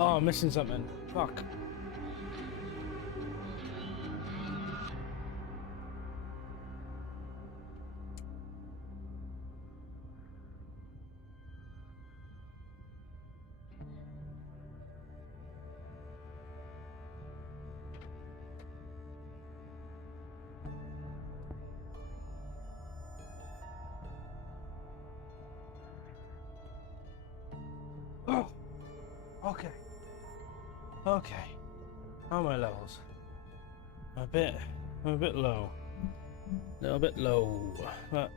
Oh, I'm missing something. Fuck. Oh, okay. Okay. How are my levels? I'm a bit low. A little bit low, but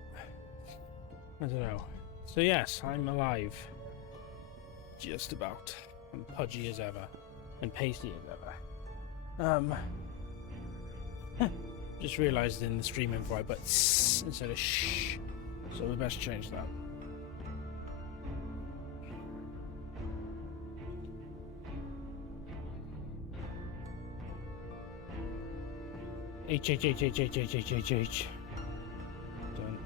I don't know. So yes, I'm alive. Just about. I'm pudgy as ever. And pasty as ever. Just realised in the stream info I put tss instead of shh. So we best change that. H. Done.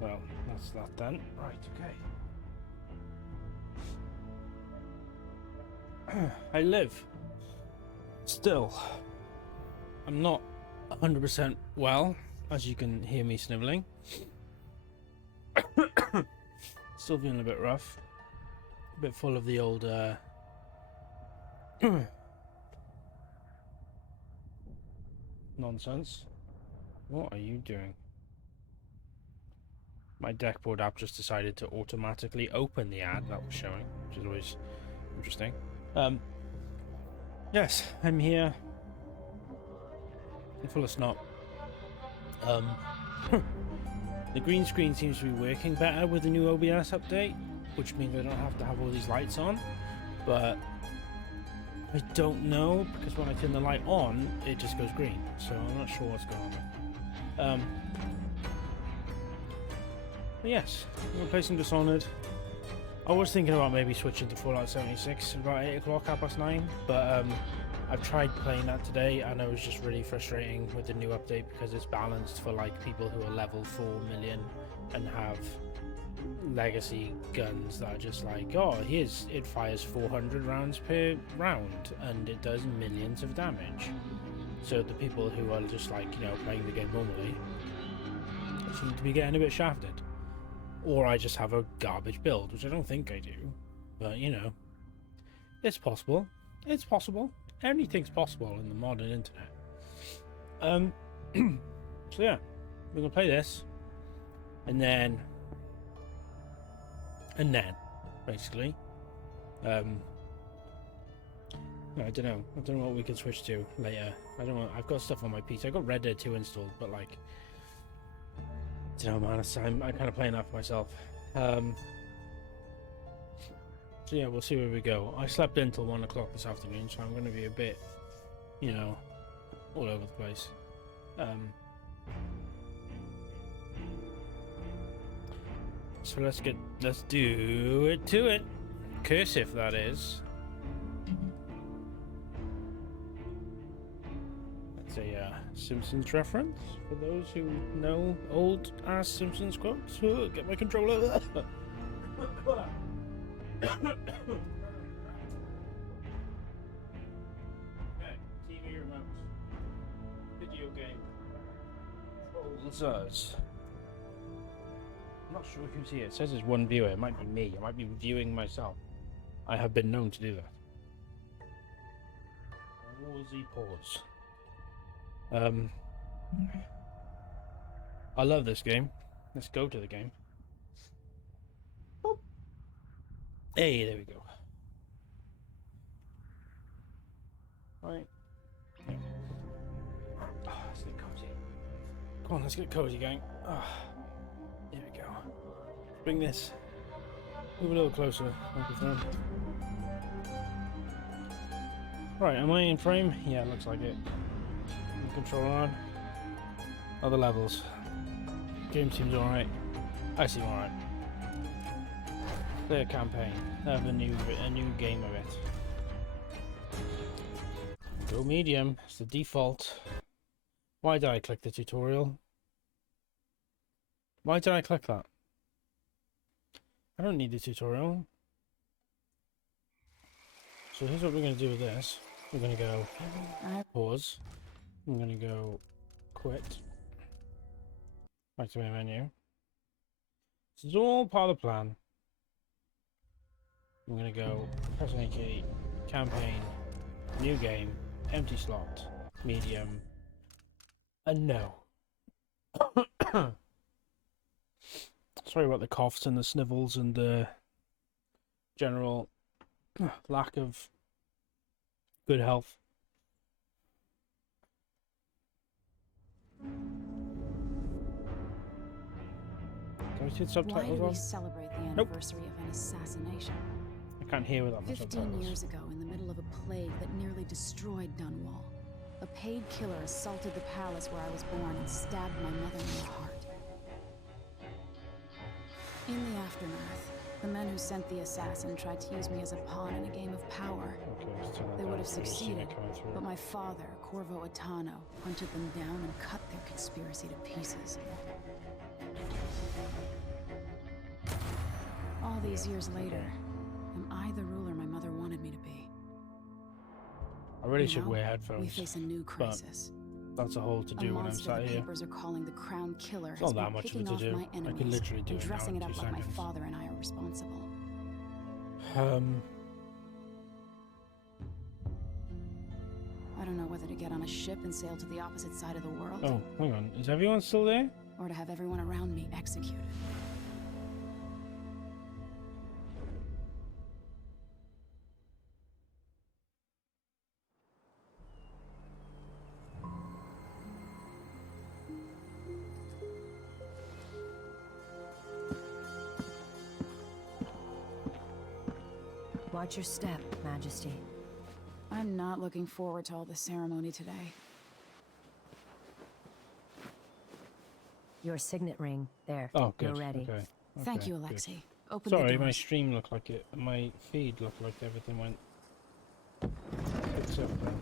Well, that's that done. Right, okay. I live. Still. I'm not 100% well, as you can hear me sniveling. Still feeling a bit rough. A bit full of the old nonsense. What are you doing? My deckboard app just decided to automatically open the ad that was showing, which is always interesting. Yes, I'm here. I'm full of snot. The green screen seems to be working better with the new OBS update, which means I don't have to have all these lights on, but I don't know, because when I turn the light on, it just goes green, so I'm not sure what's going on there. But yes, I'm gonna play some Dishonored. I was thinking about maybe switching to Fallout 76 about 8 o'clock, 9:30, but I've tried playing that today, and it was just really frustrating with the new update because it's balanced for like people who are level 4 million and have legacy guns that are just like, oh, it fires 400 rounds per round and it does millions of damage. So the people who are just like, you know, playing the game normally seem to be getting a bit shafted. Or I just have a garbage build, which I don't think I do. But, you know, it's possible. It's possible. Anything's possible in the modern internet. So yeah, we're gonna play this. And then, basically. I don't know. I don't know what we can switch to later. I don't know. I've got stuff on my PC. I got Red Dead 2 installed, but like, I don't know, man. I'm kind of playing that for myself. So yeah, we'll see where we go. I slept in till 1 o'clock this afternoon, so I'm going to be a bit, you know, all over the place. So let's do it to it. Cursive, that is. That's a Simpsons reference for those who know old ass Simpsons quotes. Get my controller. Okay, TV remote. Video game. Controls. I'm not sure who's here. It says there's one viewer. It might be me. I might be viewing myself. I have been known to do that. Pause. I love this game. Let's go to the game. Boop. Hey, there we go. Right. Yeah. Oh, let's get cozy. Come on, let's get cozy, gang. Oh, there we go. Bring this. Move a little closer, microphone. Right, am I in frame? Yeah, it looks like it. Controller on. Other levels. Game seems alright. I seem alright. Their campaign. They have a new game of it. Go medium. It's the default. Why did I click the tutorial? Why did I click that? I don't need the tutorial. So here's what we're going to do with this. We're going to go pause. I'm going to go quit. Back to my menu. This is all part of the plan. I'm going to go press an key, campaign, new game, empty slot, medium, and no. Sorry about the coughs and the snivels and the general lack of good health. Can we see the subtitles Why do on? we celebrate the anniversary of an assassination? I can't hear without my 15 subtitles. years ago, in the middle of a plague that nearly destroyed Dunwall, a paid killer assaulted the palace where I was born and stabbed my mother in the heart. In the aftermath, the men who sent the assassin tried to use me as a pawn in a game of power. Okay, let's turn that They down would have so you can see it succeeded, coming through. but my father, Corvo Attano, hunted them down and cut their conspiracy to pieces. All these years later, am I the ruler my mother wanted me to be? I really You should know, wear we headphones. face a new crisis. That's a whole to A do when I'm monster sat the here. papers are calling the Crown Killer It's has not that been much of picking it to off do. my I could enemies literally do and it now dressing in it up 2 like my seconds. father and I are responsible. I don't know whether to get on a ship and sail to the opposite side of the world, Oh, hang on. Is everyone still there? or to have everyone around me executed. Watch your step, Majesty. I'm not looking forward to all the ceremony today. Your signet ring. There. Oh, good. You're ready. Okay. Thank Okay, you, good. Alexei. Open the Sorry, my doors. stream looked like it. My feed looked like everything went. It's up there.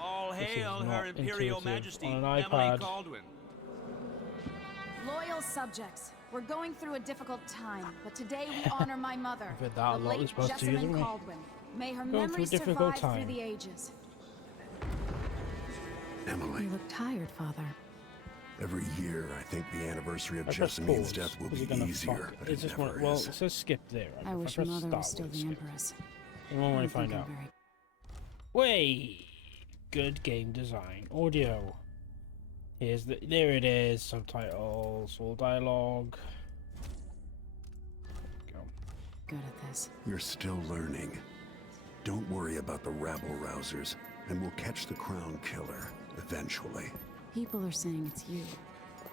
All This is hail not Her Imperial intuitive Majesty, on an Emily iPad. Caldwin. Loyal subjects, we're going through a difficult time, but today we honor my mother, I've heard that a the lot late this past 2 years, Jessamine haven't we? Caldwin. May her Going through a memory difficult survive time. through the ages. Emily, You look tired, Father. every year I think the anniversary of I press Jessamine's pause. death will Is be it gonna easier, fuck? but It's it just never one. Well, is. it says skip there. I If wish press Mother start, was still will it the skip? Empress. We won't I really think find I'm out. very- Way good game design. Audio. Here's the. There it is. Subtitles. All dialogue. There we go. good at this. You're still learning. Don't worry about the rabble-rousers, and we'll catch the Crown Killer, eventually. People are saying it's you.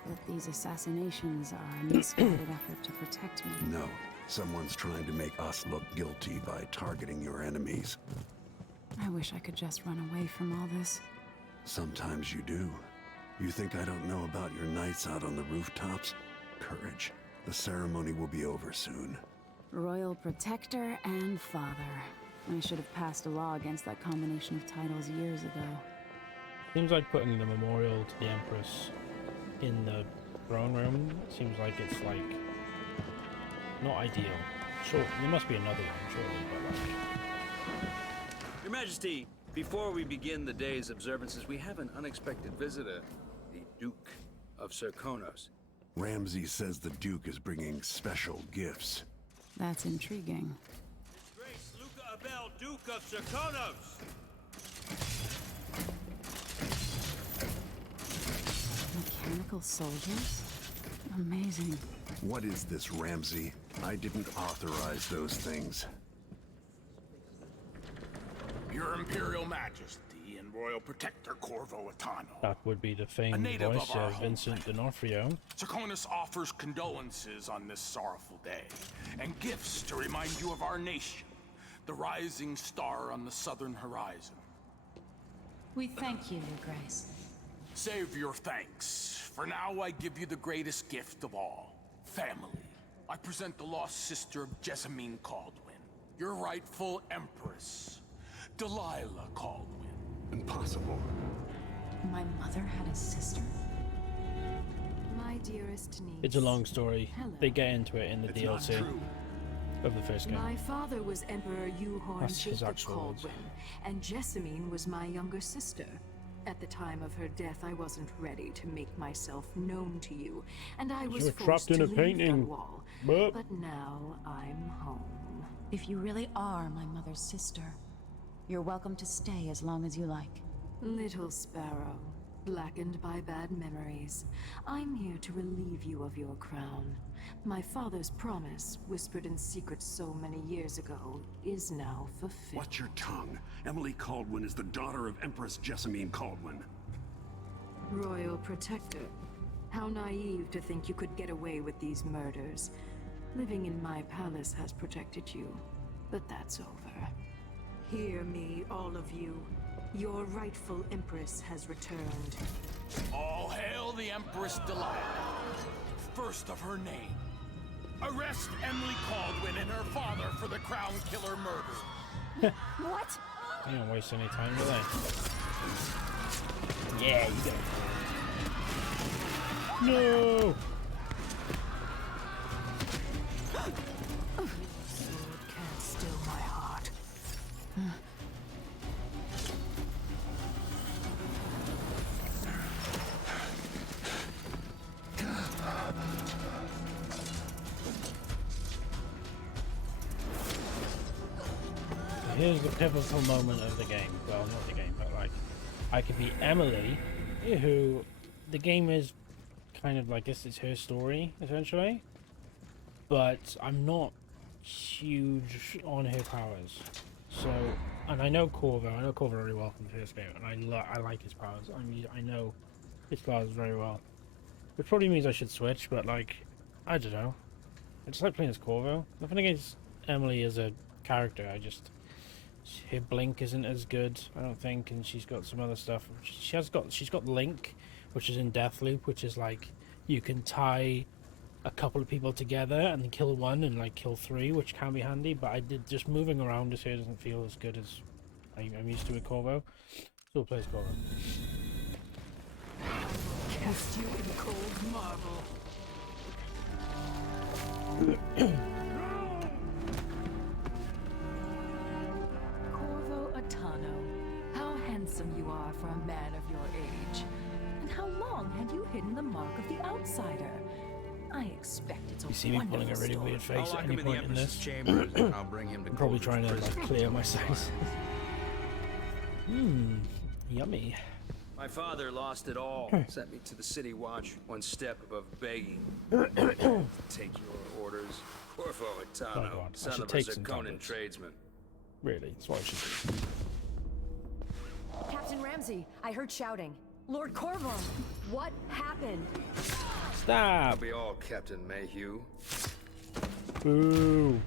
That these assassinations are a misguided effort to protect me. No, someone's trying to make us look guilty by targeting your enemies. I wish I could just run away from all this. Sometimes you do. You think I don't know about your nights out on the rooftops? Courage. The ceremony will be over soon. Royal Protector and Father. I should have passed a law against that combination of titles years ago. Seems like putting the memorial to the Empress in the throne room. Seems like it's like not ideal. Sure, there must be another one, surely, but like. Your Majesty, before we begin the day's observances, we have an unexpected visitor, the Duke of Serkonos. Ramsay says the Duke is bringing special gifts. That's intriguing. His Grace Luca Abel, Duke of Serkonos! Mechanical soldiers? Amazing. What is this, Ramsay? I didn't authorize those things. Your Imperial Majesty and Royal Protector Corvo Attano. That would be the famed native voice of our of Vincent homeland. D'Onofrio. Serkonos offers condolences on this sorrowful day, and gifts to remind you of our nation, the rising star on the southern horizon. We thank you, Your Grace. Save your thanks. For now, I give you the greatest gift of all, family. I present the lost sister of Jessamine Caldwin, your rightful Empress, Delilah Caldwin. Impossible. My mother had a sister? My dearest niece. It's a long story. Hello. They get into it in the It's not DLC. true. of the first game. My father was Emperor Yuhorn That's his Jacob actual words. Caldwin, and Jessamine was my younger sister. At the time of her death, I wasn't ready to make myself known to you, and I was were forced trapped in to a leave painting. Dunwall. But But now I'm home. If you really are my mother's sister, you're welcome to stay as long as you like. Little sparrow, blackened by bad memories, I'm here to relieve you of your crown. My father's promise, whispered in secret so many years ago, is now fulfilled. Watch your tongue. Emily Caldwin is the daughter of Empress Jessamine Caldwin. Royal Protector. How naive to think you could get away with these murders. Living in my palace has protected you, but that's over. Hear me, all of you. Your rightful Empress has returned. All hail the Empress Delilah, first of her name. Arrest Emily Caldwin and her father for the Crown Killer murder. What? they don't waste any time, do they? Yeah, you got it. No! Sword can't still my heart. Here's the pivotal moment of the game. Well, not the game, but like, I could be Emily, who the game is kind of like this is her story essentially, but I'm not huge on her powers. So, and I know Corvo. I know Corvo really well from the first game, and I like his powers. I know his powers very well, which probably means I should switch. But like, I don't know. I just like playing as Corvo. Nothing against Emily as a character. I just her blink isn't as good, I don't think, and she's got some other stuff. She's got Link, which is in Deathloop, which is like you can tie a couple of people together and then kill one and like kill three, which can be handy. But I did just moving around as her doesn't feel as good as I'm used to with Corvo. Still plays Corvo. Cast you in cold marble. Corvo Atano, how handsome you are for a man of your age. And how long had you hidden the mark of the outsider? I expect it's a You see me pulling a really wonderful weird story. face I'll at lock any him in the point in Empress's this. chambers, and I'll bring him to I'm probably trying Cauldron's to prison. clear my sight. Yummy. My father lost it all. Sent me to the city watch, one step above begging. Take your orders. Corvo Oh Atano, God, I son should of a take some Zakonan tablets. tradesman. Really, that's what I should do. Captain Ramsey, I heard shouting. Lord Corvo, what happened? I'll Stop! be all Captain Mayhew. Boo!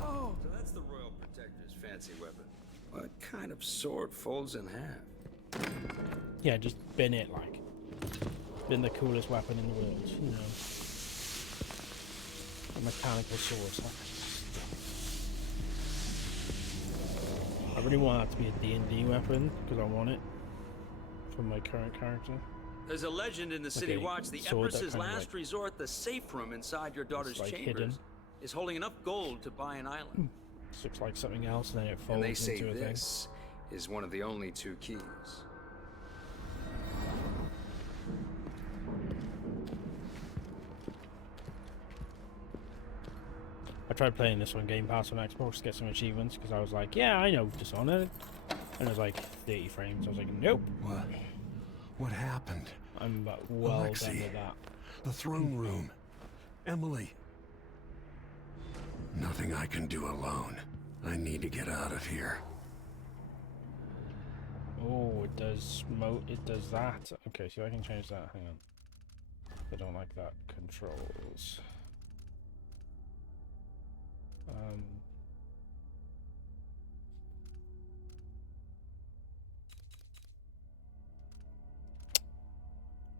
Oh, so that's the Royal Protector's fancy weapon. What kind of sword folds in half? Yeah, just bin it like. Been the coolest weapon in the world, you know. A mechanical sword. I really want that to be a D&D weapon because I want it for my current character. There's a legend in the city Okay, watch. The sword that Empress's kind of last like- resort, the safe room inside your daughter's like chambers, hidden. is holding enough gold to buy an island. This looks like something else and then it And they folds say into a thing. this is one of the only two keys. I tried playing this on Game Pass on Xbox to get some achievements because I was like, yeah, I know Dishonored. And it was like 30 frames. I was like, nope. What? What happened? I'm well done Alexei. with that. The throne room. Emily. Nothing I can do alone. I need to get out of here. Oh, it does it does that. Okay, so I can change that. Hang on. I don't like that. Controls.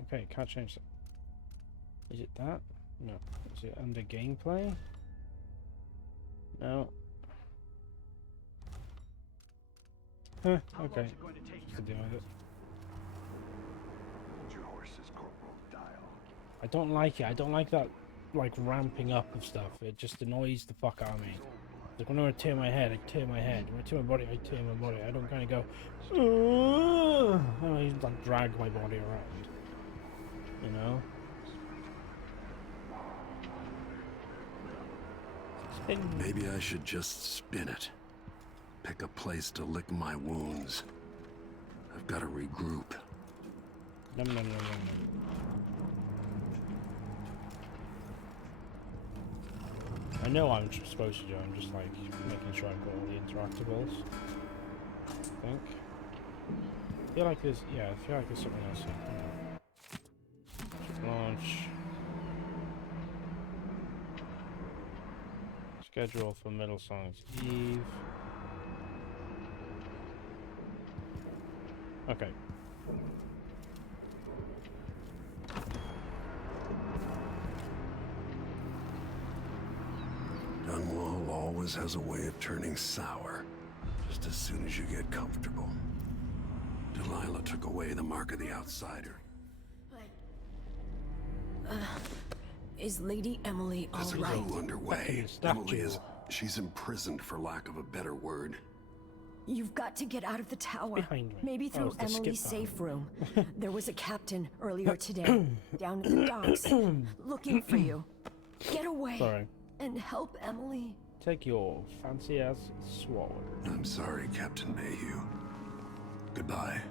Okay, can't change that. Is it that? No. Is it under gameplay? No. Huh, okay. Just to deal with it. I don't like it. I don't like that like ramping up of stuff. It just annoys the fuck out of me. Like when I turn my head, I turn my head. When I turn my body, I turn my body. I don't kind of go. I just like drag my body around. You know. Spin. Maybe I should just spin it. Pick a place to lick my wounds. I've got to regroup. Nom, nom, nom, nom, nom. I know I'm supposed to do. I'm just like making sure I've got all the interactables. I think. I feel like there's I feel like there's something else here. Launch. Schedule for Middle Song's Eve. Okay. Dunwall always has a way of turning sour, just as soon as you get comfortable. Delilah took away the mark of the outsider. Is Lady Emily all There's a right? coup underway. Emily is... she's imprisoned, for lack of a better word. You've got to get out of the tower. Behind me. Maybe through it's the skip Emily's button. safe room. There was a captain earlier today, down in the docks, looking for you. Get away Sorry. and help Emily. Take your fancy ass sword. I'm sorry, Captain Mayhew. Goodbye.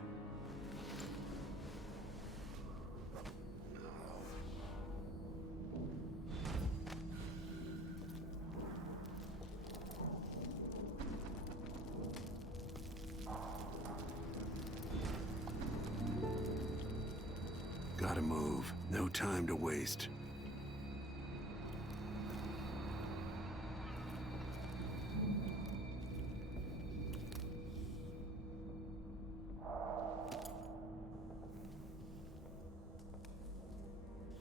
Gotta move. No time to waste.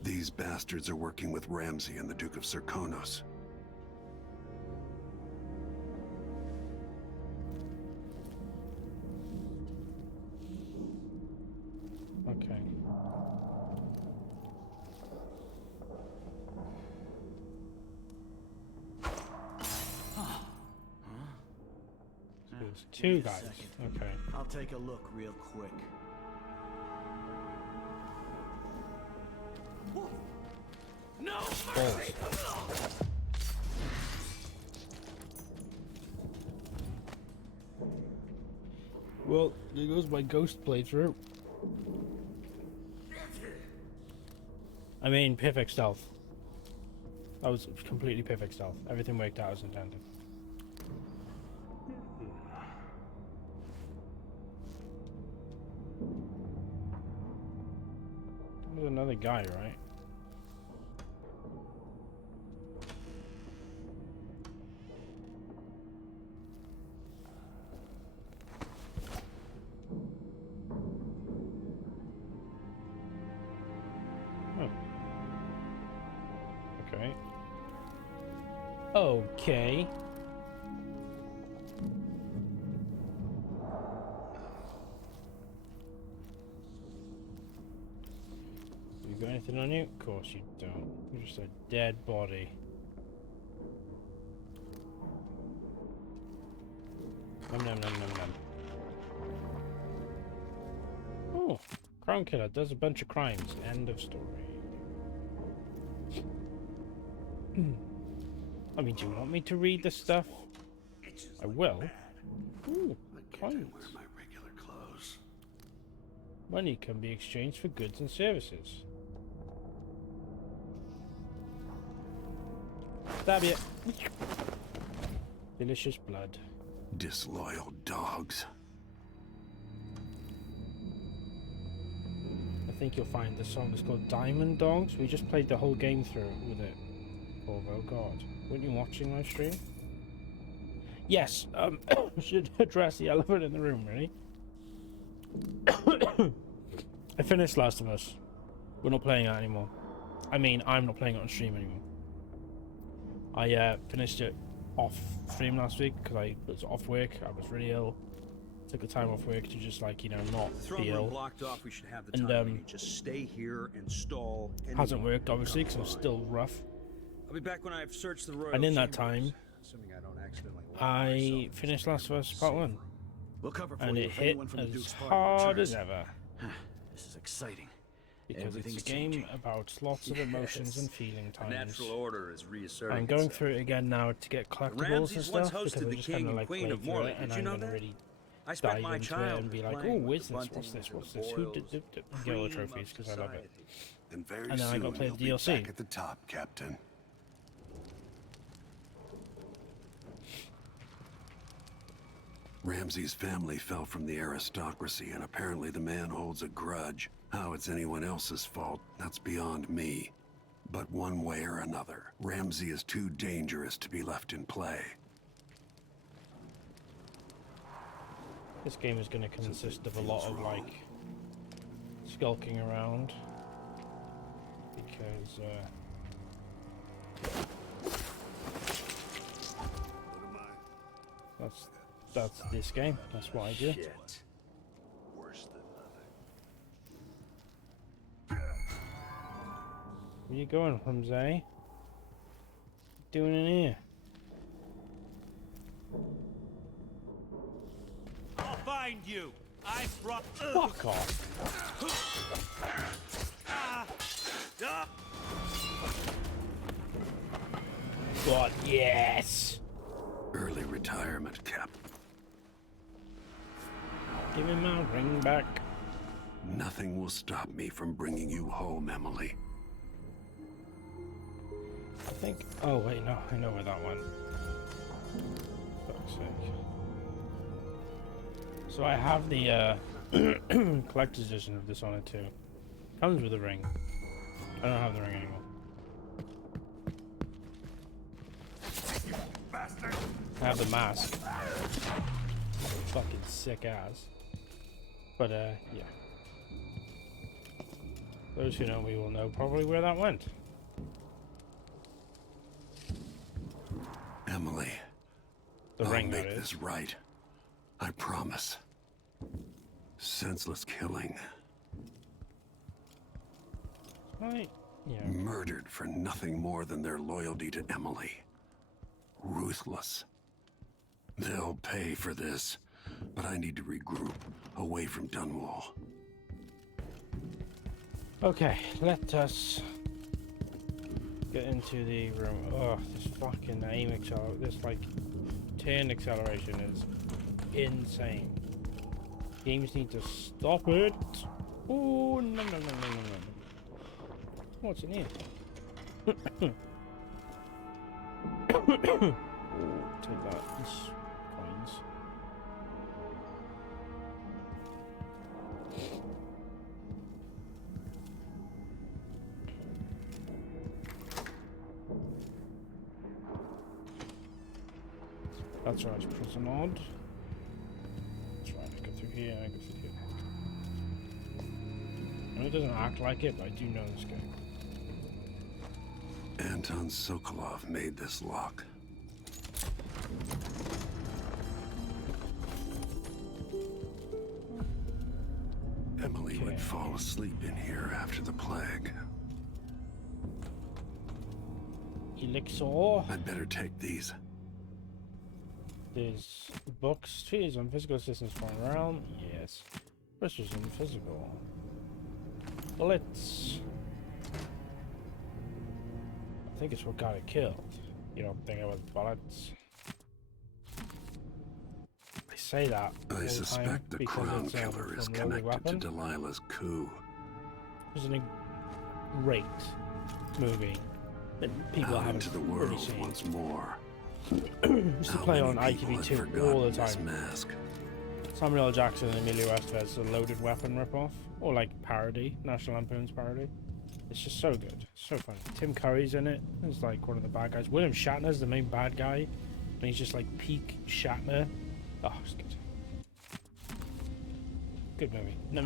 These bastards are working with Ramsay and the Duke of Serkonos. Okay. There's two guys. Okay. I'll take a look real quick. No! Balls. Well, there goes my ghost playthrough. I mean, perfect stealth. That was completely perfect stealth. Everything worked out as intended. There's another guy, right? Okay. Okay. You got anything on you? Of course you don't. You're just a dead body. Nom nom nom nom nom. Oh, Crown Killer does a bunch of crimes. End of story. I mean, do you want me to read this stuff? I will. Ooh, coins. Wear my regular clothes. Money can be exchanged for goods and services. Stab you. Delicious blood. Disloyal dogs. I think you'll find the song is called Diamond Dogs. We just played the whole game through with it. Oh god. Weren't you watching my stream? Yes, should address the elephant in the room, really. I finished Last of Us. We're not playing that anymore. I mean, I'm not playing it on stream anymore. I finished it off stream last week because I was off work. I was really ill. Took the time off work to just, like, you know, not be ill. Blocked off. We should have the And time. Just stay here and stall. Hasn't worked obviously because I'm still rough. I'll be back when I've searched the royal And in that chambers. time, Assuming I don't accidentally lock I myself in finished some Last of Us Part 1. We'll cover for And you it if hit anyone from the as Duke's party hard returns. as ever. This is exciting. Because Everything's it's a game changing. about lots of emotions and feeling The times. natural order is reasserting I'm going itself. through it again now to get collectibles and Ramses once stuff, because hosted I the just king kind of and like queen play of through Morley. it, and Did you I'm know going to that? really I spent dive my into it childhood and be like, playing oh, with is the this? What's Buntings this? and What's the this? Who did Boyles, get all the cream trophies? of Because I love it. society. And very And then I soon got to play you'll the be DLC. back at the top, Captain. Ramsay's family fell from the aristocracy, and apparently the man holds a grudge. How it's anyone else's fault, that's beyond me. But one way or another, Ramsay is too dangerous to be left in play. This game is going to consist of a lot of like skulking around, because that's this game. That's what I do. Worse than nothing. Where you going, Ramsay? Doing in here? I'll find you. I brought. Fuck off! God, yes! Early retirement, Cap. Give me my ring back. Nothing will stop me from bringing you home, Emily. I think. Oh wait, no, I know where that went. Fuck's sake. So I have the collector's edition of Dishonored 2. Comes with a ring. I don't have the ring anymore. I have the mask. Fucking sick ass. But yeah. Those who know me will know probably where that went. Emily, The I'll ring, make that is. this right. I promise. Senseless killing. Right. Yeah. Murdered for nothing more than their loyalty to Emily. Ruthless. They'll pay for this, but I need to regroup away from Dunwall. Okay, let us get into the room. Oh, this fucking aim acceleration, this like turn acceleration is insane. Games need to stop it. Oh, no, no, no, no, no, no. What's in here? Oh, take that. These coins. That's right, prison odd. That's right, I go through here, I go through here. I know it doesn't act like it, but I do know this game. Anton Sokolov made this lock. Emily would fall asleep in here after the plague. Elixir. I'd better take these. There's books, trees on physical assistance from realm. Yes. Pressures on physical. Bullets. I think it's what got it killed. You don't think it was bullets? I say that all I the time suspect the because crown it's killer is from Loaded connected Weapon. to Delilah's coup. It was a great movie that people Out haven't into the really world seen. once more. Used to How play many on people have ITV2 all forgotten the this time. mask? Samuel L. Jackson and Emilio Estevez, a Loaded Weapon ripoff, or like parody, National Lampoon's parody. It's just so good, so funny. Tim Curry's in it. He's like one of the bad guys. William Shatner's the main bad guy, and he's just like peak Shatner. Oh, it's good. Good movie. No.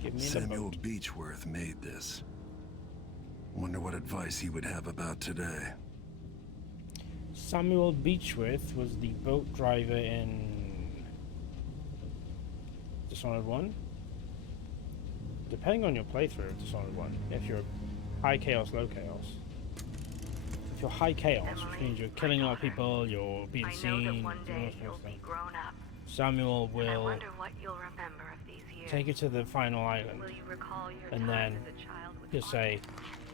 Give me the Samuel boat. Beechworth made this. Wonder what advice he would have about today. Samuel Beechworth was the boat driver in Dishonored 1. depending on your playthrough of Dishonored 1, if you're high chaos, low chaos. If you're high chaos, which means you're killing a lot of people, you're being seen, all those kind of things, Samuel will take you to the final island, and then he'll say,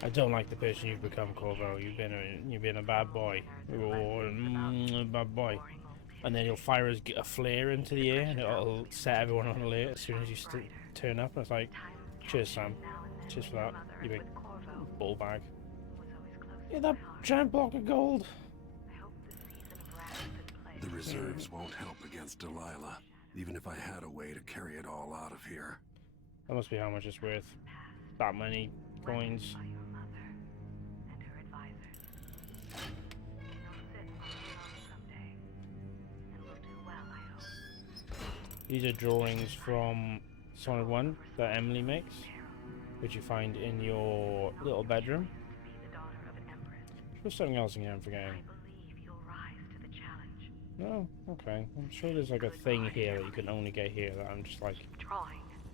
"I don't like the person you've become, Corvo. You've been a bad boy, or a bad boy." And then he'll fire a flare into the air, and it'll set everyone on alert as soon as you turn up. And it's like, "Cheers, Sam. Cheers for that, you big ball bag." Yeah, that giant block of gold. The reserves won't help against Delilah, even if I had a way to carry it all out of here. That must be how much it's worth. That many coins. These are drawings from Dishonored 1 that Emily makes, which you find in your little bedroom. There's something else in here I'm forgetting. No? Okay. I'm sure there's like a thing here that you can only get here that I'm just like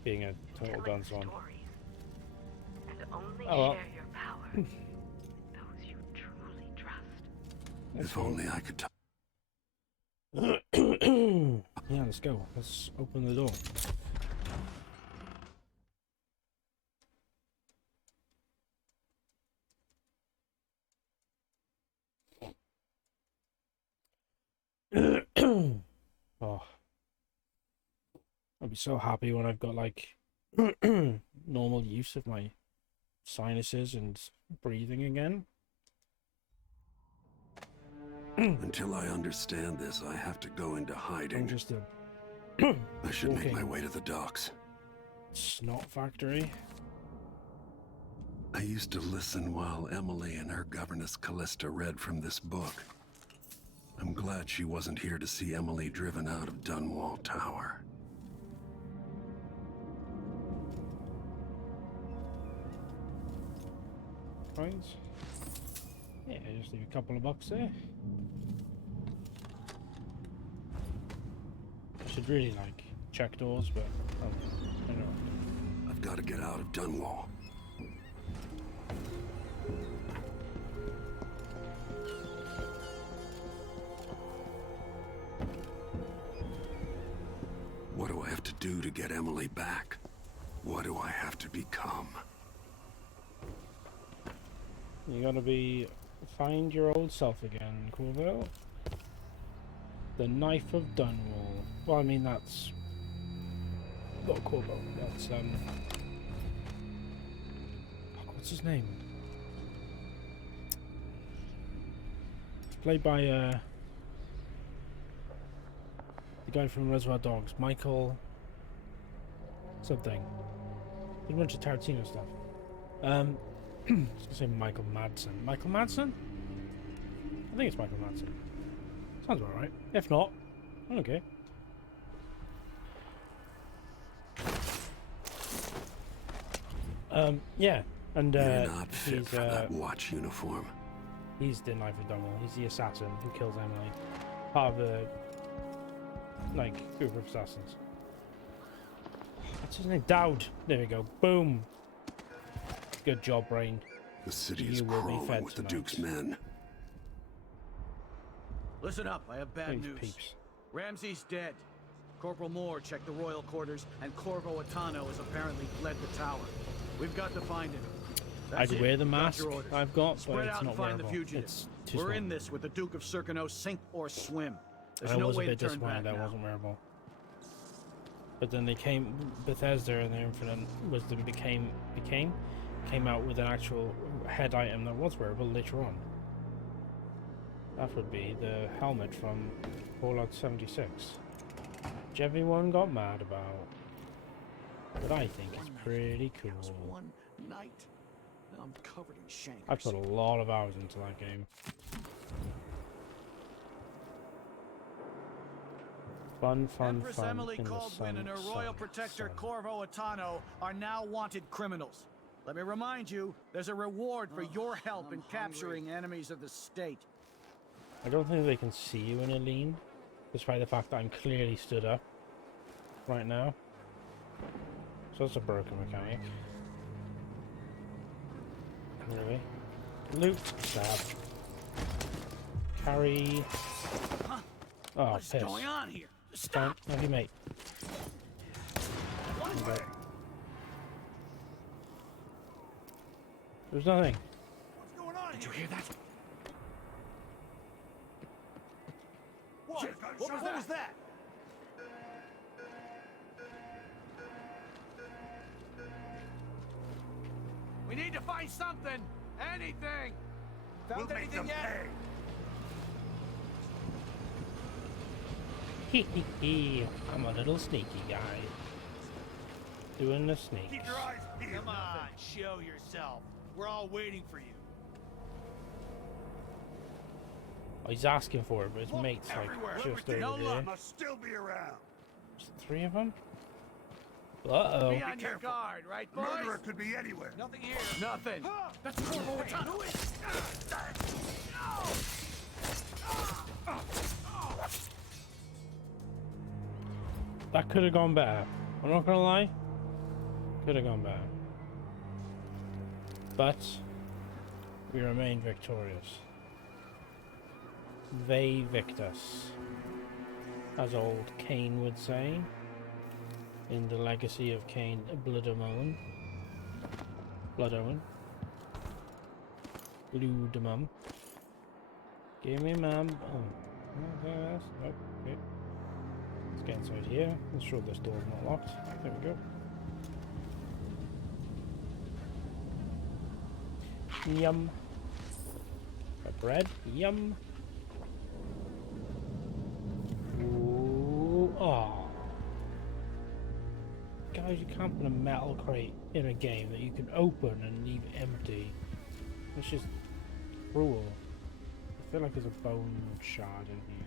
being a total dunce on. Oh well. If only I could talk. Yeah, let's go. Let's open the door. Oh, I'll be so happy when I've got like normal use of my sinuses and breathing again. Until I understand this, I have to go into hiding. I'm just a I should make my way to the docks. snot factory. I used to listen while Emily and her governess Callista read from this book. I'm glad she wasn't here to see Emily driven out of Dunwall Tower. Coins. Yeah, just leave a couple of bucks there. I should really like check doors, but I don't know. I've got to get out of Dunwall. What do I have to do to get Emily back? What do I have to become? You gotta find your old self again, Corvo. The Knife of Dunwall. Well, I mean, that's not Corvo. That's fuck, what's his name? It's played by the guy from Reservoir Dogs, Michael something. There's a bunch of Tarantino stuff. I was gonna say Michael Madsen. Michael Madsen? I think it's Michael Madsen. Sounds about right. If not, okay. Yeah, and You're not fit for that watch uniform. He's the Knife of Dunwall. He's the assassin who kills Emily. Part of a group of assassins. What's his name? Dowd. There we go. Boom. Good job, Brain. The city is crawling with the Duke's men. Listen up, I have bad news. Peeps. Ramsey's dead. Corporal Moore checked the royal quarters, and Corvo Attano has apparently fled the tower. We've got to find him. I'd wear the mask I've got, but Spread it's out not and find wearable. the fugitive. It's too We're small. in this with the Duke of Circano, sink or swim. There's I no was a way to bit turn disappointed back that now. wasn't wearable. But then Bethesda and their Infinite Wisdom came out with an actual head item that was wearable later on. That would be the helmet from Fallout 76, which everyone got mad about. But I think it's pretty cool. One night. Now I'm covered in shank. I put a lot of hours into that game. Fun, Empress fun Emily in the Caldwin sun, and her royal protector Corvo Attano are now wanted criminals. Let me remind you, there's a reward for your help in capturing enemies of the state. I don't think they can see you in a lean, despite the fact that I'm clearly stood up right now. So that's a broken mechanic. Really? Loot. Stab. Carry. Oh, What's piss. going on here? Stop. Love you, mate. Okay. There's nothing. What's going on? Did you hear that? What was that? We need to find something. Anything. Found anything yet? Hee hee hee. I'm a little sneaky guy. Doing the snakes. Keep your eyes peeled. Come on, show yourself. We're all waiting for you. Oh, he's asking for it, but his mate's like just over there. Must still be around. There's 3 of them? Uh-oh. Be on your guard, right, boys? Murderer could be anywhere. Nothing here. Nothing. That's Corvo Atano. That could have gone better. I'm not gonna lie. Could have gone better. But we remain victorious. They victus, as old Cain would say, in the legacy of Cain, Blood Omen. Blue Mum. Give me mum. Oh, okay, nope. Okay. Let's get inside here. Let's sure this door's not locked. There we go. Yum. Got bread. Yum. Ooh. Oh. Guys, you can't put a metal crate in a game that you can open and leave empty. It's just cruel. I feel like there's a bone shard in here.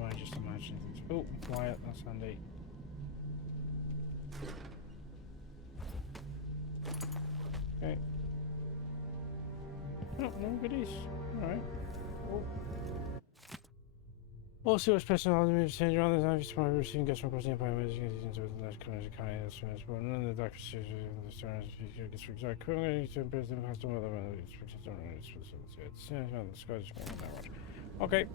Or I just imagine things. Oh, quiet, that's handy. Okay. Oh, no goodies. Alright. Oh. We'll see what's pressing on the move change around the time. Tomorrow we're seeing guests from across the empire. We're seeing these into the next kind of kind as soon as well. None of the doctors the stars gets for exact currently to impress them custom with them. It's the skies is going that much. Okay.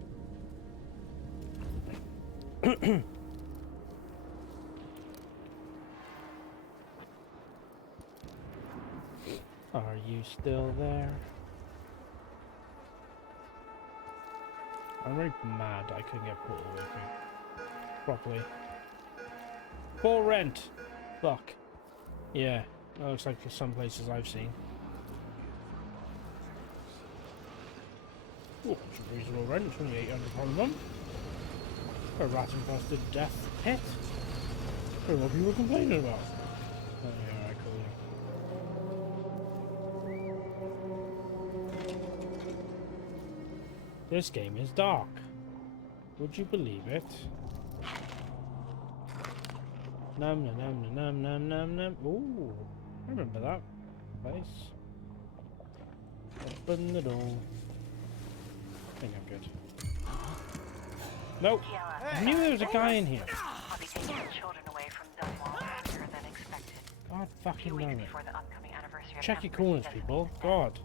Are you still there? I'm very mad I couldn't get Portal working properly. For rent! Fuck. Yeah, that looks like some places I've seen. Oh, it's a reasonable rent, it's only £800 a month. A rat-infested death pit. I don't know what people are complaining about. Oh, yeah, alright, cool. This game is dark. Would you believe it? Num num num num num num num. Ooh, I remember that place. Open the door. I think I'm good. Nope. I knew there was a guy in here. I'll be taking the children away from Dunwall sooner than expected. God fucking damn it. Before the upcoming anniversary of Check your Emperor's corners, death. people. God.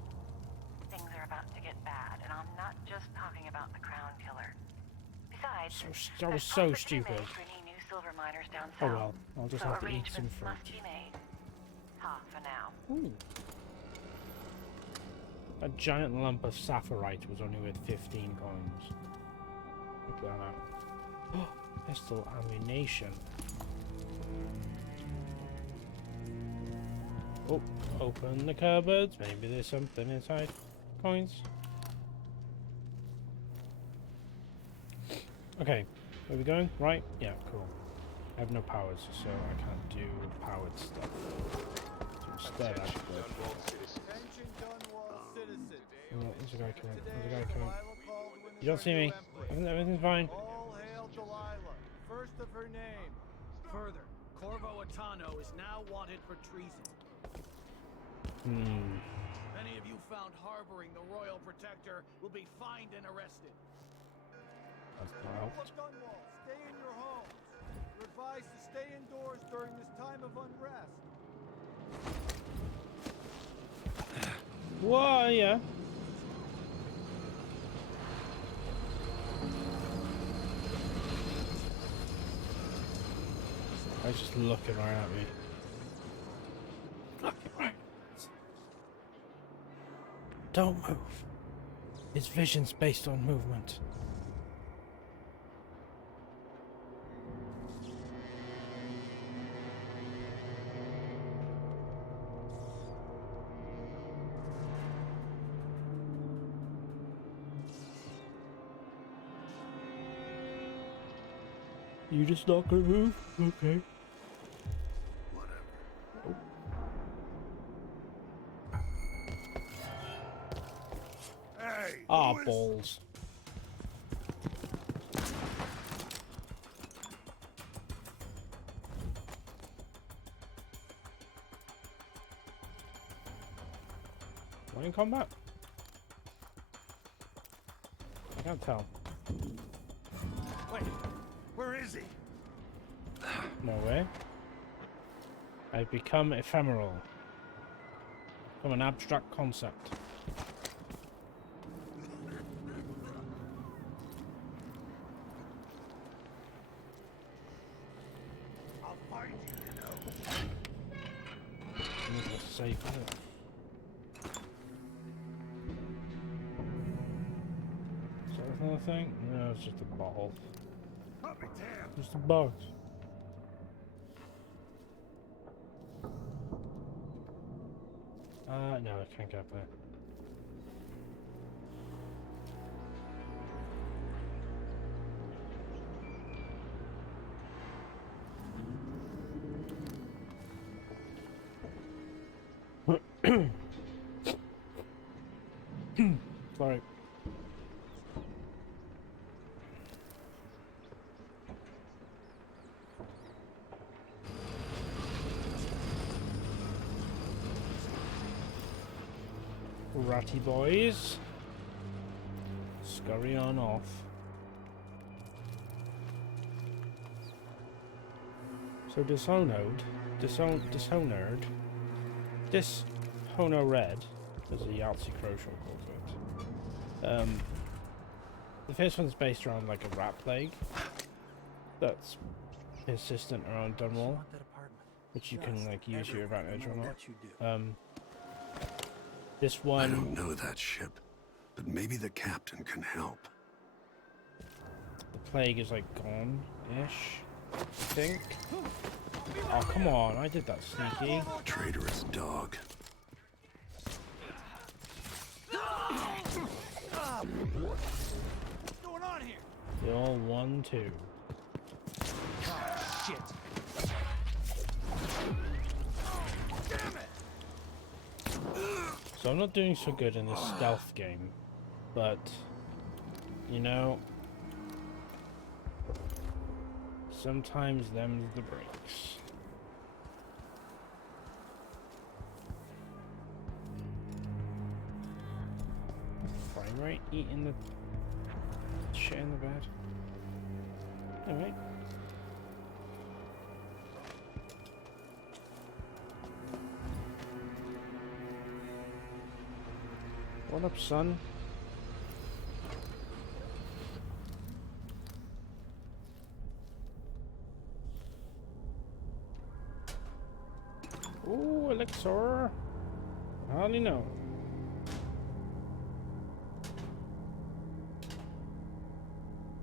Things are about to get bad, and I'm not just talking about the Crown Killer. Besides, That was so stupid. for any new silver miners down Oh south. well, I'll just have to eat some arrangements fruit. must be made. Ha, for now. Ooh. A giant lump of sapphirite was only worth 15 coins. Look that out. Oh, pistol ammunition. Oh, open the cupboards. Maybe there's something inside. Coins. Okay, where are we going? Right? Yeah, cool. I have no powers, so I can't do powered stuff. So instead, I should go. Oh, there's a guy coming. There's a guy coming. You don't see me. Everything's fine. All hail Delilah, first of her name. Further, Corvo Atano is now wanted for treason. Any of you found harboring the Royal Protector will be fined and arrested. That's not helped. Stay in your homes. You're advised to stay indoors during this time of unrest. Whoa, yeah. I was just looking right at me. Looking right. Don't move. His vision's based on movement. You just not gonna move? Okay. Whatever. Hey! Ah, balls. Am I in combat? I can't tell. Wait, where is he? No way. I've become ephemeral. Become an abstract concept. I'll find you, you know. It's safe, isn't it? Is that another thing? No, it's just a bottle. I'll be damned. Just a box. No, I can't get up there. Sorry. Ratty boys. Scurry on off. So Dishonored, Dishonored, Dishonored, as a Yahtzee Croshaw calls it. The first one's based around like a rat plague that's persistent around Dunwall, which you can like use your advantage or not. This one, I don't know that ship, but maybe the captain can help. the plague is like gone-ish, I think. Oh, come on, I did that sneaky. Traitorous dog. What's going on here? They all 1-2. Shit. Damn it! So I'm not doing so good in this stealth game, but, you know, sometimes them's the breaks. Frame rate eating the shit in the bed. Alright. What up, son? Ooh, elixir. I hardly know.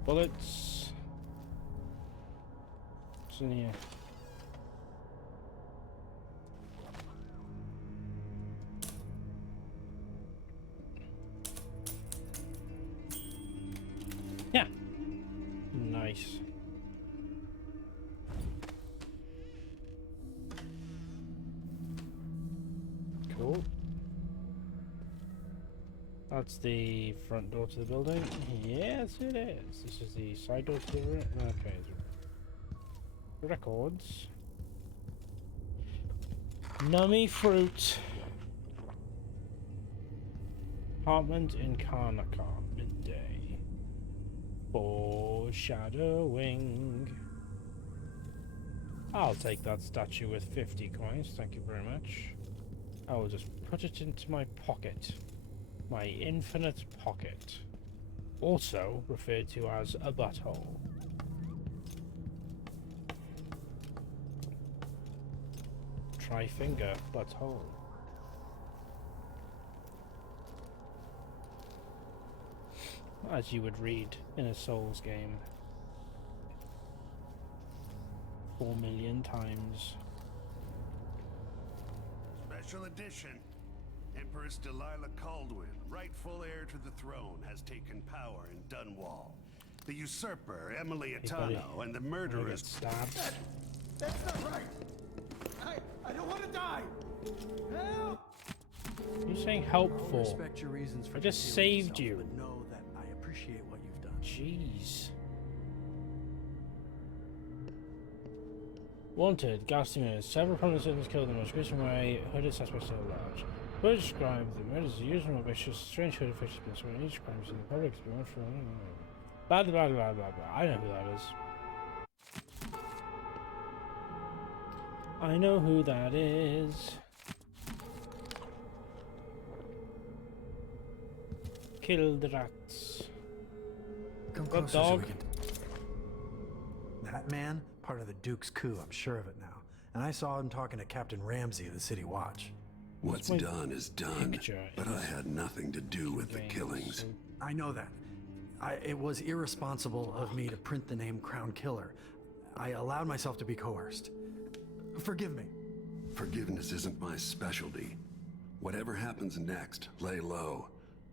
Bullets. What's in here? Yeah. Nice. Cool. That's the front door to the building. Yes, it is. This is the side door to the room. Okay. Records. Nummy fruit. Apartment in Karnaca. Midday. Foreshadowing. I'll take that statue with 50 coins, thank you very much. I will just put it into my pocket. My infinite pocket. Also referred to as a butthole. Tri-finger butthole. As you would read in a Souls game. 4 million times. Special edition. Empress Delilah Caldwin, rightful heir to the throne, has taken power in Dunwall. The usurper, Emily Atano, and the murderers... Stabbed. That's not right! I don't want to die! Help! You're saying helpful. Respect your reasons for I just saved yourself, you. But know that I appreciate what you've done. Jeez. Wanted, ghastly murders. Several prominent citizens killed in the most gruesome way. Hooded suspects still large. Who described the murders as usual, vicious, strange hooded figures been sworn each crimes in the public has been for blah blah blah blah blah. I know who that is. I know who that is. Kill the rats. Come Good closer dog. so we can... That man, part of the Duke's coup, I'm sure of it now. And I saw him talking to Captain Ramsey of the City Watch. What's done is done, but I had nothing to do with the games. killings. I know that. It was irresponsible of me to print the name Crown Killer. I allowed myself to be coerced. Forgive me. Forgiveness isn't my specialty. Whatever happens next, lay low.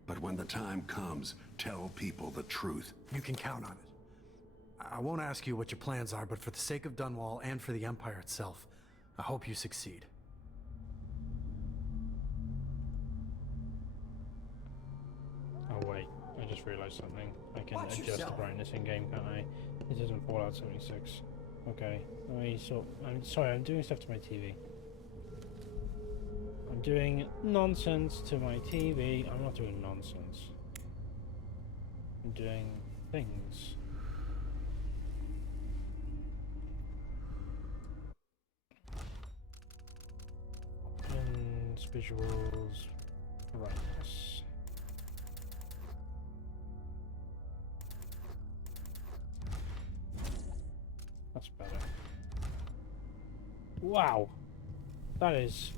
But when the time comes, tell people the truth. You can count on it. I won't ask you what your plans are, but for the sake of Dunwall and for the Empire itself, I hope you succeed. Oh wait, I just realised something. I can adjust the brightness in game, can't I? It isn't Fallout 76. Okay. I'm sorry, I'm doing stuff to my TV. I'm doing nonsense to my TV. I'm not doing nonsense. I'm doing things. Options, visuals, brightness. That's better. Wow. That is...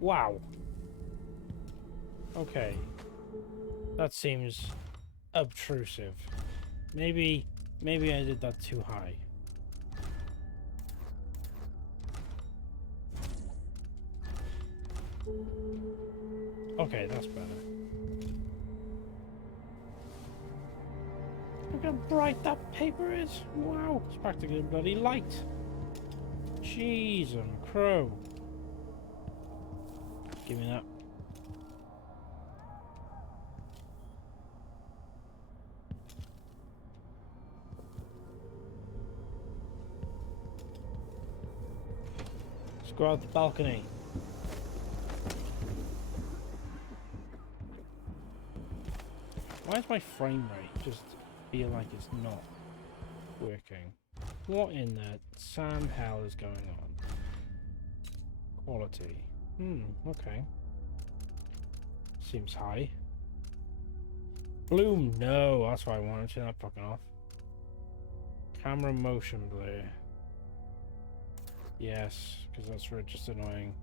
Wow. Okay. That seems obtrusive. Maybe I did that too high. Okay, that's better. Look how bright that paper is. Wow, it's practically a bloody light. Jeez and crow. Give me that. Let's go out the balcony. Why is my frame rate just feel like it's not working? What in the Sam hell is going on? Quality. Okay. Seems high. Bloom, no, that's what I wanted. Turn that fucking off. Camera motion blur. Yes, because that's just annoying.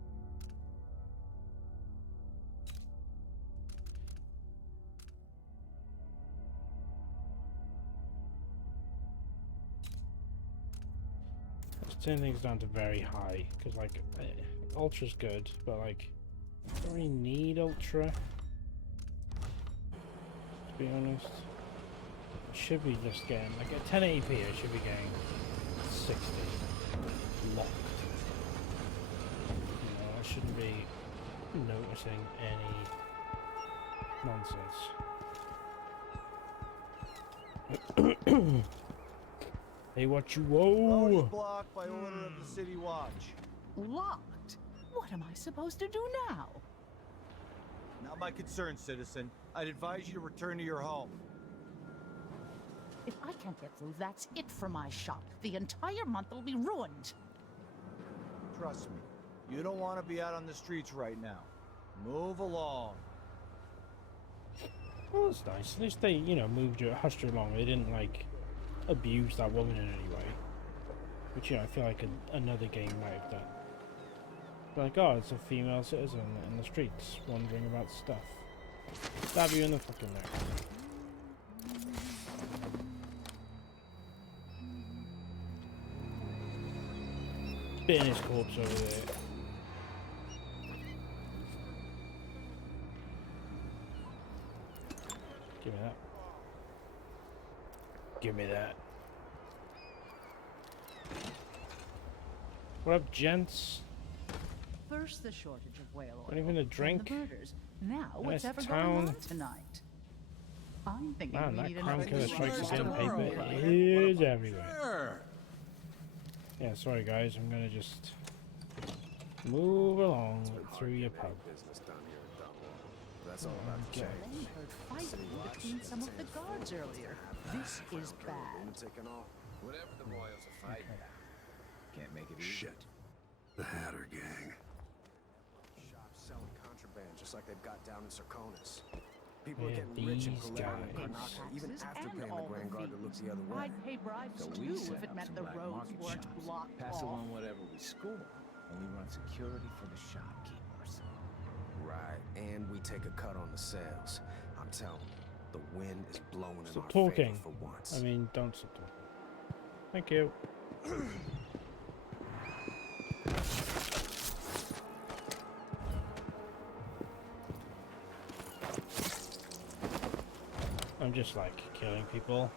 Let's turn things down to very high, because like ultra's good, but like don't really need ultra. To be honest, I should be just getting like at 1080p. I should be getting 60 locked. You know, I shouldn't be noticing any nonsense. Hey, what you whoa? Blocked by order of the City Watch. Locked? What am I supposed to do now? Not my concern, citizen. I'd advise you to return to your home. If I can't get through, that's it for my shop. The entire month will be ruined. Trust me, you don't want to be out on the streets right now. Move along. Well, that's nice. At least they, you know, hushed her along. They didn't, like, abuse that woman in any way. Which, you know, I feel like another game might have done. Like, oh, it's a female citizen in the streets wandering about stuff. Stab you in the fucking neck. Spitting his corpse over there. Give me that. Give me that. What up, gents? First, the shortage of whale oil. Not even a then drink. The murders. Now, Nice what's ever town. going on tonight? I'm thinking Man, we that need crown another killer issue strikes of again Dr. paper Who. is everywhere. Yeah, sorry guys, I'm gonna just move along through your pub. That's all about the I heard fighting between some of the guards earlier. This is bad. Whatever the royals are fighting. Can't make it easy. Shit. The Hatter gang. Shops selling contraband just like they've got down in Sarkonis. People are Yeah, getting rich in these Palermo and guys. Karnaca, even Taxes after and paying all the Grand Guard to look fees. the other way. I'd pay bribes So too we set if it up meant some the black roads market weren't shops, blocked pass off. along whatever we score, and we run security for the shopkeepers. Right, and we take a cut on the sales. I'm telling you, the wind is blowing in Stop our talking. favor for once. I mean, don't stop talking. Thank you. I'm just like killing people.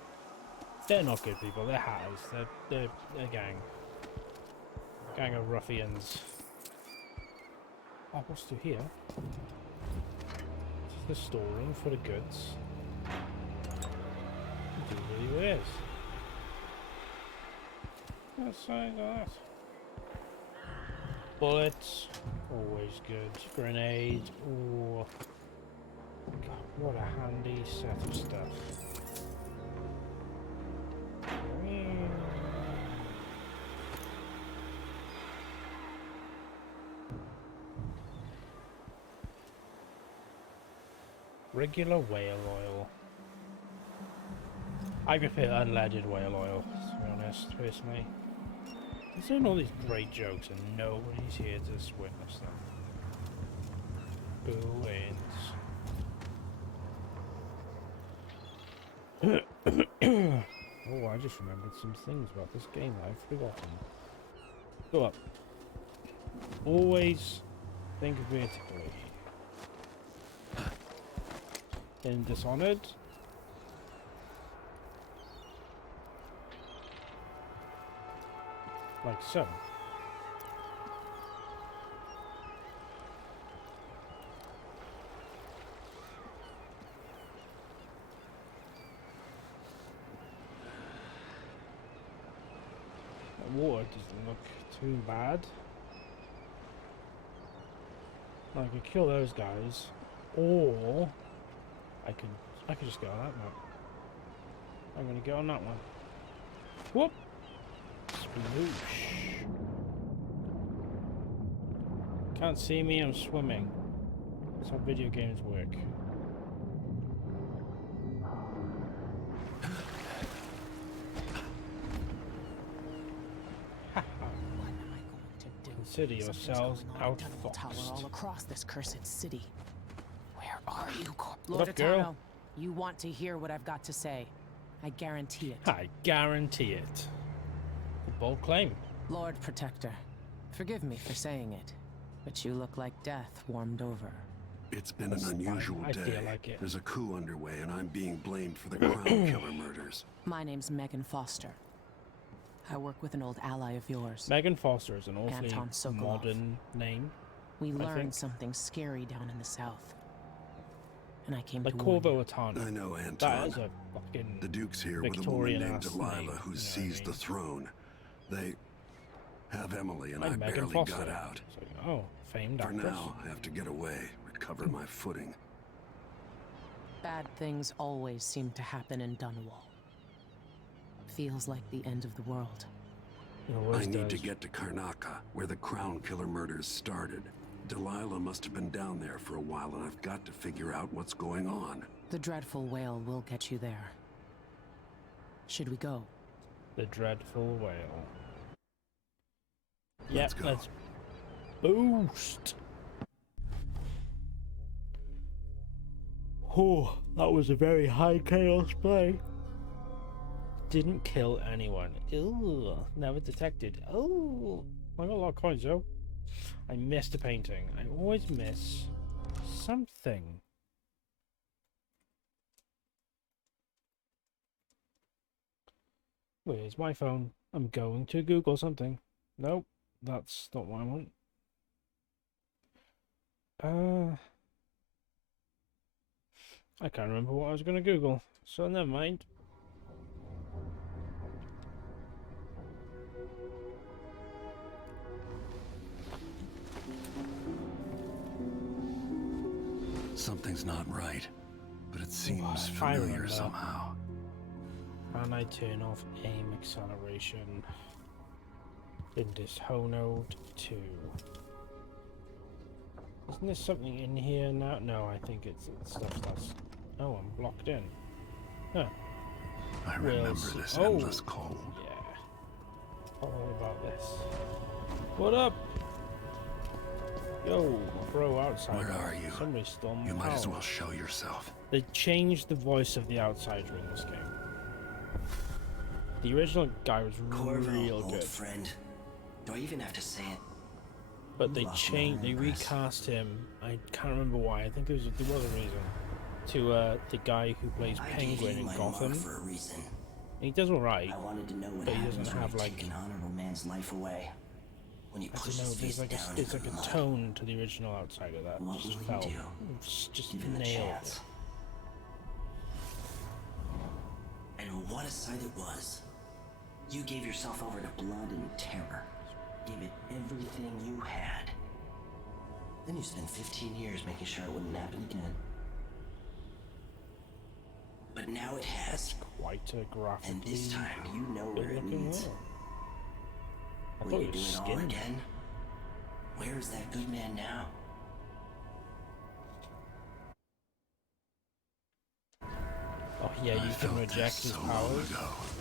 They're not good people, they're hatters. They're a gang. Gang of ruffians. Oh, what's through here? This is the storeroom for the goods. It really is. What size of that? Bullets, always good. Grenades, ooh. God, what a handy set of stuff. Regular whale oil. I prefer unleaded whale oil, to be honest, personally. He's doing all these great jokes and nobody's here to witness them. Boo wins. Oh, I just remembered some things about this game that I've forgotten. Go up. Always think vertically. In Dishonored. Like so. The water doesn't look too bad. I could kill those guys, or I could just get on that one. I'm gonna get on that one. Whoop! Sploosh. Can't see me, I'm swimming. That's how video games work. Consider yourselves outfoxed. All across this cursed city. Where are you, What up, girl? You want to hear what I've got to say. I guarantee it. I guarantee it. A bold claim. Lord Protector, forgive me for saying it, but you look like death warmed over. It's been an unusual I day. feel like it. There's a coup underway, and I'm being blamed for the Crown Killer murders. My name's Megan Foster. I work with an old ally of yours. Megan Foster is an awfully Anton Sokolov. modern name. We I learned think. something scary down in the south. And I came Like to warn you. Corvo Atano. I know, That Anton. is a fucking The Duke's here with a woman Victorian named ass Delilah name, who you know what I seized mean? the throne. They have Emily, and Like I Megan barely Foster. got out. It's like, oh, famed For actress. now, I have to get away, recover my footing. Bad things always seem to happen in Dunwall. Feels like the end of the world. I need to get to Karnaca, where the Crown Killer murders started. Delilah must have been down there for a while, and I've got to figure out what's going on. The dreadful whale will get you there. Should we go? The dreadful whale. Let's Yep, go. let's boost. Oh, that was a very high chaos play. Didn't kill anyone. Ew, never detected. Oh, I got a lot of coins though. I missed a painting. I always miss something. Where's my phone? I'm going to Google something. Nope, that's not what I want. I can't remember what I was going to Google, so never mind. Something's not right, but it seems familiar somehow. And I turn off aim acceleration in this node 2. Isn't there something in here now? No, I think it's stuff that's... Oh, I'm blocked in. Huh. I remember this endless cold. Yeah. All about this. What up? Yo, bro, outside. Where are you? Somebody stole my You might as power. well show yourself. They changed the voice of the outsider in this game. The original guy was real old good. friend. Do I even have to say it? But they changed, they recast him. I can't remember why. I think there was a reason. To the guy who plays Penguin in Gotham. For a reason. And he does alright. I wanted to know what but he happens doesn't when have you like take an honorable man's life away. When you I push don't know. his face There's like down there's into like the a mud. tone to the original outsider that What just will felt you do? just Give him a nailed. chance. And what a sight it was. You gave yourself over to blood and terror. Gave it everything you had. Then you spent 15 years making sure it wouldn't happen again. But now it has. Quite a graphically And this time you know where it good-looking leads. whale. I Will thought you it do was it all skinned. again? Where is that good man now? Oh yeah, you can reject his powers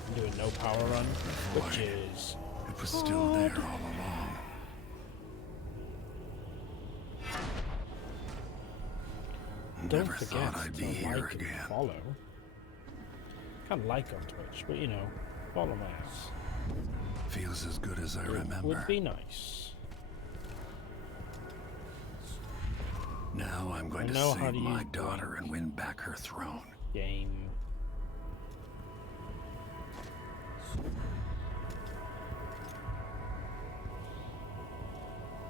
and do a no power run, which is It was still there all along. Don't Never forget thought I'd to be here like and again. follow. Can't like on Twitch, but you know, follow my ass. Feels as good as I remember. Would be nice. Now I'm going I to know how save to my use daughter and win back her throne. Game.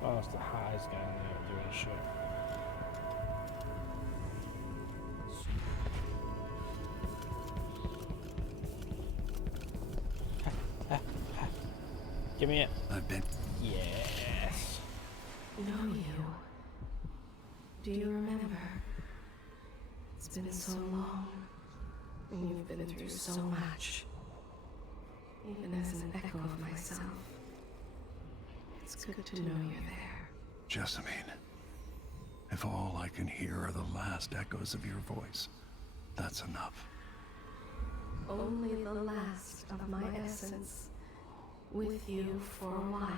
Oh, it's the highest guy in there doing shit. Give me it. I've been. Yes. Know you. Do you remember? It's been so long, and you've been through so much. Even as an echo of myself, it's good to know you're there. Jessamine, if all I can hear are the last echoes of your voice, that's enough. Only the last of my essence, with you for a while.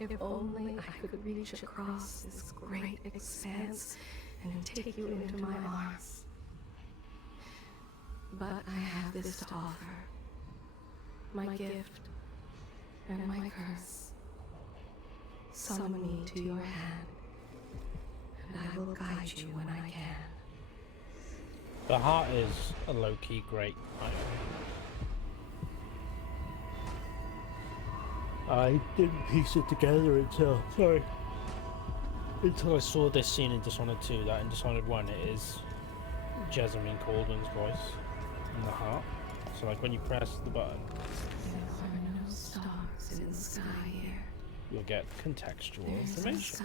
If only I could reach across this great expanse and take you into my arms. But I have this to offer. My gift and my curse. Summon me to your hand, and I will guide you when I can. The heart is a low-key great item. I didn't piece it together until I saw this scene in Dishonored 2. That in Dishonored 1 it is Jessamine Caldwell's voice in the heart. So like when you press the button, There are no stars in the sky here. you'll get contextual There is no information. sky.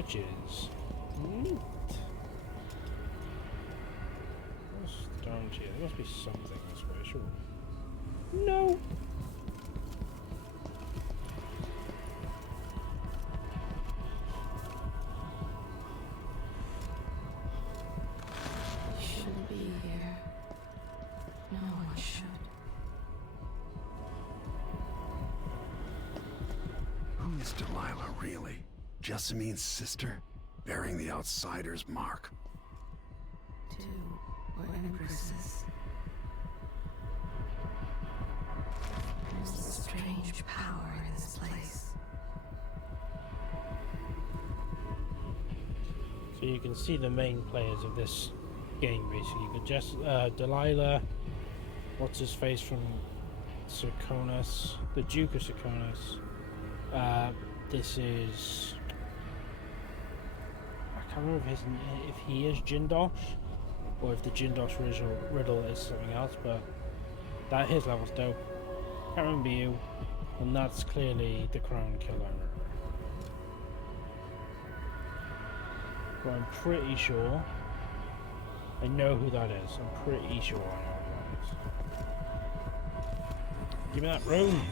switches. Neat. What's down here? There must be something this way, sure. No! Shouldn't be here. No one should. Who is Delilah, really? Jessamine's sister? Bearing the outsider's mark. Two were empresses. There's a strange power in this place. So you can see the main players of this game, basically. You've got Delilah, what's his face from Serkonos, the Duke of Serkonos. This is... I can't remember if he is Jindosh, or if the Jindosh riddle is something else, but his level's dope. Can't remember you, and that's clearly the Crown Killer. But I'm pretty sure I know who that is. I'm pretty sure I know who that is. Give me that room.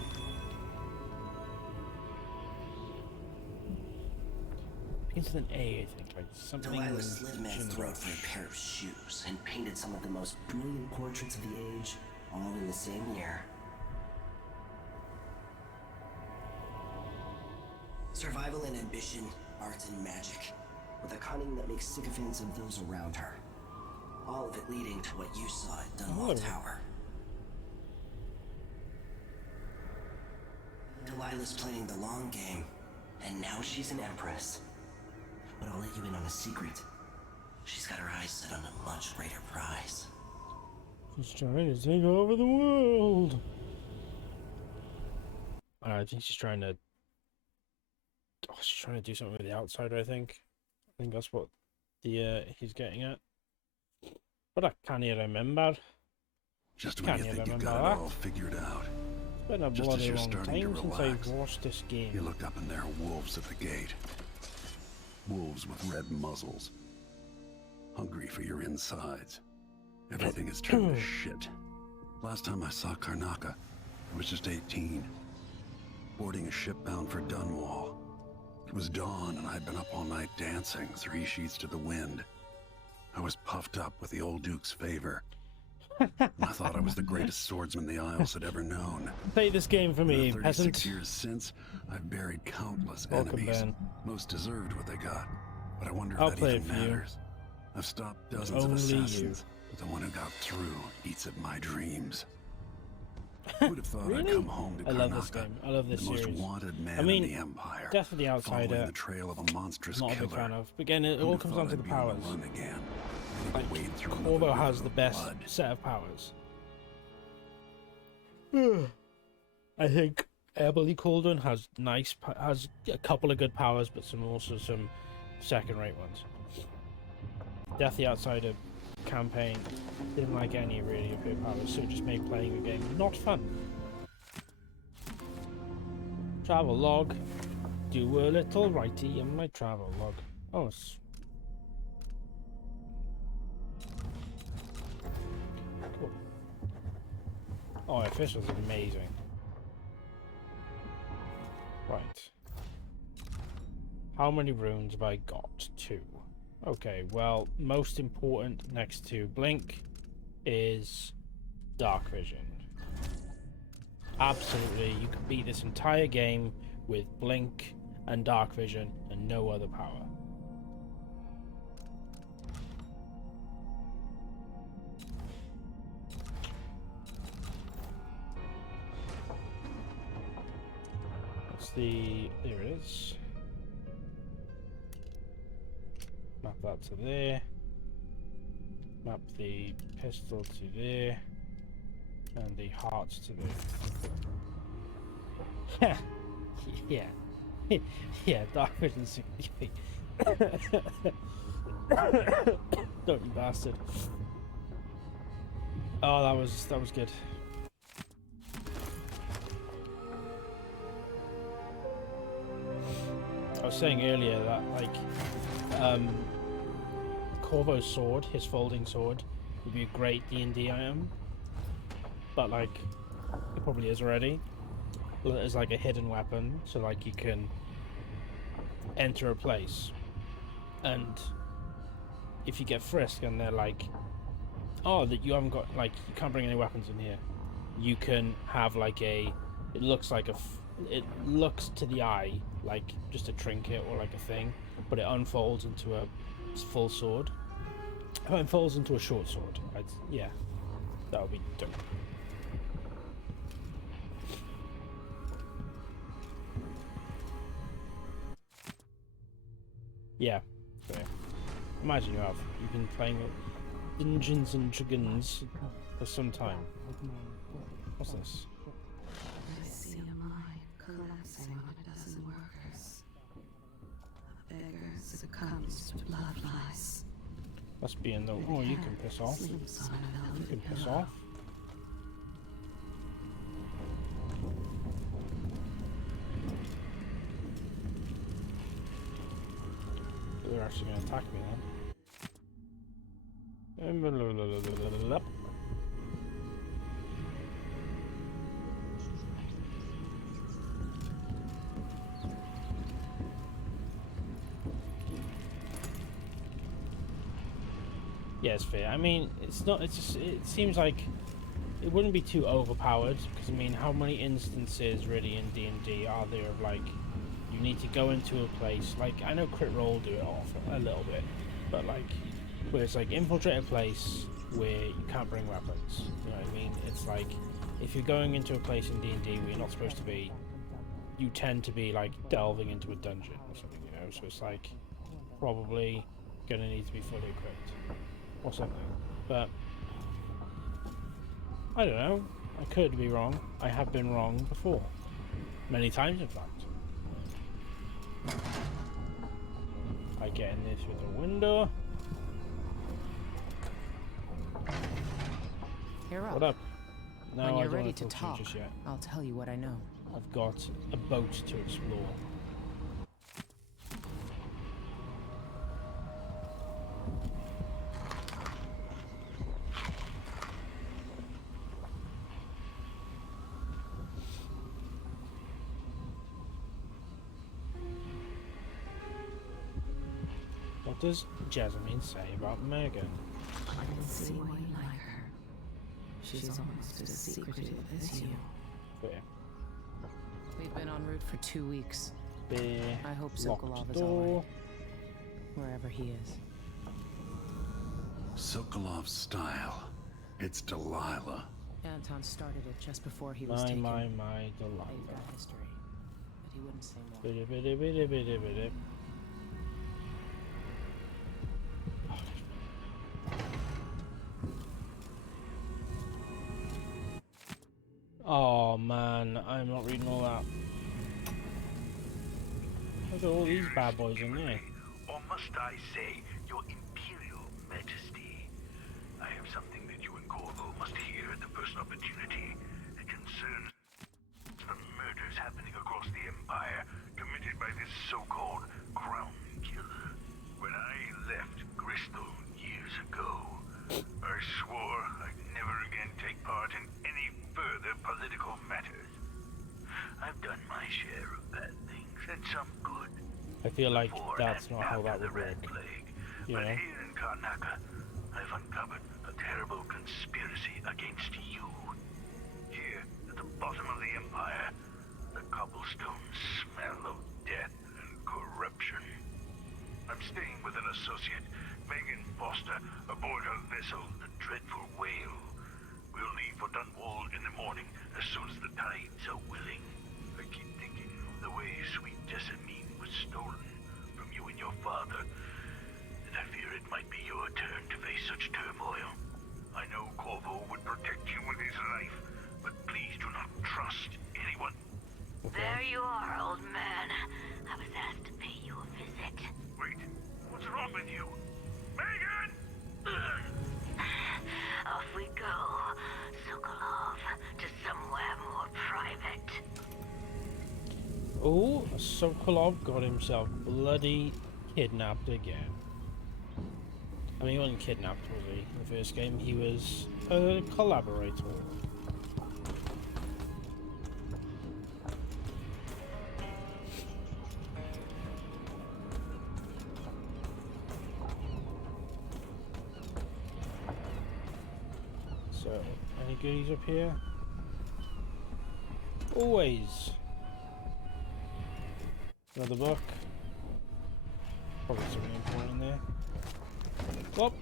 Begins with an A, I think, like something. Delilah slit a man's throat for a pair of shoes and painted some of the most brilliant portraits of the age, all in the same year. Survival and ambition, art and magic, with a cunning that makes sycophants of those around her. All of it leading to what you saw at Dunwall Tower. Delilah's playing the long game, and now she's an empress. But I'll let you in on a secret. She's got her eyes set on a much greater prize. She's trying to take over the world. I think she's trying to... Oh, she's trying to do something with the outsider, I think. I think that's what he's getting at. But I can't remember. Just when you think you've got it all figured out. It's been a bloody long time since I've watched this game. You look up and there are wolves at the gate. Wolves with red muzzles. Hungry for your insides. Everything has turned to shit. Last time I saw Karnaca, I was just 18. Boarding a ship bound for Dunwall. It was dawn and I'd been up all night dancing, 3 sheets to the wind. I was puffed up with the old Duke's favor. I thought I was the greatest swordsman the Isles had ever known. Play this game for me, 36 peasant. years since, I've buried countless Welcome, enemies. Ben. Most deserved what they got, but I wonder I'll if that play even it for you. matters. I've stopped dozens of Only assassins, but the one who got through eats at my dreams. Who would have thought Really? I'd come home to I love this Karnaca, game. I love this the most series. wanted man I mean, in the Empire, Death of the Outsider, following the trail of a monstrous not a big killer. fan of. But again, it Who'd all have comes thought down to I'd the be on powers. run again? Like, Wade through Corvo another has river the of best blood. set of powers. I think Eberly Cauldron has has a couple of good powers, but also some second-rate ones. Death the Outsider campaign didn't like any really of her powers, so it just made playing the game not fun. Travel log. Do a little righty in my travel log. Oh, cool. Oh, yeah, fish was amazing. Right. How many runes have I got? 2. Okay, well, most important next to Blink is Dark Vision. Absolutely, you can beat this entire game with Blink and Dark Vision and no other power. There it is. Map that to there. Map the pistol to there. And the hearts to there. Yeah. Yeah, Dark Vision 60 feet. Don't you bastard. Oh, that was good. was saying earlier that, like, Corvo's sword, his folding sword, would be a great D&D item. But, like, it probably is already. As, like, a hidden weapon, so, like, you can enter a place, and if you get frisked and they're like, oh, that you haven't got, like, you can't bring any weapons in here, you can have, like, it looks like it looks to the eye like just a trinket or like a thing, but it unfolds into a full sword. If it unfolds into a short sword, yeah, that would be dope. Yeah, fair. Imagine you've been playing Dungeons and Dragons for some time. What's this? I see a mine collapsing on a dozen workers. A beggar succumbs to blood flies. Must be in the... Oh, you can piss off. You can piss off. They're actually going to attack me then. Yeah, it's fair. I mean, it's not. It's just. It seems like it wouldn't be too overpowered, because I mean, how many instances really in D&D are there of, like, you need to go into a place, like, I know Crit Roll do it off a little bit, but, like, where it's like infiltrate a place where you can't bring weapons. You know what I mean? It's like, if you're going into a place in D&D where you're not supposed to be, you tend to be, like, delving into a dungeon or something, you know? So it's like, probably gonna need to be fully equipped or something. But I don't know. I could be wrong. I have been wrong before. Many times, in fact. I get in there through the window. You're up. What up? No, when I you're don't ready want to talk, just yet. I'll tell you what I know. I've got a boat to explore. What does Jasmine say about Megan? I can see why you like her. She's almost as secretive as you. Fair. We've been en route for 2 weeks. Fair. I hope Locked Sokolov is door. alright. Wherever he is. Sokolov's style. It's Delilah. Anton started it just before he was My taken. Delilah. They've got history, but he wouldn't say more. Biddy, biddy, biddy, biddy, biddy. Oh man, I'm not reading all that. Look at all these bad boys in there. Or must I say, Your Imperial Majesty? I have something that you and Corvo must hear at the first opportunity. It concerns the murders happening across the Empire, committed by this so-called Crown Killer. When I left Bristol years ago, I swore I'd never again take part in any further political matters. I've done my share of bad things, and some good. I feel like Before that's and not how that after would the Red work. Plague. You But know? here in Karnaca, I've uncovered a terrible conspiracy against you. Here, at the bottom of the Empire, the cobblestones smell of death and corruption. I'm staying with an associate, Megan Foster, aboard her vessel, the Dreadful Whale. We'll leave for Dunwall in the morning, as soon as the tides are willing. I keep thinking of the way sweet Jessamine was stolen from you and your father, and I fear it might be your turn to face such turmoil. I know Corvo would protect you with his life, but please do not trust anyone. There you are, old man. I was asked to pay you a visit. Wait, what's wrong with you? Megan! Off we go, Sokolov, to somewhere more private. Oh, Sokolov got himself bloody kidnapped again. I mean, he wasn't kidnapped, was he? In the first game, he was a collaborator. So, any goodies up here? Always. Another book. Probably something important there. Whoop!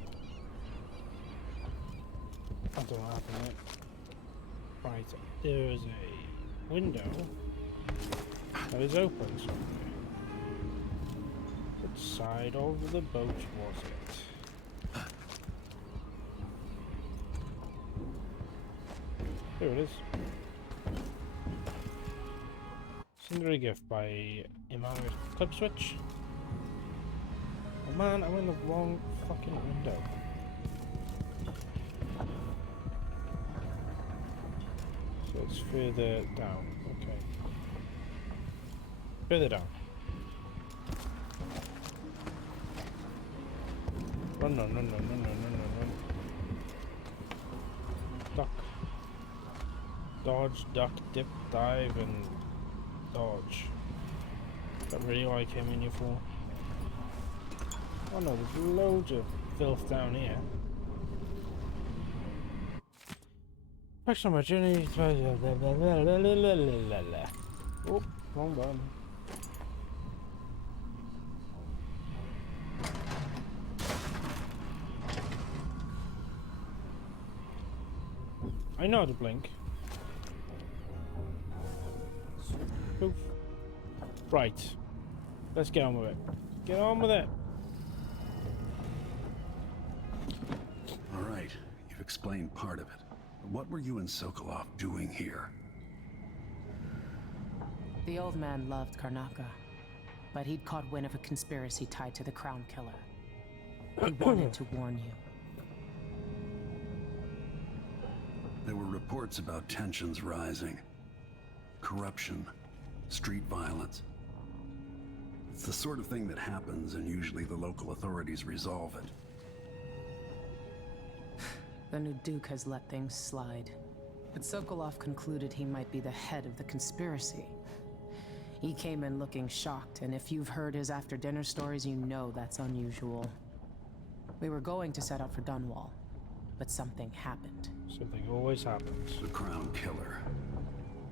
I don't know what happened there. Right, there is a window that is open somewhere. Which side of the boat was it? Here it is. Cindery gift by Emmanuel Clip Switch. Oh man, I'm in the wrong fucking window. So it's further down. Okay. Further down. Run, run, run, run, run, run, run, run. Duck. Dodge, duck, dip, dive, and dodge. Is that really what I came in here for? Oh no, there's loads of filth down here. Back on my journey. Oh, wrong button. I know how to blink. Poof. Right. Let's get on with it. Get on with it. All right, you've explained part of it. But what were you and Sokolov doing here? The old man loved Karnaka, but he'd caught wind of a conspiracy tied to the Crown Killer. He wanted to warn you. There were reports about tensions rising. Corruption, street violence. It's the sort of thing that happens, and usually the local authorities resolve it. The new Duke has let things slide, but Sokolov concluded he might be the head of the conspiracy. He came in looking shocked, and if you've heard his after-dinner stories, you know that's unusual. We were going to set out for Dunwall, but something happened. Something always happens. The Crown Killer.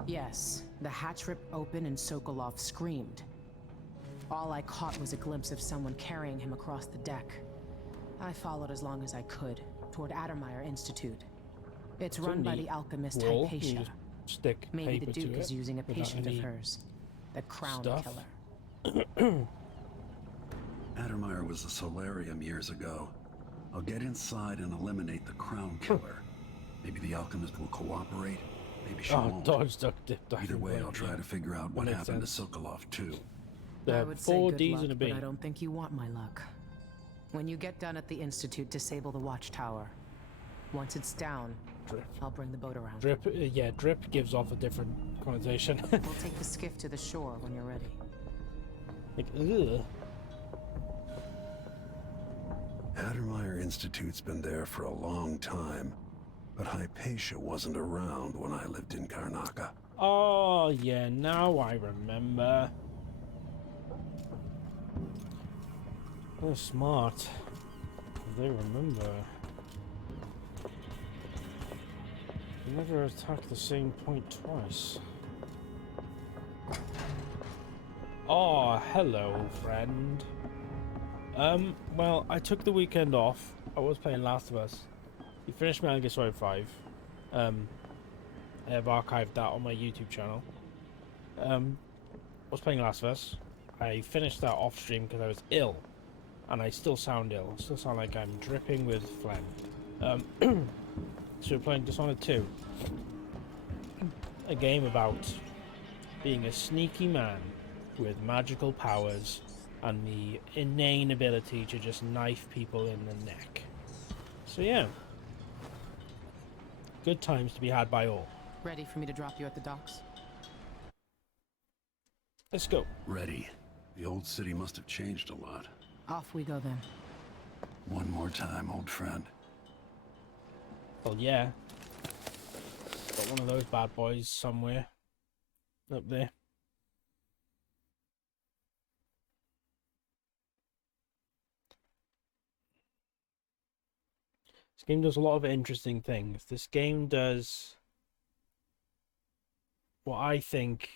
Yes, the hatch ripped open and Sokolov screamed. All I caught was a glimpse of someone carrying him across the deck. I followed as long as I could, toward Addermeyer Institute. It's run by the alchemist Hypatia. Stick Maybe paper the Duke to is it using a without patient of any hers, the Crown stuff. Killer. Addermeyer was a solarium years ago. I'll get inside and eliminate the Crown Killer. Maybe the alchemist will cooperate. Maybe she won't. Dodge, duck, dip, dive. Either way, I'll try to figure out what happened to Sokolov too. I would say 4 good Ds luck, and a B. but I don't think you want my luck. When you get done at the Institute, disable the watchtower. Once it's down, Drip. I'll bring the boat around. Drip, yeah, drip gives off a different connotation. We'll take the skiff to the shore when you're ready. Like, ugh. Addermeyer Institute's been there for a long time, but Hypatia wasn't around when I lived in Karnaka. Oh, yeah, now I remember. They're smart. They remember. You never attack the same point twice. Oh, hello, friend. Well, I took the weekend off. I was playing Last of Us. You finished Metal Gear Solid 5. I have archived that on my YouTube channel. I was playing Last of Us. I finished that off stream because I was ill. And I still sound ill. I still sound like I'm dripping with phlegm. So we're playing Dishonored 2. A game about being a sneaky man with magical powers and the inane ability to just knife people in the neck. So yeah. Good times to be had by all. Ready for me to drop you at the docks? Let's go. Ready. The old city must have changed a lot. Off we go then. One more time, old friend. Well, yeah. Got one of those bad boys somewhere. Up there. This game does a lot of interesting things. This game does what I think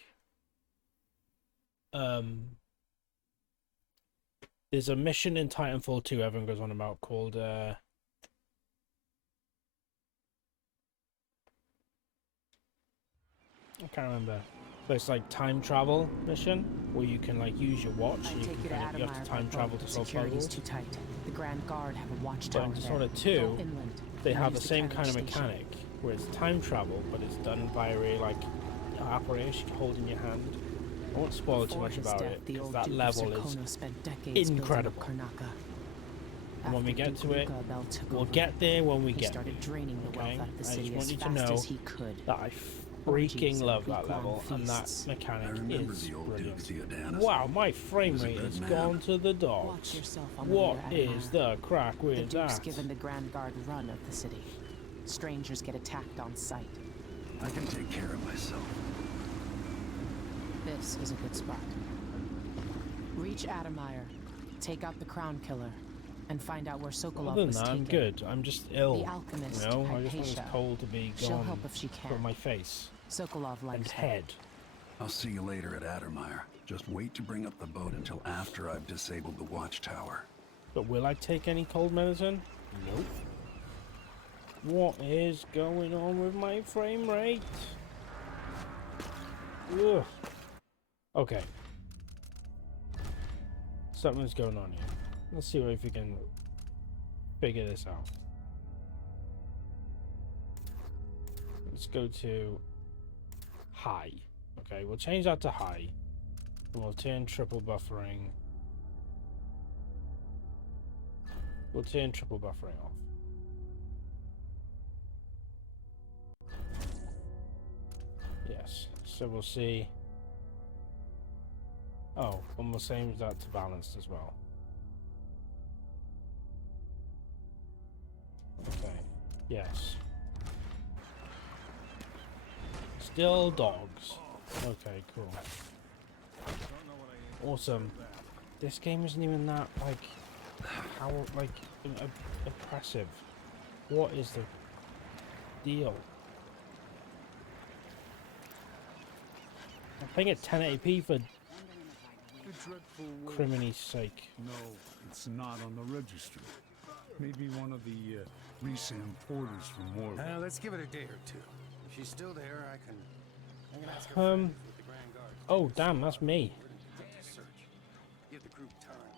there's a mission in Titanfall 2 everyone goes on about called I can't remember. But it's like time travel mission where you can like use your watch and you have to time travel to solve Security's puzzles. too tight. The Grand Guard have a watchtower But in there. Dishonored 2, Go inland. they and have use the same kind carriage of station. mechanic where it's time travel, but it's done via a like apparatus you can hold in your hand. I won't spoil too Before much his about death, it the because old that Duke of level is Serkonos spent decades incredible. building up Karnaca. And when we After get Duke to it, Luca, Bell took we'll over. get there when we He get started there. draining the Okay? wealth out of the I city just want as you to fast know as he could. that I Orgies freaking and love that week-long level, and that feasts. mechanic I remember is the old brilliant. Duke Theodanis. Wow, my frame He was a rate good has man. gone to the Watch dogs. yourself on the What way to is Admire. the crack The with Duke's that? given the Grand Guard run of the city. Strangers get attacked on sight. I can take care of myself. This is a good spot. Reach Admire, take out the Crown Killer, and find out where Sokolov Other than was that, I'm taken. good. I'm just ill. The alchemist, You know, I just want this Hypatia. cold to be She'll gone help if she can. from my face Sokolov and likes her. head. I'll see you later at Addermire. Just wait to bring up the boat until after I've disabled the watchtower. But will I take any cold medicine? Nope. What is going on with my frame rate? Ugh. Okay. Something's going on here. Let's see if we can figure this out. Let's go to high. Okay, we'll change that to high. And we'll turn triple buffering. We'll turn triple buffering off. Yes, so we'll see. Oh, and we'll change that to balanced as well. Okay, yes. Still dogs. Okay, cool. Awesome. This game isn't even that, like, how, like, oppressive. What is the deal? I'm playing at 1080p for criminy sake. No, it's not on the registry. Maybe one of the recent importers from Morrow. Let's give it a day or two. If she's still there, I can ask her friends with the Grand Guard. Oh, damn, that's me. Search. Give the group time.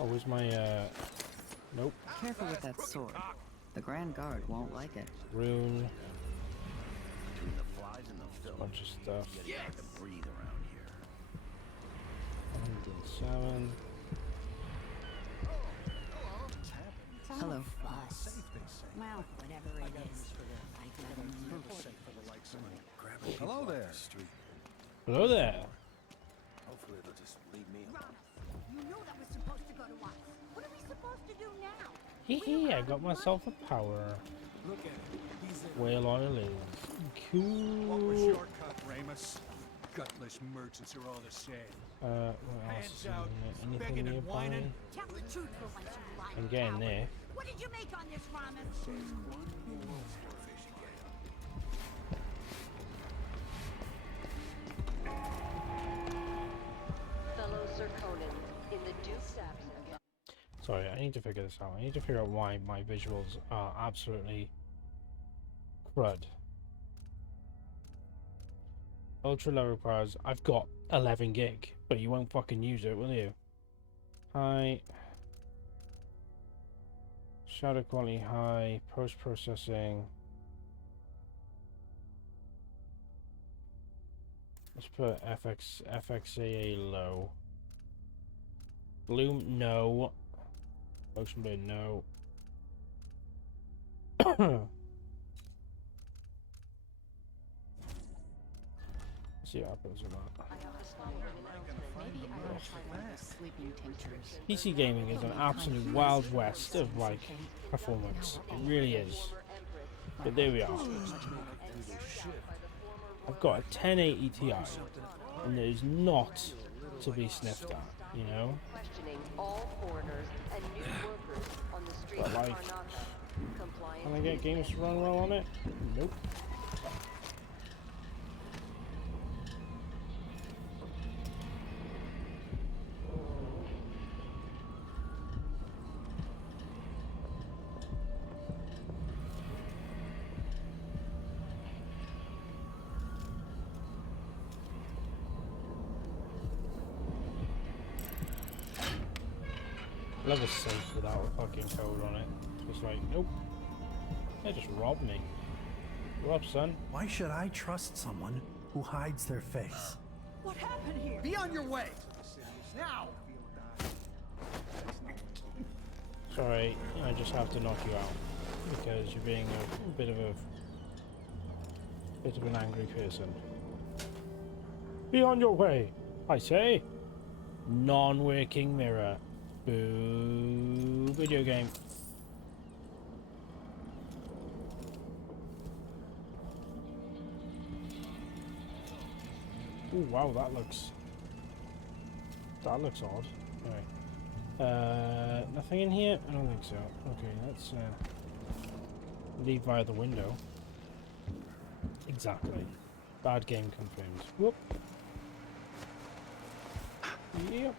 Oh, where's my, nope. Careful with that sword. The Grand Guard won't like it. Rune. Between the flies and the film. Bunch of stuff. You get to breathe around here. 107. Hello. Well, whatever it is. Hello there. Hello there. Hopefully they'll just leave me alone. You knew that was supposed to go to us. What are we supposed to do now? Hee hee, I got myself a power. Look at it. He's a Whale oil is What was cool. your cut, Ramus? Gutless merchants are all the same. What else is in here? Anything begging and nearby? Tell the truth for once, you lying I'm getting coward. there. What did you make on this, Ramus? Fellow Serkonans, in the Duke's absence. Sorry, I need to figure this out. I need to figure out why my visuals are absolutely crud. Ultra low requires. I've got 11 gig, but you won't fucking use it, will you? High. Shadow quality high. Post processing. Let's put FXAA low. Bloom, no. Motion blur, no. Let's see what happens with that. Maybe I will try one of those sleeping tinctures. PC gaming is an absolute wild west of like performance. It really is. But there we are. I've got a 1080 Ti, and it is not to be sniffed at, you know? But like, can I get games to run well on it? Nope. Love a safe without a fucking code on it. Just like, nope. They just robbed me. What up, son? Why should I trust someone who hides their face? What happened here? Be on your way! Now! Sorry, I just have to knock you out. Because you're being a bit of an angry person. Be on your way, I say. Non-working mirror. Boo. Video game. Oh wow, that looks odd. Anyway, nothing in here? I don't think so. Okay, let's leave via the window. Exactly. Bad game confirmed. Whoop. Yep.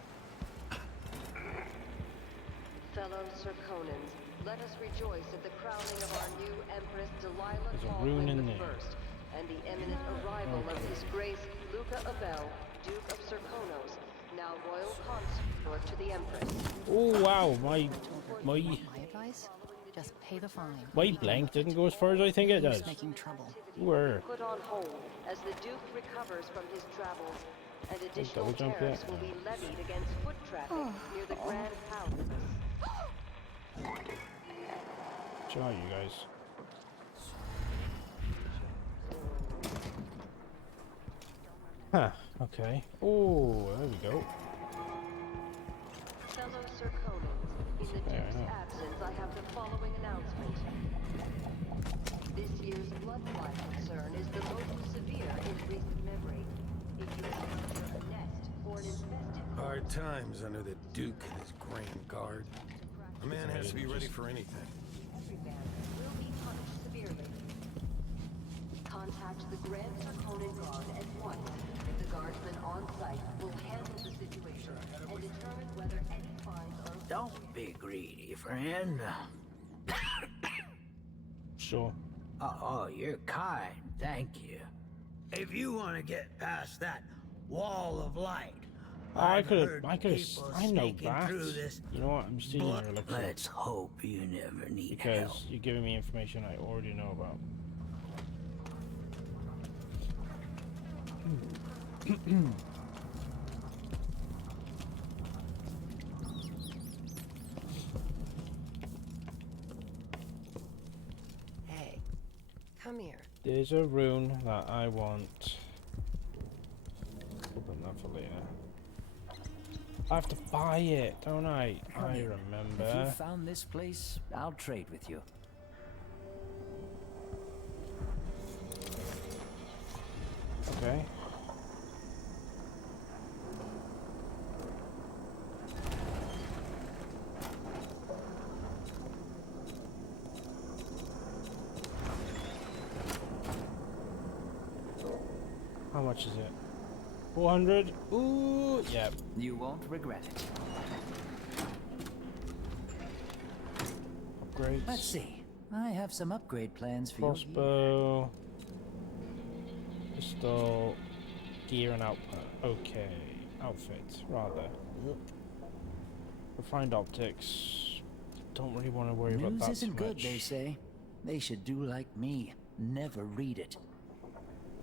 Fellow Serkonans, let us rejoice at the crowning of our new Empress Delilah There's a Baldwin rune in the there. First, and the imminent arrival of His Grace Luca Abel, Duke of Serkonos, now royal consort to the Empress. Oh wow, my My advice? Just pay the fine. my blank didn't go as far as I think it does. Making trouble. Where? Put on hold as the Duke recovers from his travels, and additional double jump tariffs yet? will be levied against foot traffic near the Grand Palace. Chill out, you guys. Huh, okay. Oh, there we go. Fellow Serkonans, in the Duke's absence, I have the following announcement. This year's bloodfly concern is the most severe in recent memory. If you encounter a nest or an infested... Hard times under the Duke and his Grand Guard. A man has to be ready for anything. Every bandit will be punished severely. Contact the Grand Serkonan Guard at once. The guardsmen on site will handle the situation and determine whether any fines are... Don't be greedy, friend. Sure. Oh, you're kind. Thank you. If you want to get past that wall of light, I could have. I know that. This You know what? I'm stealing your elixir. let's hope you never need Because help. you're giving me information I already know about. Hey, come here. There's a rune that I want. Open that for later. I have to buy it, don't I? I If you remember. found this place, I'll trade with you. Okay. How much is it? 400? Ooh, yep. You won't regret it. Upgrades. Let's see. I have some upgrade plans for Crossbow. Pistol. Gear and output. Okay. Outfit, rather. Refined optics. Don't really want to worry you. about News that isn't too good, much. they say. They should do like me. Never read it.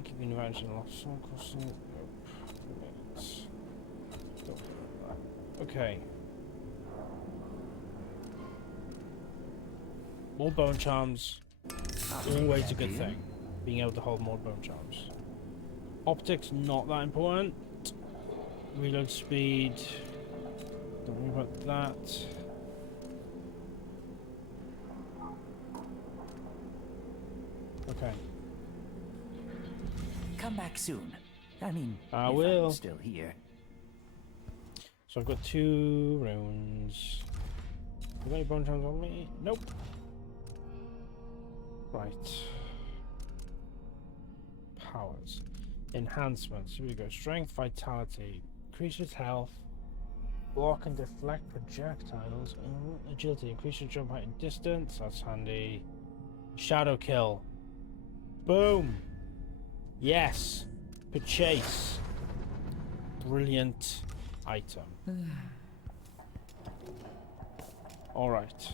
Keeping advantage in lost soul crossing. Nope. Okay. More bone charms. Always a good thing. Being able to hold more bone charms. Optics not that important. Reload speed. Don't worry about that. Okay. Come back soon. I mean, I if will. I'm still here. So I've got 2 runes. Have got any bone charms on me? Nope. Right. Powers. Enhancements. Here we go. Strength, vitality. Increases health. Block and deflect projectiles. Agility. Increases jump height and distance. That's handy. Shadow kill. Boom. Yes. Purchase. Brilliant item. Alright.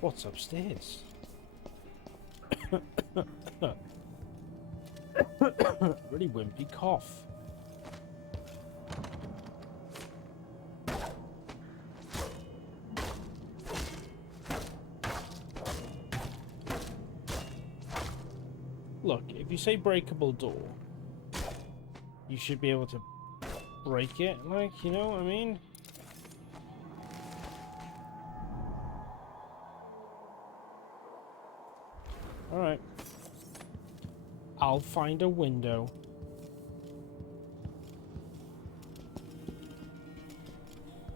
What's upstairs? Really wimpy cough. Look, if you say breakable door, you should be able to break it, like, you know what I mean? Alright. I'll find a window.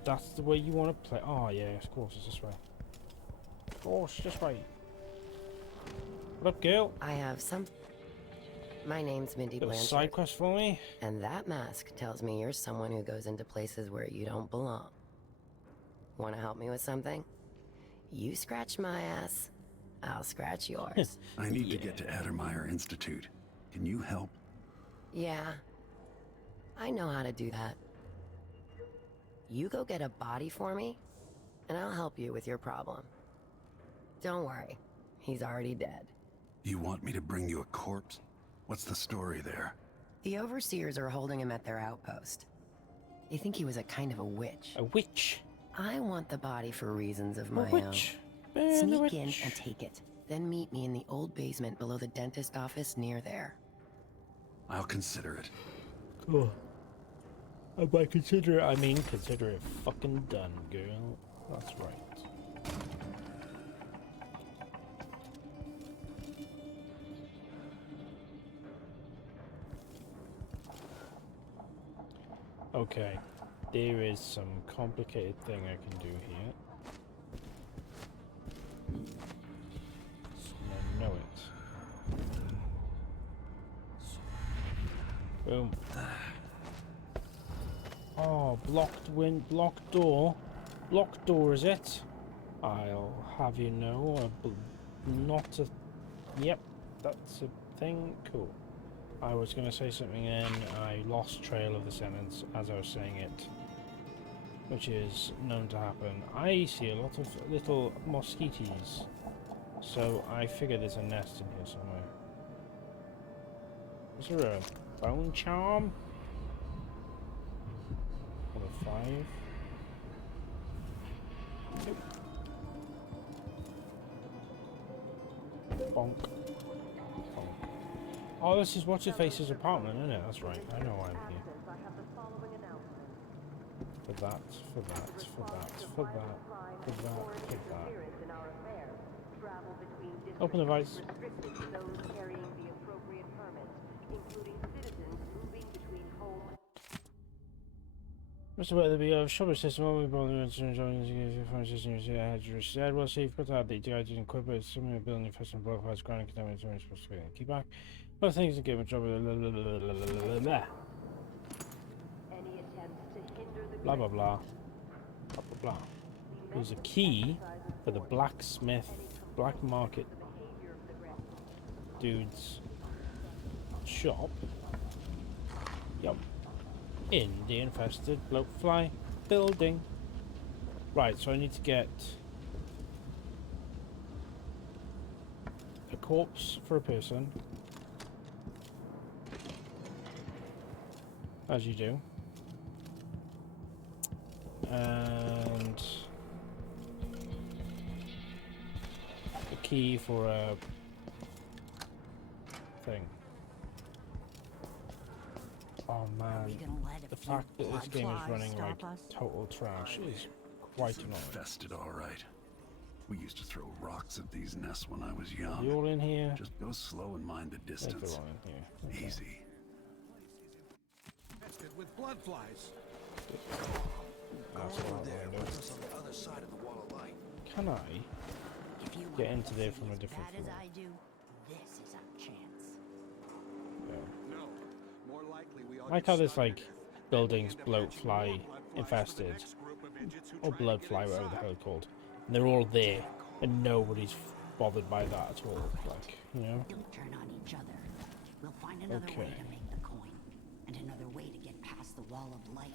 That's the way you want to play. Oh, yeah, of course, it's this way. Of course, this way. What up, girl? I have some... My name's Mindy Got a Blanchard. side quest for me? And that mask tells me you're someone who goes into places where you don't belong. Want to help me with something? You scratch my ass, I'll scratch yours. I need to get to Addermeyer Institute. Can you help? Yeah, I know how to do that. You go get a body for me, and I'll help you with your problem. Don't worry, he's already dead. You want me to bring you a corpse? What's the story there? The overseers are holding him at their outpost. They think he was a kind of a witch. A witch? I want the body for reasons of A my witch? own. Sneak in and take it. Then meet me in the old basement below the dentist office near there. I'll consider it. Cool. And by consider it, I mean consider it fucking done, girl. That's right. Okay, there is some complicated thing I can do here. And I know it. Boom. Oh, blocked door. Blocked door, is it? I'll have you know, not a... Yep, that's a thing. Cool. I was going to say something and I lost trail of the sentence as I was saying it, which is known to happen. I see a lot of little mosquitoes, so I figure there's a nest in here somewhere. Is there a bone charm? Number 5. Yep. Bonk. Oh, this is What's-Her-Face's apartment, isn't it? That's right. I know I'm here. For that, for that, for that, for that, for that, for that. Open the device. Mr. Whether be a shopper system, only bother to phone system, you had to said, well, see, you've got that, the guy didn't quit, but some building first and profiles, ground contaminants, are supposed to be keep back. Well, things to give a job. Blah blah blah. Blah blah blah. There's a key for the blacksmith, black market dude's shop. Yup. In the infested bloatfly building. Right, so I need to get a corpse for a person. As you do. And a key for a thing. Oh man, the fact that this game is running like total trash is quite annoying. Infested, all right. We used to throw rocks at these nests when I was young. You all in here? Just go slow and mind the distance. All in here. Okay. Easy. Infested with blood flies. That's what I wanted. On the other side of the wall of light. Can I get into there from a different floor? I do. This is our chance. Yeah. No. More likely we all I like how there's like buildings bloat fly infested or blood fly, whatever the hell it's called, and they're all there and nobody's bothered by that at all. Like, you know. Don't turn on each other. We'll find another way to make the coin, and another way to get past the wall of light.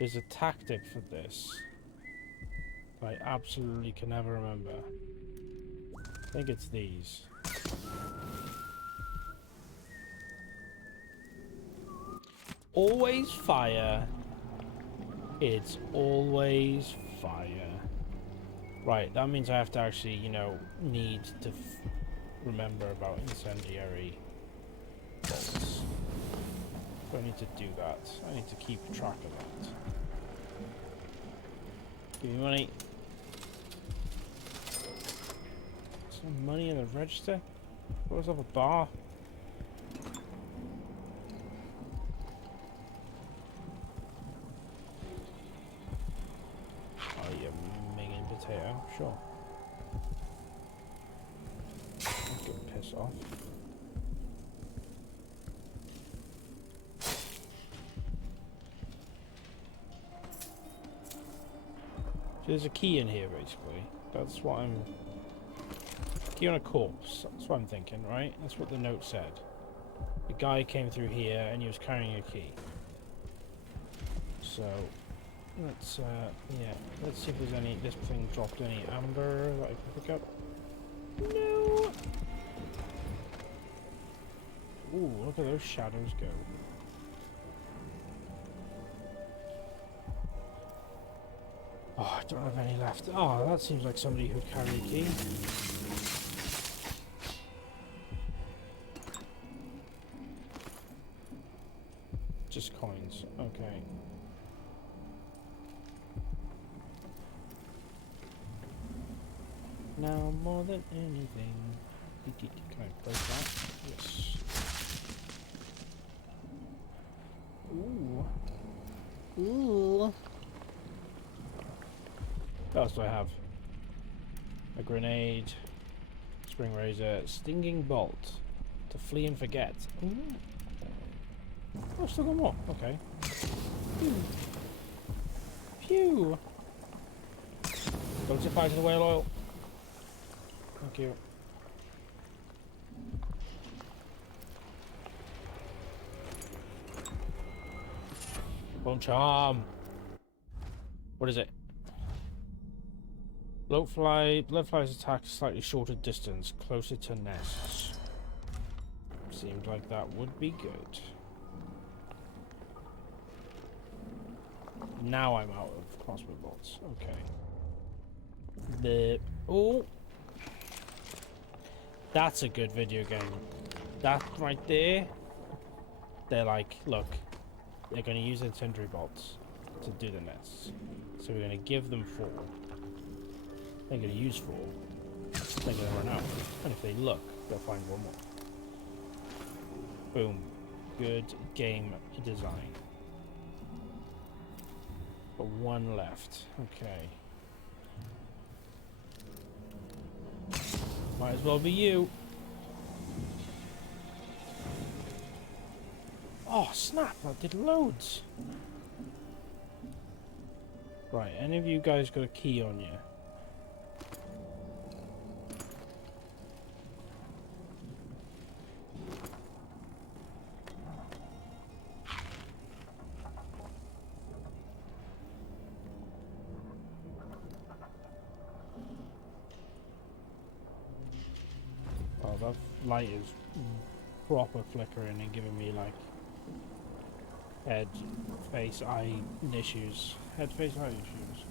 There's a tactic for this that I absolutely can never remember. I think it's these. Always fire. It's always fire. Right, that means I have to actually, you know, need to remember about incendiary bolts. So I need to do that. I need to keep track of that. Give me money. Some money in the register? What's up a bar? Oh, you minging potato. Sure. Get piss off. There's a key in here, basically. That's what I'm... Key on a corpse. That's what I'm thinking, right? That's what the note said. The guy came through here and he was carrying a key. So, let's, yeah. Let's see if there's any... This thing dropped any amber that I can pick up. No! Ooh, look at those shadows go. Oh, I don't have any left. Oh, that seems like somebody who'd carry a key. Just coins. Okay. Now more than anything. Can I break that? Yes. Ooh. Ooh. What else do I have? A grenade, spring razor, stinging bolt, to flee and forget. Ooh. Oh, still got more. Okay. Phew. Don't set fire to the whale oil. Thank you. Bone charm. What is it? Blood flies attack slightly shorter distance, closer to nests. Seemed like that would be good. Now I'm out of crossbow bolts. Okay. Oh, that's a good video game. That right there. They're like, look, they're going to use incendiary bolts to do the nests. So we're going to give them 4. They're going to use 4. They're going to run out. And if they look, they'll find 1 more. Boom. Good game design. But 1 left. Okay. Might as well be you. Oh, snap. That did loads. Right, any of you guys got a key on you? Oh, that light is proper flickering and giving me like head, face, eye issues. Head, face, eye issues.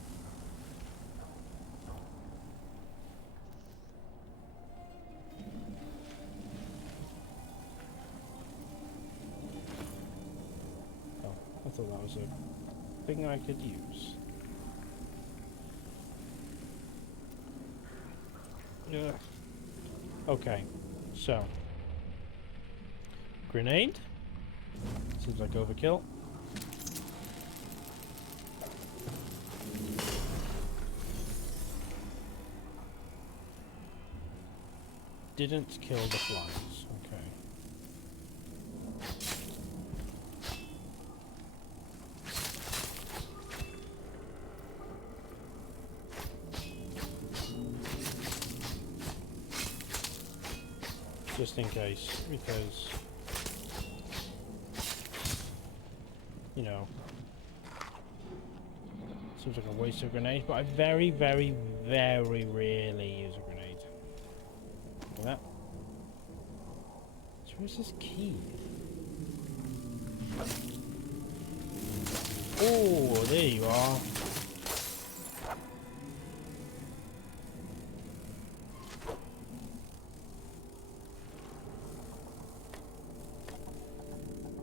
was a thing I could use. Yeah. Okay, so grenade. Seems like overkill. Didn't kill the flies. Okay. Just in case, because, you know, seems like a waste of grenade, but I very, very, very rarely use a grenade. Look at that. So where's this key? Oh, there you are.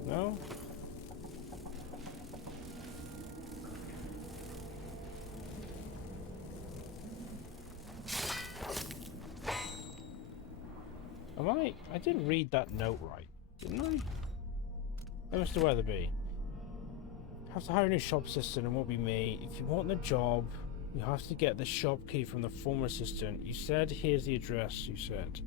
No? I didn't read that note right, didn't I? That Mr. Weatherby. Have to hire a new shop assistant, and won't be me. If you want the job, you have to get the shop key from the former assistant. You said, here's the address, you said.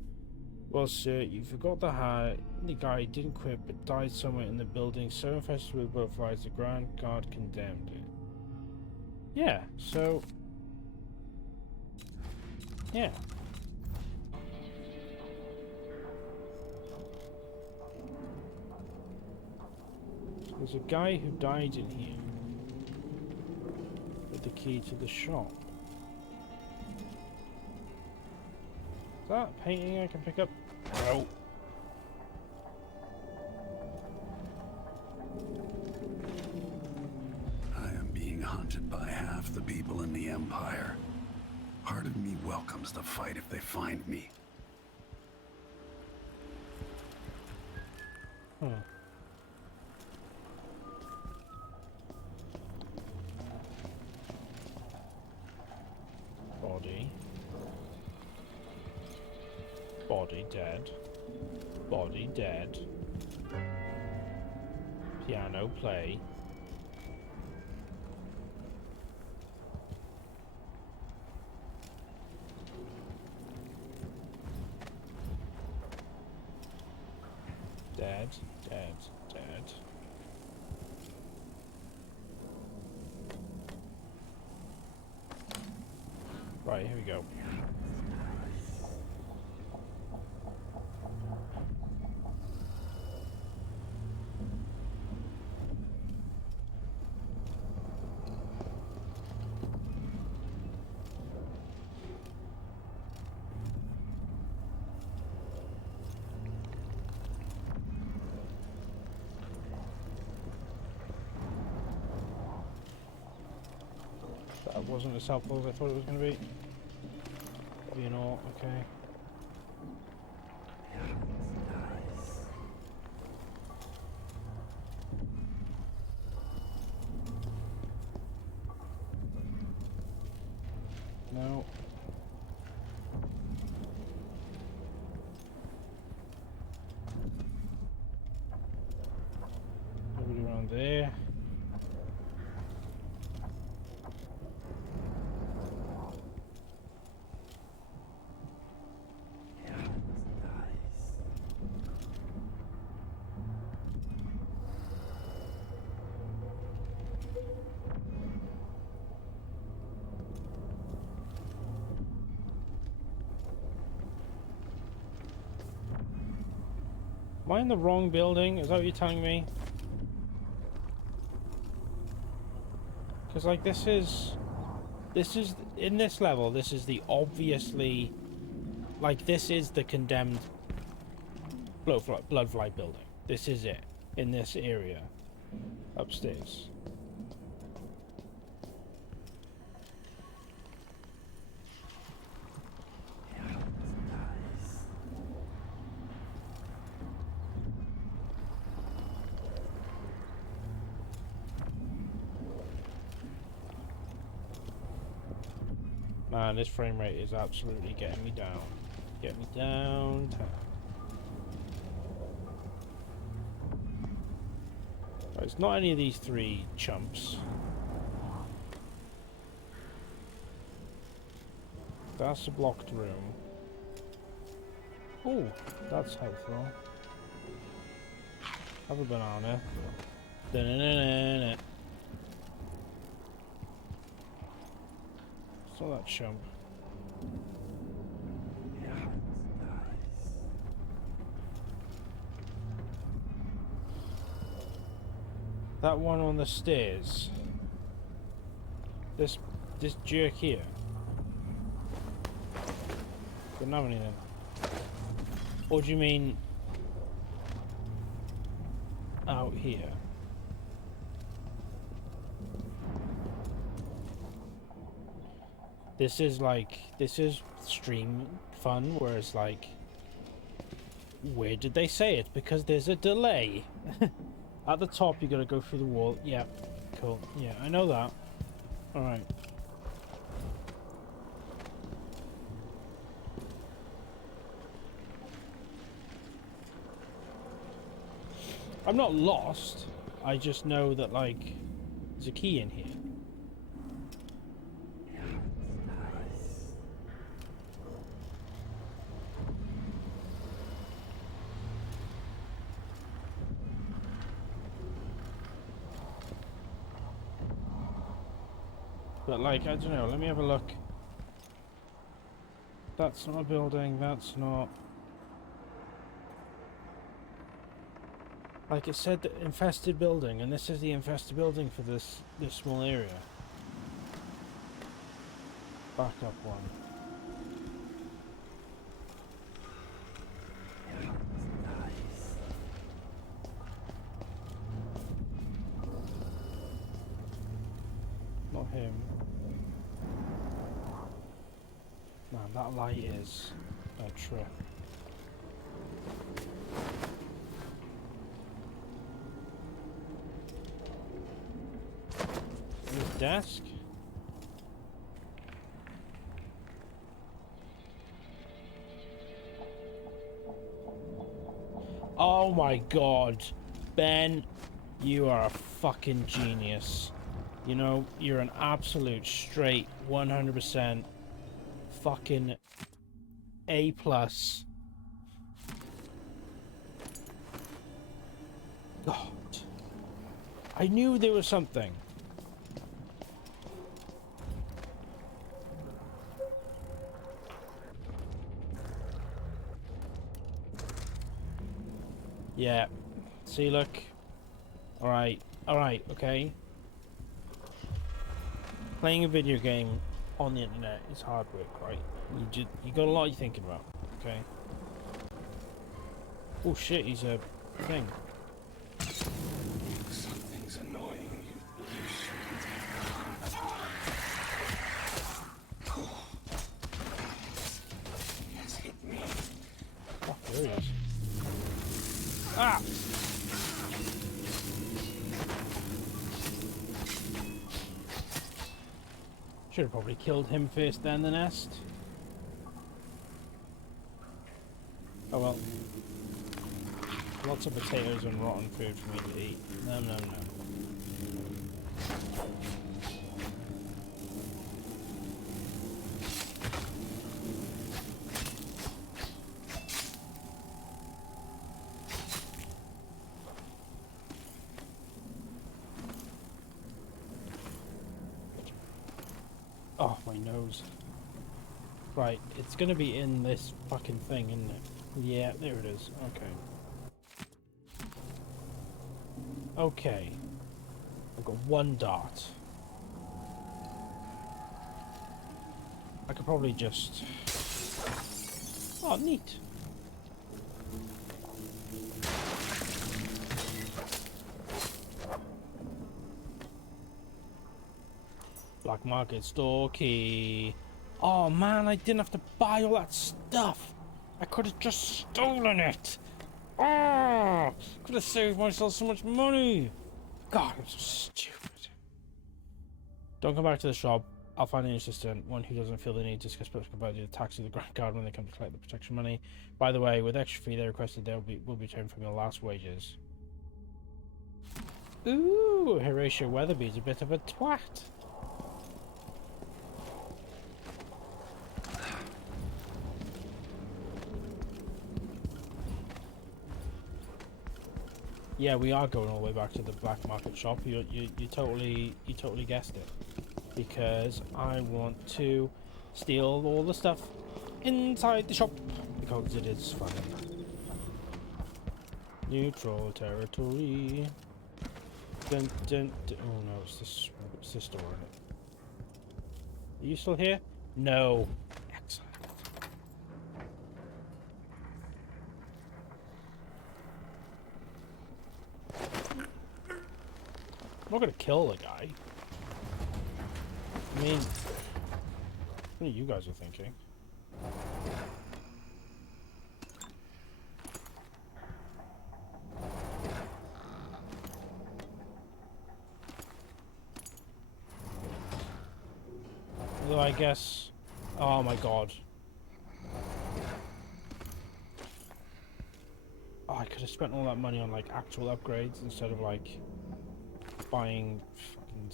Well, sir, you forgot the hat. The guy didn't quit, but died somewhere in the building, so infested with butterflies, the Grand Guard condemned it. Yeah, so... yeah. So there's a guy who died in here with the key to the shop. Is that a painting I can pick up? No. I am being hunted by half the people in the Empire. Part of me welcomes the fight if they find me. Body. Body dead. Body dead. Piano play. Dead, dead, dead. Right, here we go. That wasn't as helpful as I thought it was going to be. You know, okay. No. Nobody around there. Am I in the wrong building? Is that what you're telling me? Because like this is in this level, this is the obviously, like this is the condemned bloodfly building. This is it in this area upstairs. Man, this frame rate is absolutely getting me down. Getting me downtown. Right, it's not any of these three chumps. That's a blocked room. Oh, that's helpful. Have a banana. Da-na-na-na-na. Saw that chump. That one on the stairs. This jerk here. Don't have anything. Or do you mean out here? This is stream fun, where it's like, where did they say it? Because there's a delay. At the top, you gotta go through the wall. Yeah, cool. Yeah, I know that. Alright. I'm not lost. I just know that, like, there's a key in here. But, like, I don't know. Let me have a look. That's not a building. That's not... Like, it said that infested building, and this is the infested building for this small area. Back up one. Not him. Man, that light is a trip. His desk? Oh my god. Ben, you are a fucking genius. You know, you're an absolute straight 100% fucking A+. God. I knew there was something. Yeah. See, look. Alright. Alright, okay. Playing a video game on the internet is hard work, right? You got a lot you're thinking about, okay? Oh shit, he's a thing. Something's annoying. You shouldn't. He has hit me. Oh, there he is. Ah! Should have probably killed him first, then the nest. Oh well. Lots of potatoes and rotten food for me to eat. No, no, no. Oh, my nose. Right, it's gonna be in this fucking thing, isn't it? Yeah, there it is. Okay. Okay. I've got one dart. I could probably just... Oh, neat. Black market store key. Oh man, I didn't have to buy all that stuff. I could have just stolen it. Oh, could have saved myself so much money. God, I'm so stupid. Don't come back to the shop. I'll find an assistant, one who doesn't feel the need to discuss about the attacks of the Grand Guard when they come to collect the protection money. By the way, with extra fee they requested will be returned from your last wages. Ooh, Horatio Weatherby's a bit of a twat. Yeah, we are going all the way back to the black market shop. You totally guessed it. Because I want to steal all the stuff inside the shop because it is fun. Neutral territory. Dun, dun, dun. Oh no, it's this door. Are you still here? No. Excellent. I'm not gonna kill the guy. I mean, what you guys are thinking? Although I guess, oh my god. Oh, I could have spent all that money on like actual upgrades instead of like buying fucking.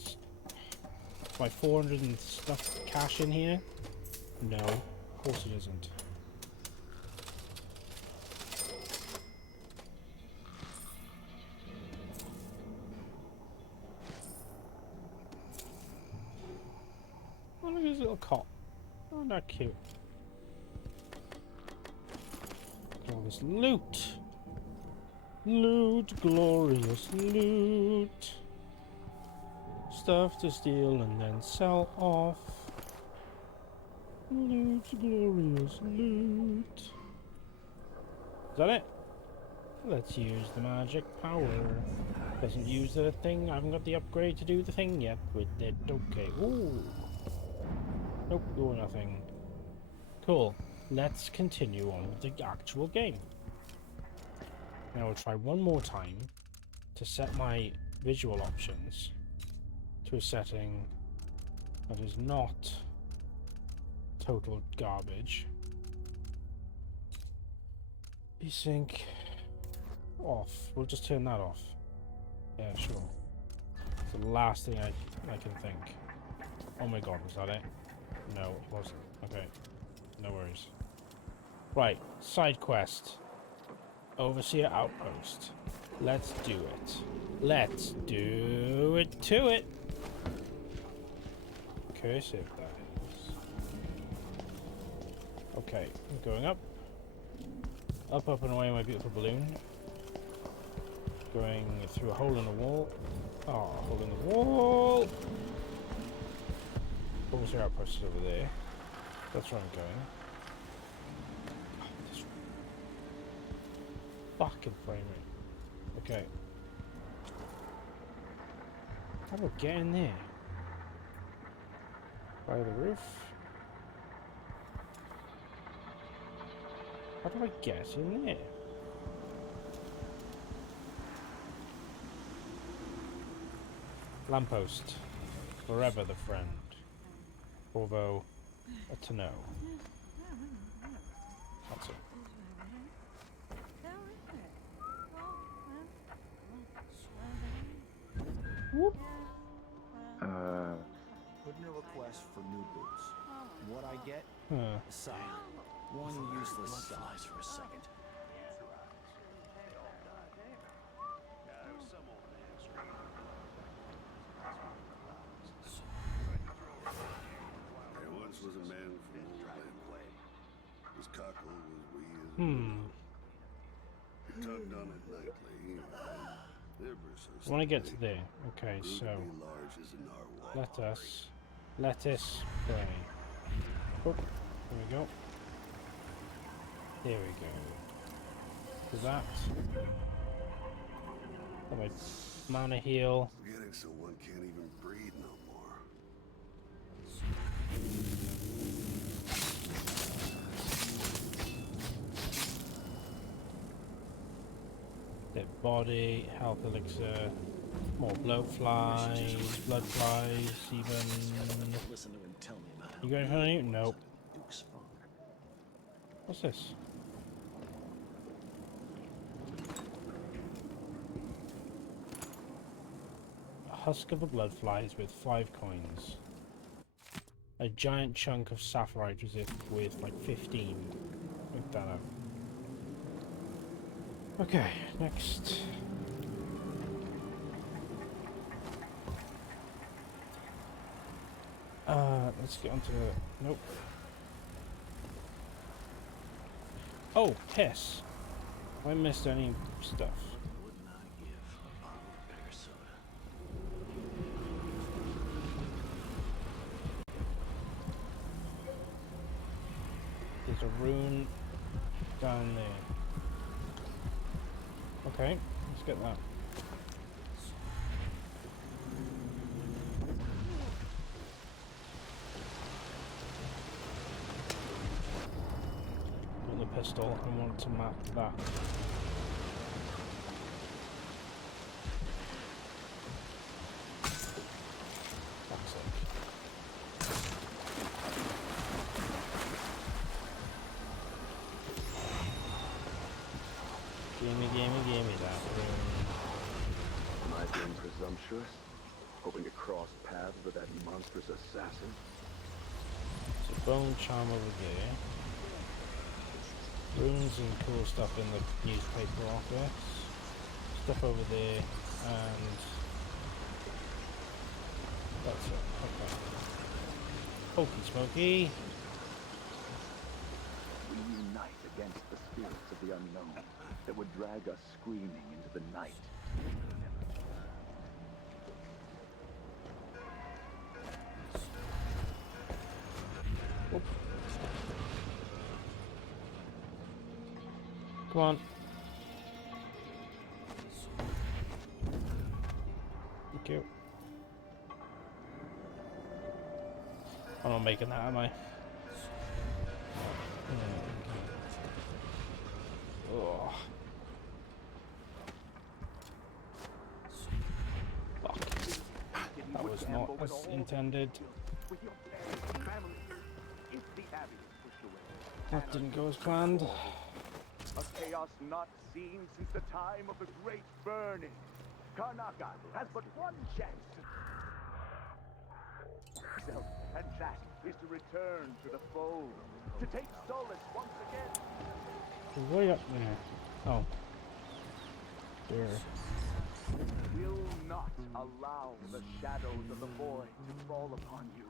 My 400 and stuff cash in here? No, of course it isn't. Oh, look at his little cot. Oh, not cute. Look at all this loot. Loot, glorious loot. Stuff to steal and then sell off. Loot, glorious loot. Is that it? Let's use the magic power. Doesn't use the thing. I haven't got the upgrade to do the thing yet with it. Okay. Ooh. Nope, you're nothing. Cool. Let's continue on with the actual game. Now I'll try one more time to set my visual options to a setting that is not total garbage. Desync off. We'll just turn that off. Yeah, sure. It's the last thing I can think. Oh my god, was that it? No, it wasn't. Okay. No worries. Right, side quest. Overseer Outpost. Let's do it. Let's do it to it. Cursive, that is. Okay, I'm going up. Up, up and away, my beautiful balloon. Going through a hole in the wall. Oh, hole in the wall! Overseer Outpost is over there. That's where I'm going. Oh, this fucking frame rate. Okay. How do I get in there? By the roof? How do I get in there? Lamppost. Forever the friend. Although, to know. That's it. Whoop. Put in a request for new boots. What I get? Huh. Aside. One useless size for a second. There once was a man from Old. His cockle was wee as a He tugged on it nightly. Ever so When I get to there, okay, so let us pray. Oh, there we go. There we go. So that. Got my mana heal. Getting so one can't even breathe no more. Dead body, health elixir. More bloatflies, bloodflies, even. Listen to him tell me about You got anything on you? Nope. Duke's father. What's this? A husk of the bloodflies with 5 coins. A giant chunk of sapphirite as if with like 15. Look that up. Okay, next. Let's get onto the... Nope. Oh, piss. Have I missed any stuff? Wouldn't I give a bottle of bear soda? There's a rune down there. Okay, let's get that. Got the pistol, I want to map that. Fuck's sake. Gimme that rune. Am I being presumptuous? Hoping to cross paths with that monstrous assassin? There's a bone charm over there. Runes and cool stuff in the newspaper office. Stuff over there, and that's it. Okay. Pokey smoky. We unite against the spirits of the unknown that would drag us screaming into the night. Oop. Come on. Thank you. I'm not making that, am I? Oh. Fuck. That was not as intended. That didn't go as planned. A chaos not seen since the time of the Great Burning. Karnaca has but one chance to... And that is to return to the fold. To take solace once again. Way up there. Oh. There. Will not allow the shadows of the void to fall upon you.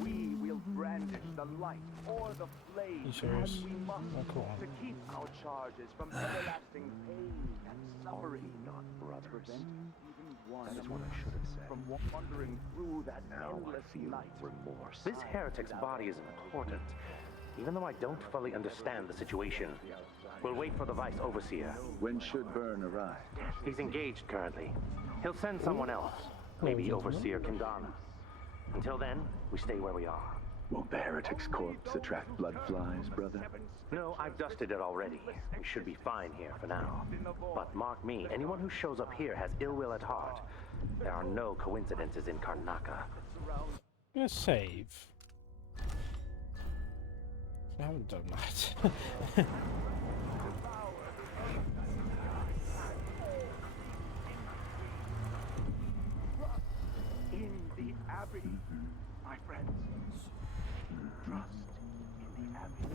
We will brandish the light or the flame as we must to keep our charges from everlasting pain and suffering. Not brothers. Prevent even one That is what I should have said. from wandering through that Now endless I feel night. remorse. This heretic's body is important, even though I don't fully understand the situation. We'll wait for the Vice Overseer. When should Byrne arrive? He's engaged currently. He'll send someone else, maybe Overseer Kindana. Until then, we stay where we are. Won't the heretic's corpse attract bloodflies, brother? No, I've dusted it already. We should be fine here for now. But mark me, anyone who shows up here has ill will at heart. There are no coincidences in Karnaca. I'm gonna save. I haven't done that. In the Abbey, my friends. Trust in the Abbey.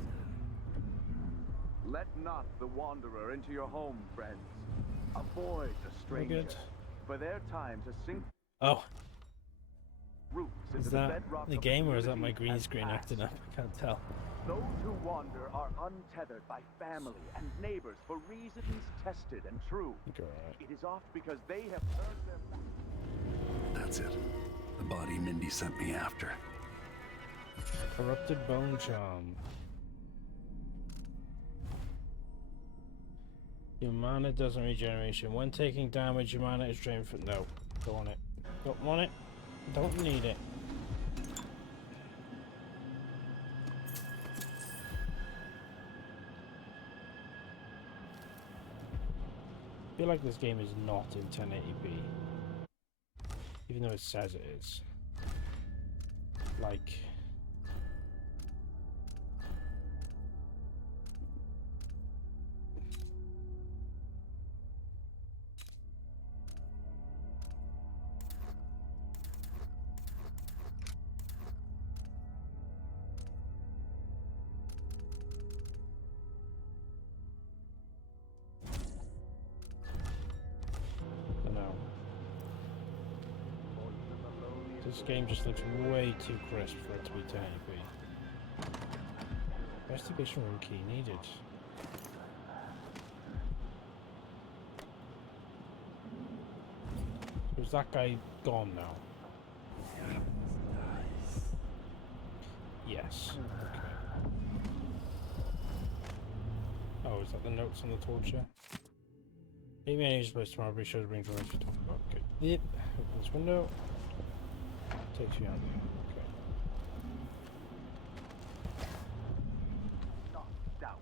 Let not the wanderer into your home, friends. Avoid the stranger. For their time to sink Oh. roots Is into the that bedrock the of game or is that my community green has screen passed. acting up? I can't tell. Those who wander are untethered by family and neighbors for reasons tested and true. It is oft because they have earned their... That's it. The body Mindy sent me after. Corrupted bone charm. Your mana doesn't regeneration. When taking damage, your mana is drained for... No. Don't want it. Don't want it. Don't need it. I feel like this game is not in 1080p. even though it says it is. Like... This game just looks way too crisp for it to be 1080p. Investigation room key needed. Is that guy gone now? Yes. Okay. Oh, is that the notes on the torture? Maybe I need to supposed to probably show the ring for us to talk about. Okay. Yep. Open this window. Takes you out there. Okay. Not doubt.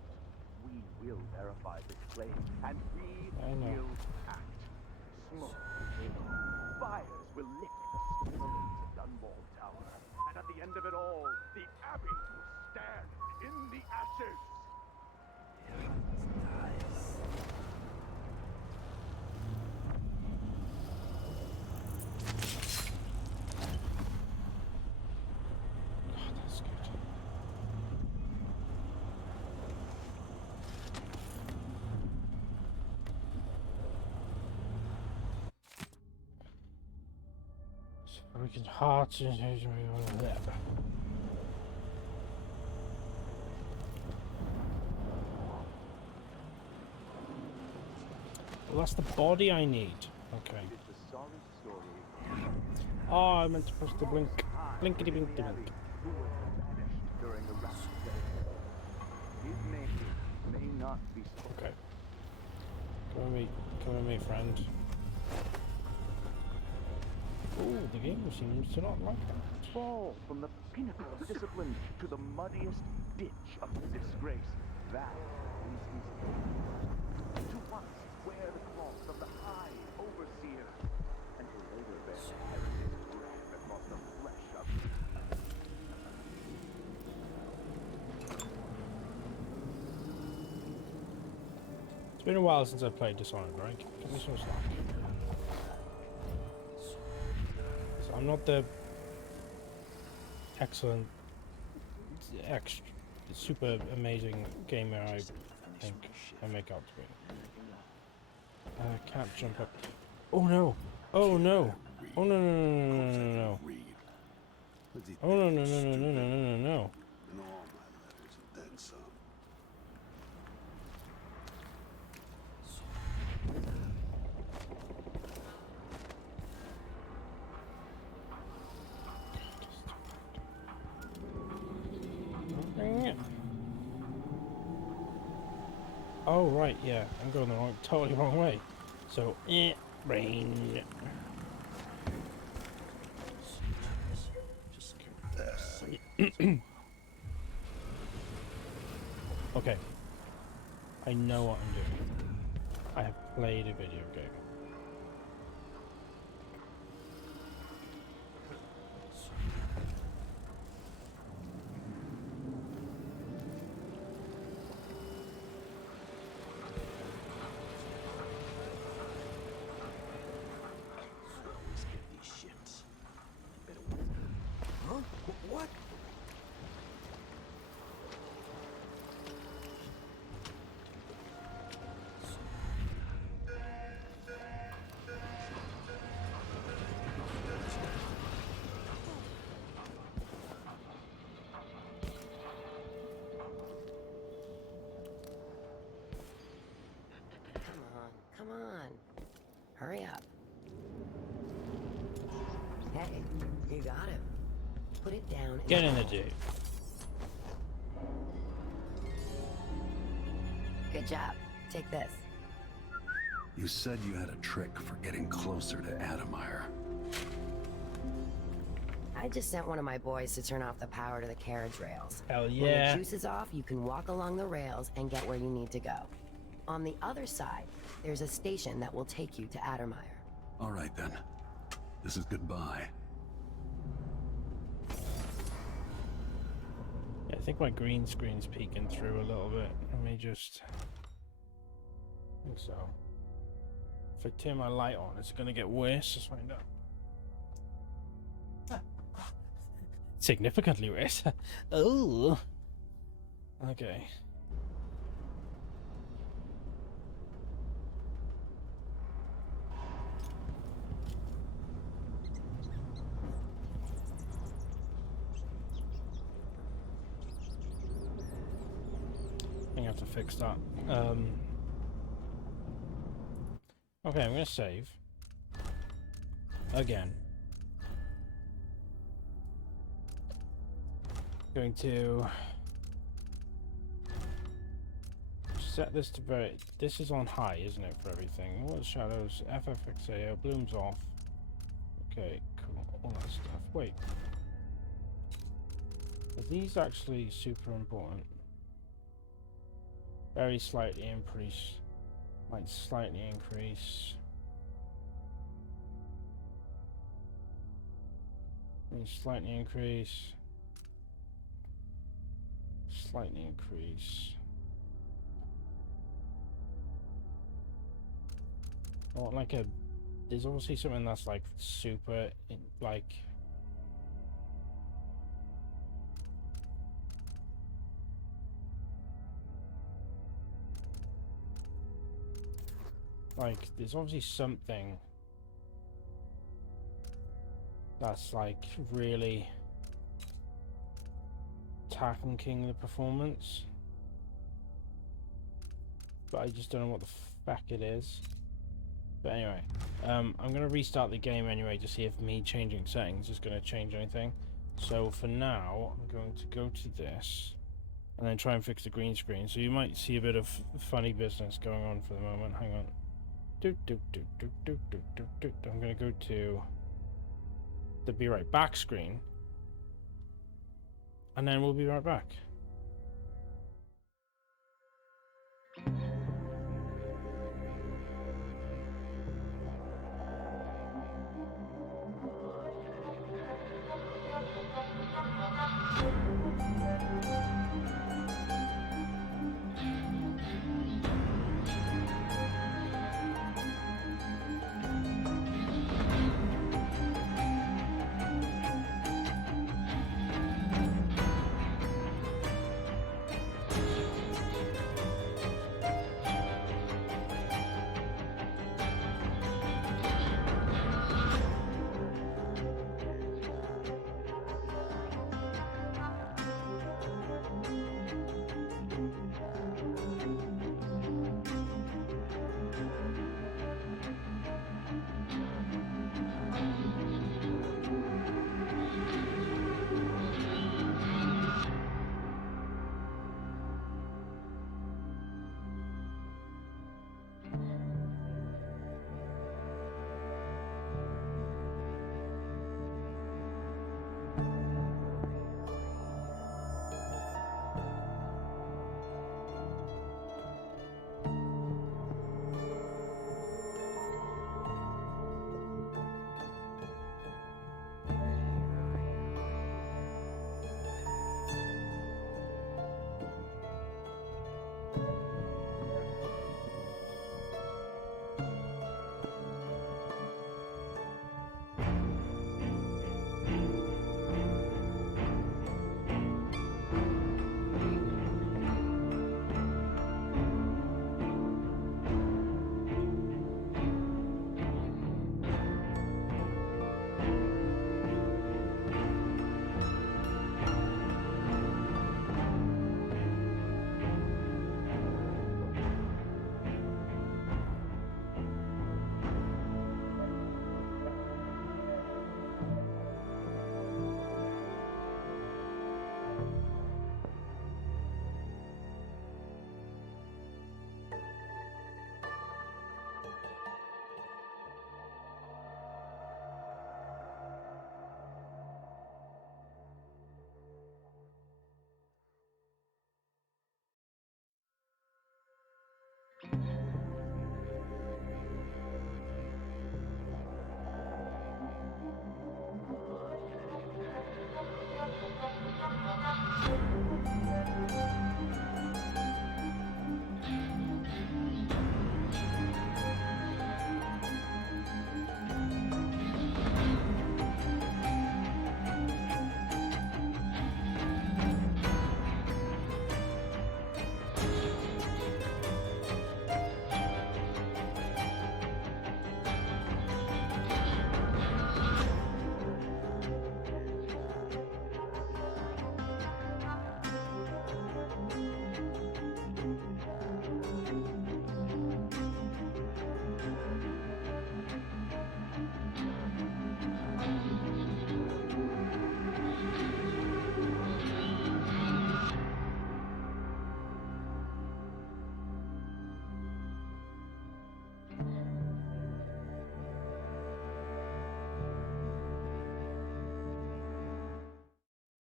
We will verify this claim, and we will act. Smoke will fires will lick the splinters of Dunwall Tower, and at the end of it all, the Abbey will stand in the ashes. We can heart and that. Well, that's the body I need. Okay. Oh, I meant to press the blink. Blinkety blink blink. Okay. Come with me, friend. Oh, the game seems to not like that. Fall from the pinnacle of discipline to the muddiest ditch of disgrace. That is his aim. To once wear the cloth of the High Overseer, and to later bear the heritage breath across the flesh of... It's been a while since I've played Dishonored, right? Give me some slack. I'm not the excellent, super amazing gamer I think I make out to be. I can't jump up. Oh no! Oh no! Oh no no no no no no! Oh no no no no no no no no! Oh right, yeah, I'm going the totally wrong way. So, brain. Okay, I know what I'm doing. I have played a video game. What? Come on. Hurry up. Hey, you got him. Put it down. Get in the dude. Good job. Take this. You said you had a trick for getting closer to Adamire. I just sent one of my boys to turn off the power to the carriage rails. Hell yeah. When the juice is off, you can walk along the rails and get where you need to go. On the other side, there's a station that will take you to Adamire. All right then. This is goodbye. Yeah, I think my green screen's peeking through a little bit. Let me just... I think so. If I turn my light on, it's gonna get worse. Let's find out. Significantly worse. Oh. Okay. I think I have to fix that. Okay, I'm gonna save. Again. Going to set this to very... This is on high, isn't it, for everything? What shadows? FFXAO, blooms off. Okay, cool. All that stuff. Wait. Are these actually super important? Very slightly increase. Might slightly increase. Slightly increase. Slightly increase. I want like a... There's obviously something that's like super, like... Like, there's obviously something that's like really tanking the performance, but I just don't know what the fuck it is. But anyway, I'm gonna restart the game anyway to see if me changing settings is gonna change anything. So for now, I'm going to go to this and then try and fix the green screen. So you might see a bit of funny business going on for the moment. Hang on. I'm gonna go to the be right back screen, and then we'll be right back.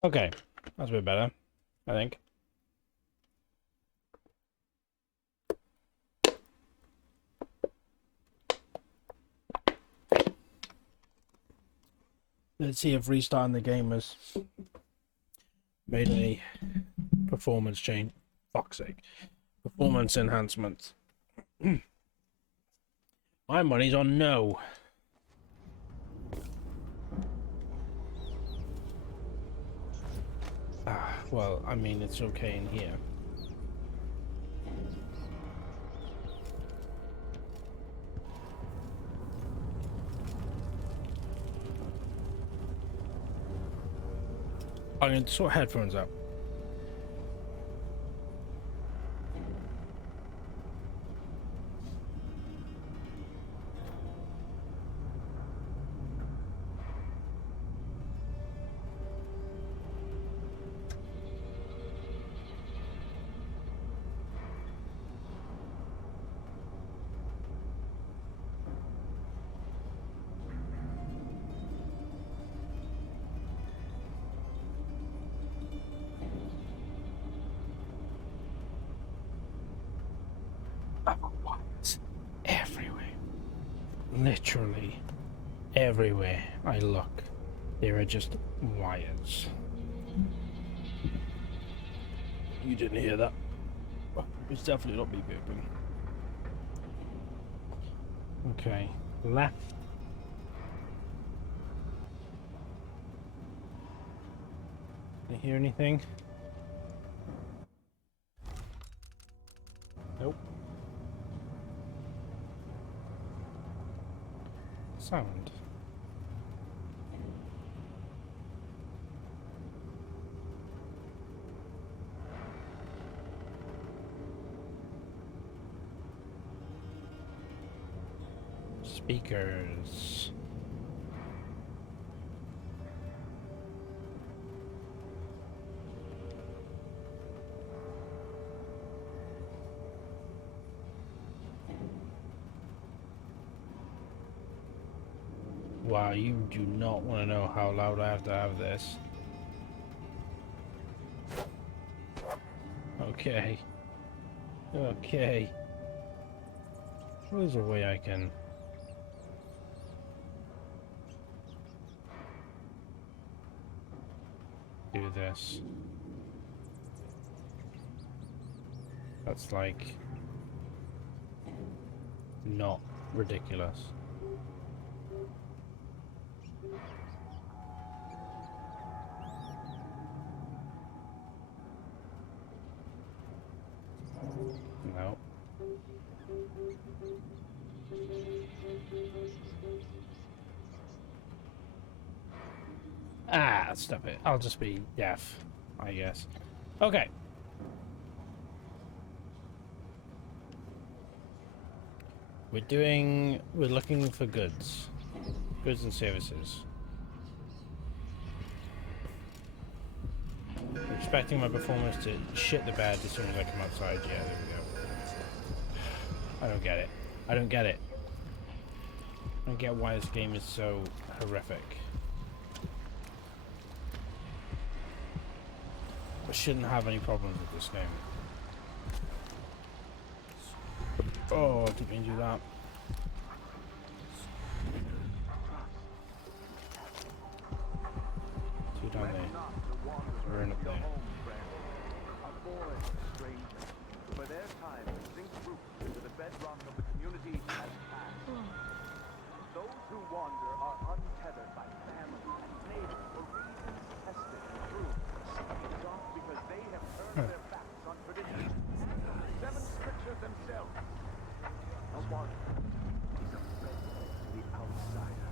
Okay, that's a bit better, I think. Let's see if restarting the game has made any performance change. Fuck's sake. Performance enhancement. My money's on no. Well, I mean, it's okay in here. I need to sort headphones out. Everywhere. Literally everywhere I look, there are just wires. You didn't hear that? It's definitely not me pooping. Okay, left. Can you hear anything? Nope. Sound. Speakers. Wow, you do not want to know how loud I have to have this. Okay. Okay. There's a way I can... do this. That's like... not ridiculous. No. Ah, stop it. I'll just be deaf, I guess. Okay. We're looking for goods. Goods and services. I'm expecting my performance to shit the bed as soon as I come outside. Yeah, there we go. I don't get it. I don't get it. I don't get why this game is so horrific. I shouldn't have any problems with this game. Oh, didn't mean to do that. Two down there. We're in up there. For their time to sink roots into the bedrock of the community has passed. Those who wander are untethered by family and neighbors for reasons tested and proved. Just because they have turned their backs on tradition. Seven scriptures themselves. A wanderer is a friend to the outsider.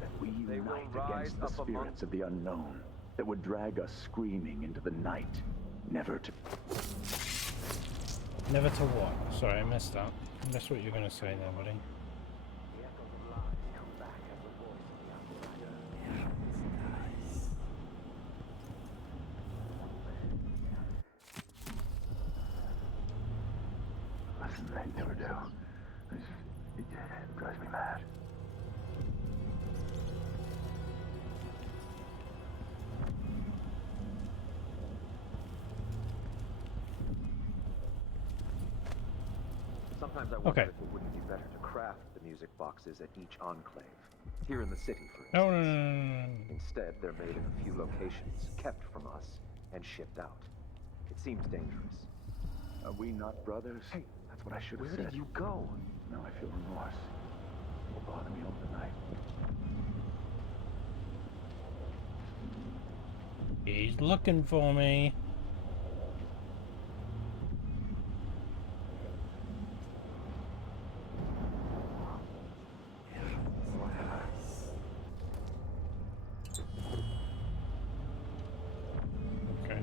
That we unite against the spirits of the unknown that would drag us screaming into the night, never to... Never to what? Sorry, I missed that. I missed what you were going to say there, buddy. Listen, they never do. Sometimes I wonder if it wouldn't be better to craft the music boxes at each enclave. Here in the city, for instance. No. Instead, they're made in a few locations, kept from us, and shipped out. It seems dangerous. Are we not brothers? Hey, that's what I should have said. Where did you go? Now I feel remorse. It will bother me over the night. He's looking for me. Okay.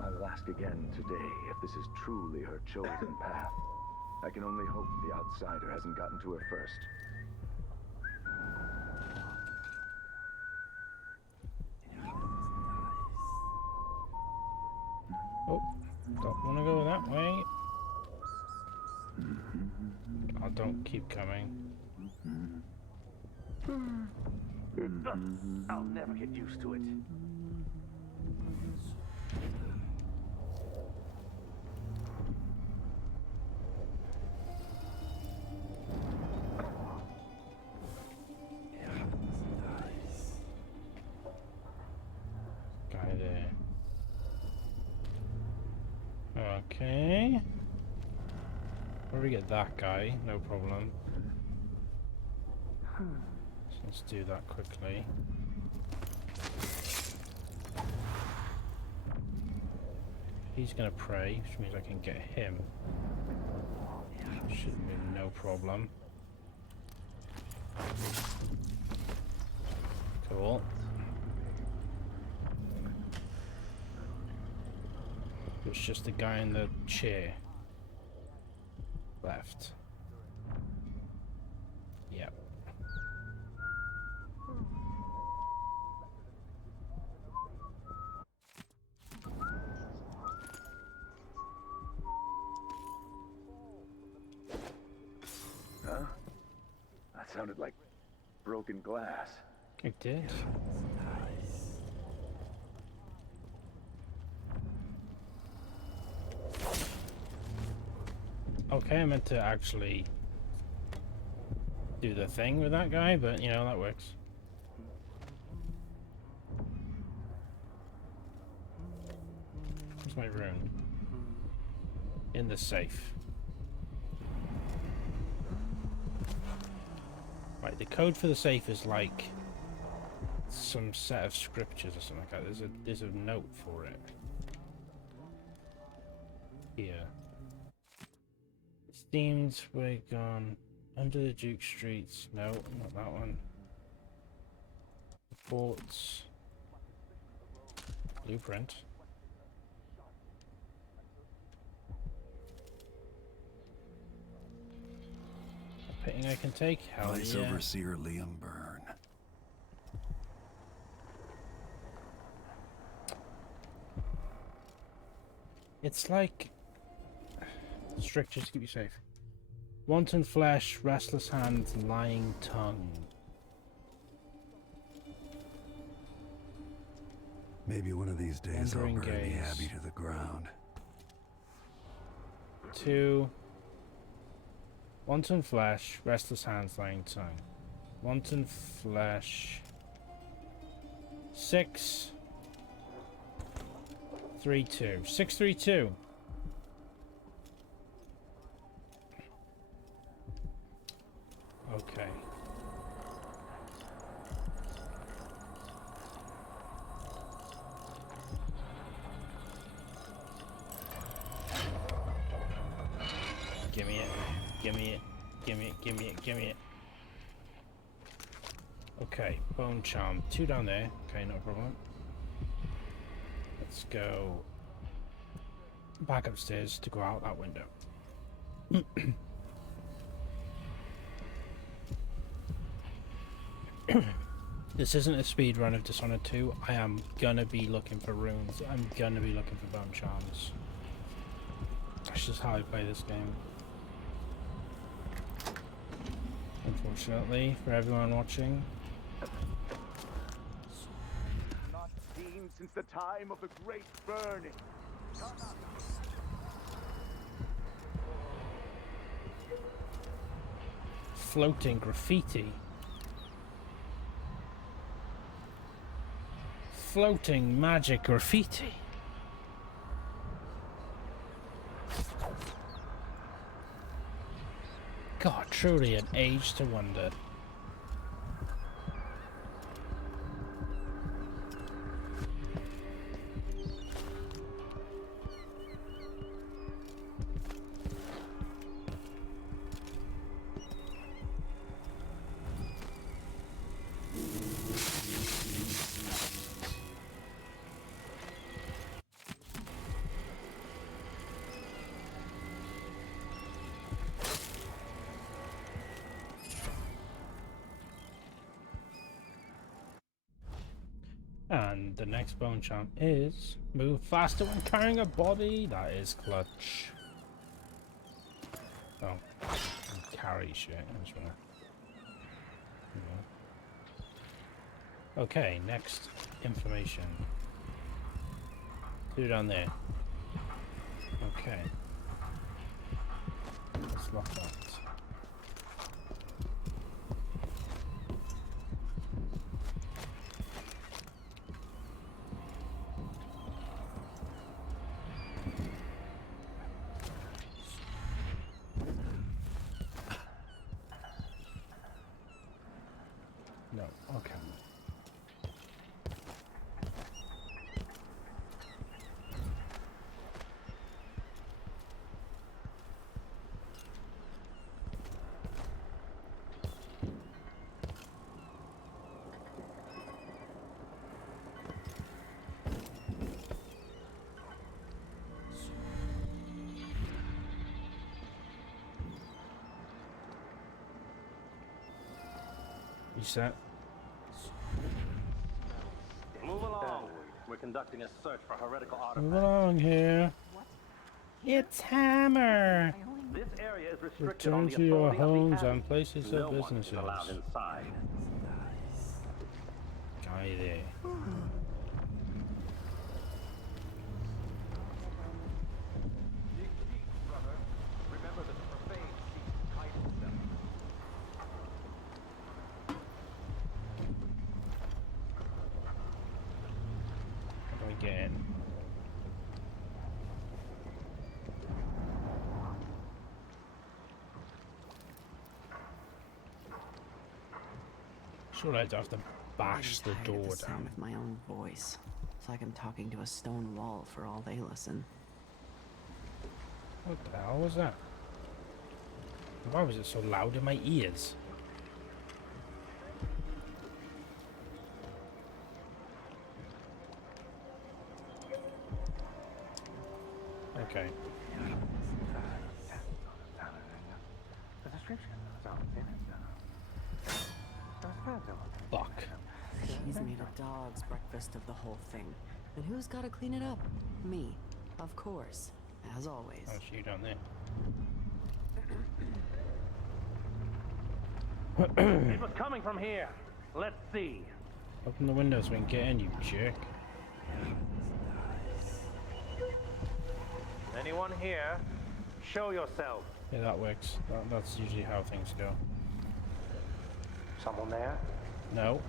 I will ask again today if this is truly her chosen path. I can only hope the outsider hasn't gotten to her first. Oh, don't want to go that way. Oh, don't keep coming. I'll never get used to it. Guy there. Okay. Where do we get that guy? No problem. So let's do that quickly. He's gonna pray, which means I can get him. Shouldn't be no problem. Cool. It's just the guy in the chair. Left. Yep. Huh? That sounded like broken glass. It did. Okay, I meant to actually do the thing with that guy, but you know, that works. Where's my rune? In the safe. Right, the code for the safe is like some set of scriptures or something like that. There's a note for it. Here. Steams, we're gone. Under the Duke Streets. No, not that one. Reports. Blueprint. A pitting I can take? Hell Vice yeah. Overseer Liam Byrne. It's like strictures to keep you safe. Wanton flesh, restless hands, lying tongue. Maybe one of these days I'll Wandering burn the gaze. Abbey to the ground. 2. Wanton flesh, restless hands, lying tongue. Wanton flesh. 6. 3-2. 6-3-2. Okay. Gimme it. Gimme it. Gimme it. Gimme it. Gimme it. Okay, bone charm. 2 down there. Okay, no problem. Let's go back upstairs to go out that window. This isn't a speed run of Dishonored 2. I am gonna be looking for runes. I'm gonna be looking for bone charms. That's just how I play this game. Unfortunately, for everyone watching. down since the time of the Great Burning. Floating graffiti. Floating magic graffiti. God, truly an age to wonder. And the next bone chant is move faster when carrying a body. That is clutch. Oh, carry shit. I just wanna... Okay, next information. Do down there. Okay. Let's lock that. No, okay. You set? Move along. We're conducting a search for heretical artifacts. Move along here. It's Hammer. This area is restricted Return on the to your authority of the homes Abbey. and places No of one businesses. is allowed inside. Guy there. Remember that the profane seek to hide himself. How do I get in? Surely I'd have to bash the door The sound down. of my own voice. It's like I'm talking to a stone wall for all they listen. What the hell was that? Why was it so loud in my ears? Okay. Fuck. She's made a dog's breakfast of the whole thing. And who's got to clean it up? Me, of course, as always. Oh, shoot down there. It was coming from here. Let's see. Open the window so we can get in, you jerk. Anyone here? Show yourself. Yeah, that works. That's usually how things go. Someone there? No.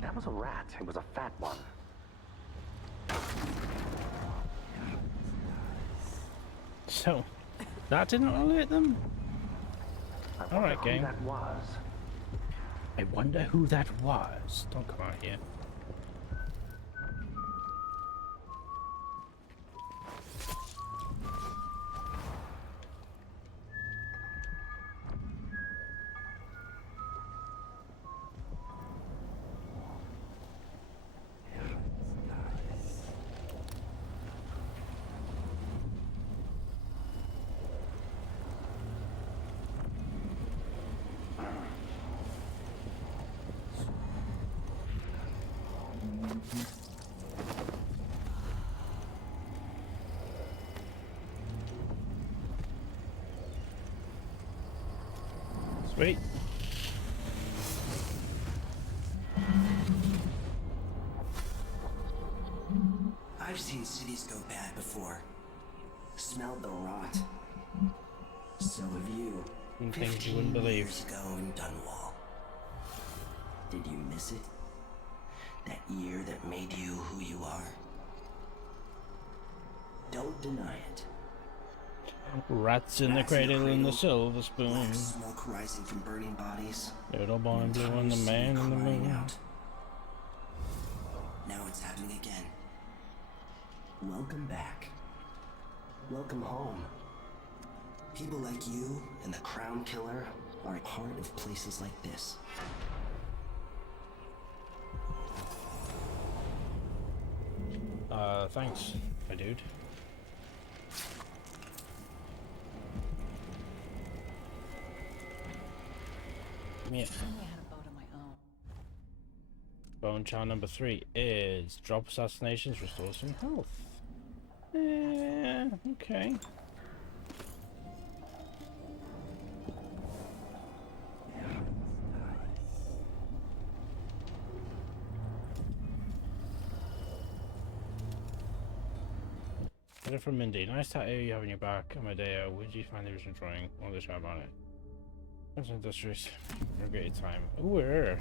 That was a rat. It was a fat one. So, that didn't alert them? Alright, game. That was. I wonder who that was. Don't come out here. Sweet. I've seen cities go bad before. Smelled the rot. So have you. And things you wouldn't believe. 15 years ago in Dunwall. Did you miss it? That year that made you who you are? Don't deny it. Rats in the cradle and the silver spoon. Black smoke rising from burning bodies. Little boy and blue and the man in the moon. Out. Now it's happening again. Welcome back. Welcome home. People like you and the Crown Killer are a part of places like this. Thanks, my dude. Yeah. Bone chart number 3 is drop assassinations, restore some health. Okay. Letter from Mindy. Nice tattoo you have on your back, Amadeo. Where did you find the original drawing? What was the job on it? That's industrious. Regret your time. Ooh,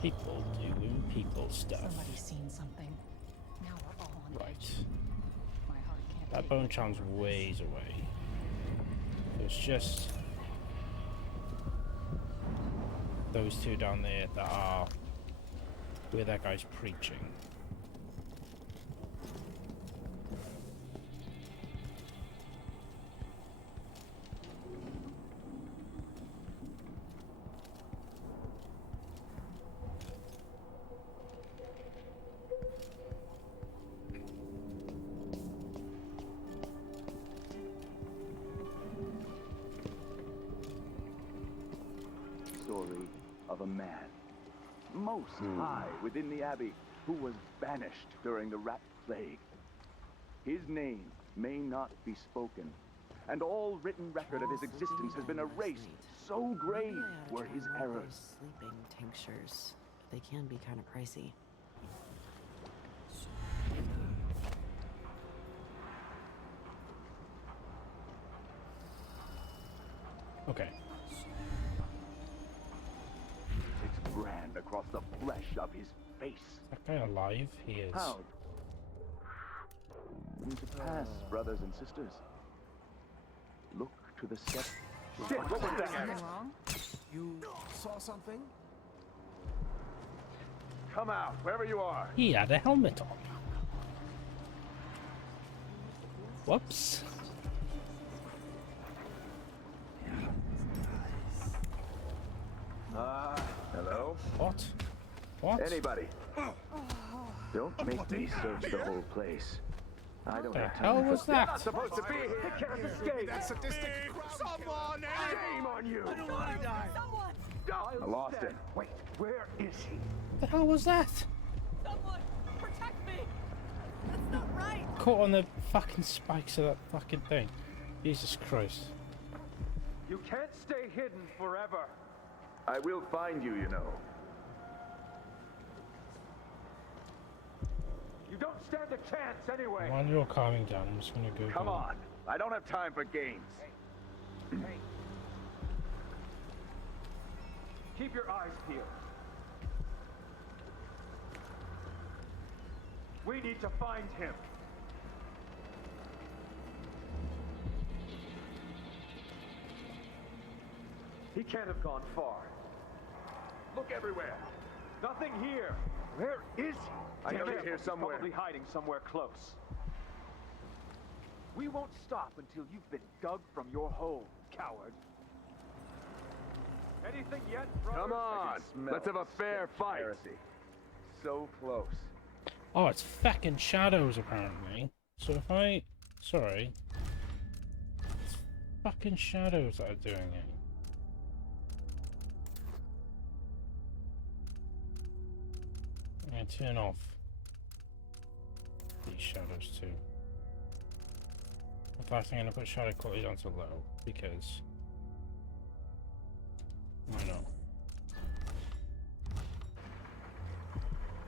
people doing people stuff. Somebody's seen something. Now we're all on Right. My heart can't That bone charm's ways away. It's just those two down there that are where that guy's preaching. Story of a man, most high within the Abbey, who was banished during the Rat Plague. His name may not be spoken, and all written record of his existence has been erased. So grave were his errors. Sleeping tinctures. They can be kind of pricey. Okay. Its brand across the flesh of his face. That guy alive? He is. How? To pass, brothers and sisters. Look to the step. Shit, what was that? Something wrong? You saw something? Come out, wherever you are. He had a helmet on. Whoops. Hello? What? What? Anybody? Don't make me search the whole place. I don't The have hell time. was You're that? not supposed to be here. You can't escape. That sadistic. Someone! Shame on you! I don't want to die. I lost him. Wait, where is he? The hell was that? Someone protect me! That's not right! Caught on the fucking spikes of that fucking thing. Jesus Christ. You can't stay hidden forever. I will find you, you know. You don't stand a chance anyway. While you're calming down, I'm just gonna go. Come on. I don't have time for games. Hey. Keep your eyes peeled. We need to find him. He can't have gone far. Look everywhere. Nothing here. Where is he? I know he's here somewhere. Probably hiding somewhere close. We won't stop until you've been dug from your hole, coward. Anything yet, brother? Come on. Let's have a fair fight. So close. Oh, it's fucking shadows apparently. So if I... Sorry. It's fucking shadows that are doing it. I'm gonna turn off these shadows too. In fact, I'm gonna put shadow quality down to low because Why not?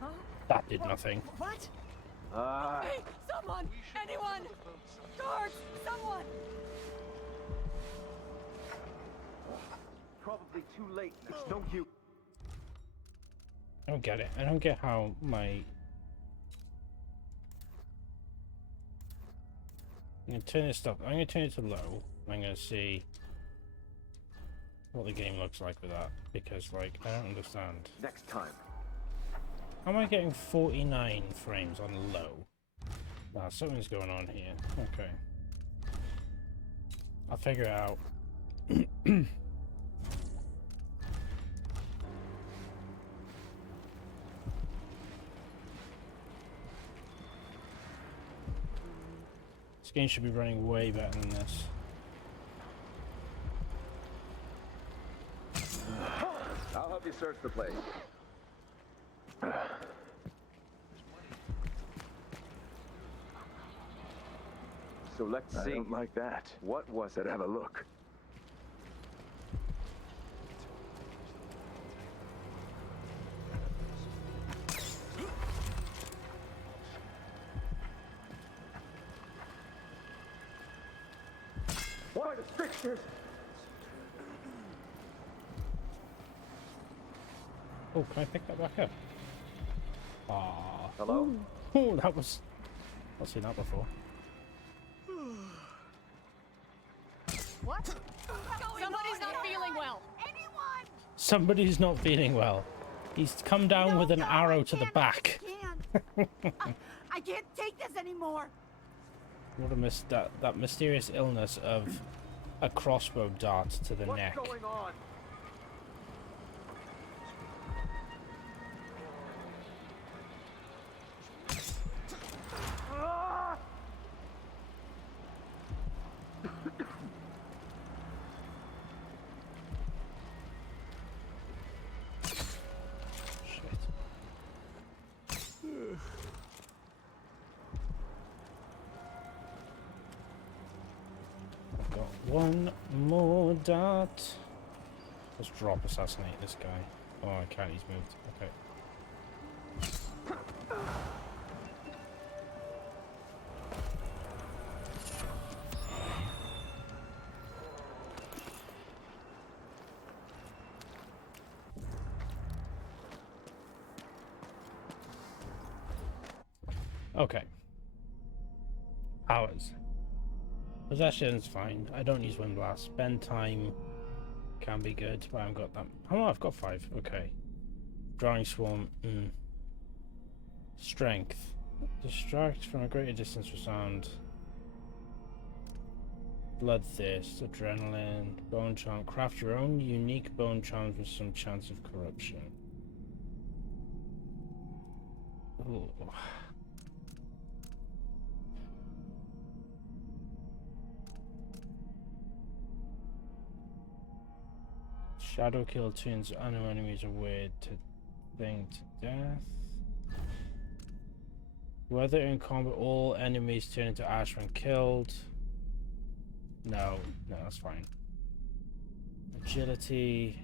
Huh? That did nothing. What? Ah. Hey, someone! Anyone! Guards! Someone! Probably too late. It's no use. I don't get it. I don't get how my... I'm gonna turn this stuff. I'm gonna turn it to low. I'm gonna see what the game looks like with that, because like I don't understand. Next time. How am I getting 49 frames on low? Nah, something's going on here. Okay, I'll figure it out. This game should be running way better than this. I'll help you search the place. So let's see. I don't like that. What was it? Have a look. What are the strictures? Oh, can I pick that back up? Ah. Hello? Oh, that was... I've seen that before. What? Somebody's not feeling well. Anyone? Somebody's not feeling well. He's come down with an arrow to the back. I can't take this anymore. What a that mysterious illness of a crossbow dart to the neck. What's going on? I've got one more dart. Let's drop assassinate this guy. Oh, I can't. He's moved. Okay. Okay. Powers. Possession's fine. I don't use Wind Blast. Spend time can be good, but I haven't got that. Oh, I've got 5. Okay. Drawing Swarm. Strength. Distract from a greater distance with sound. Bloodthirst. Adrenaline. Bone Charm. Craft your own unique Bone Charms with some chance of corruption. Ooh. Shadow Kill turns unknown enemies away to thing to death. Whether in combat, all enemies turn into ash when killed. No, that's fine. Agility.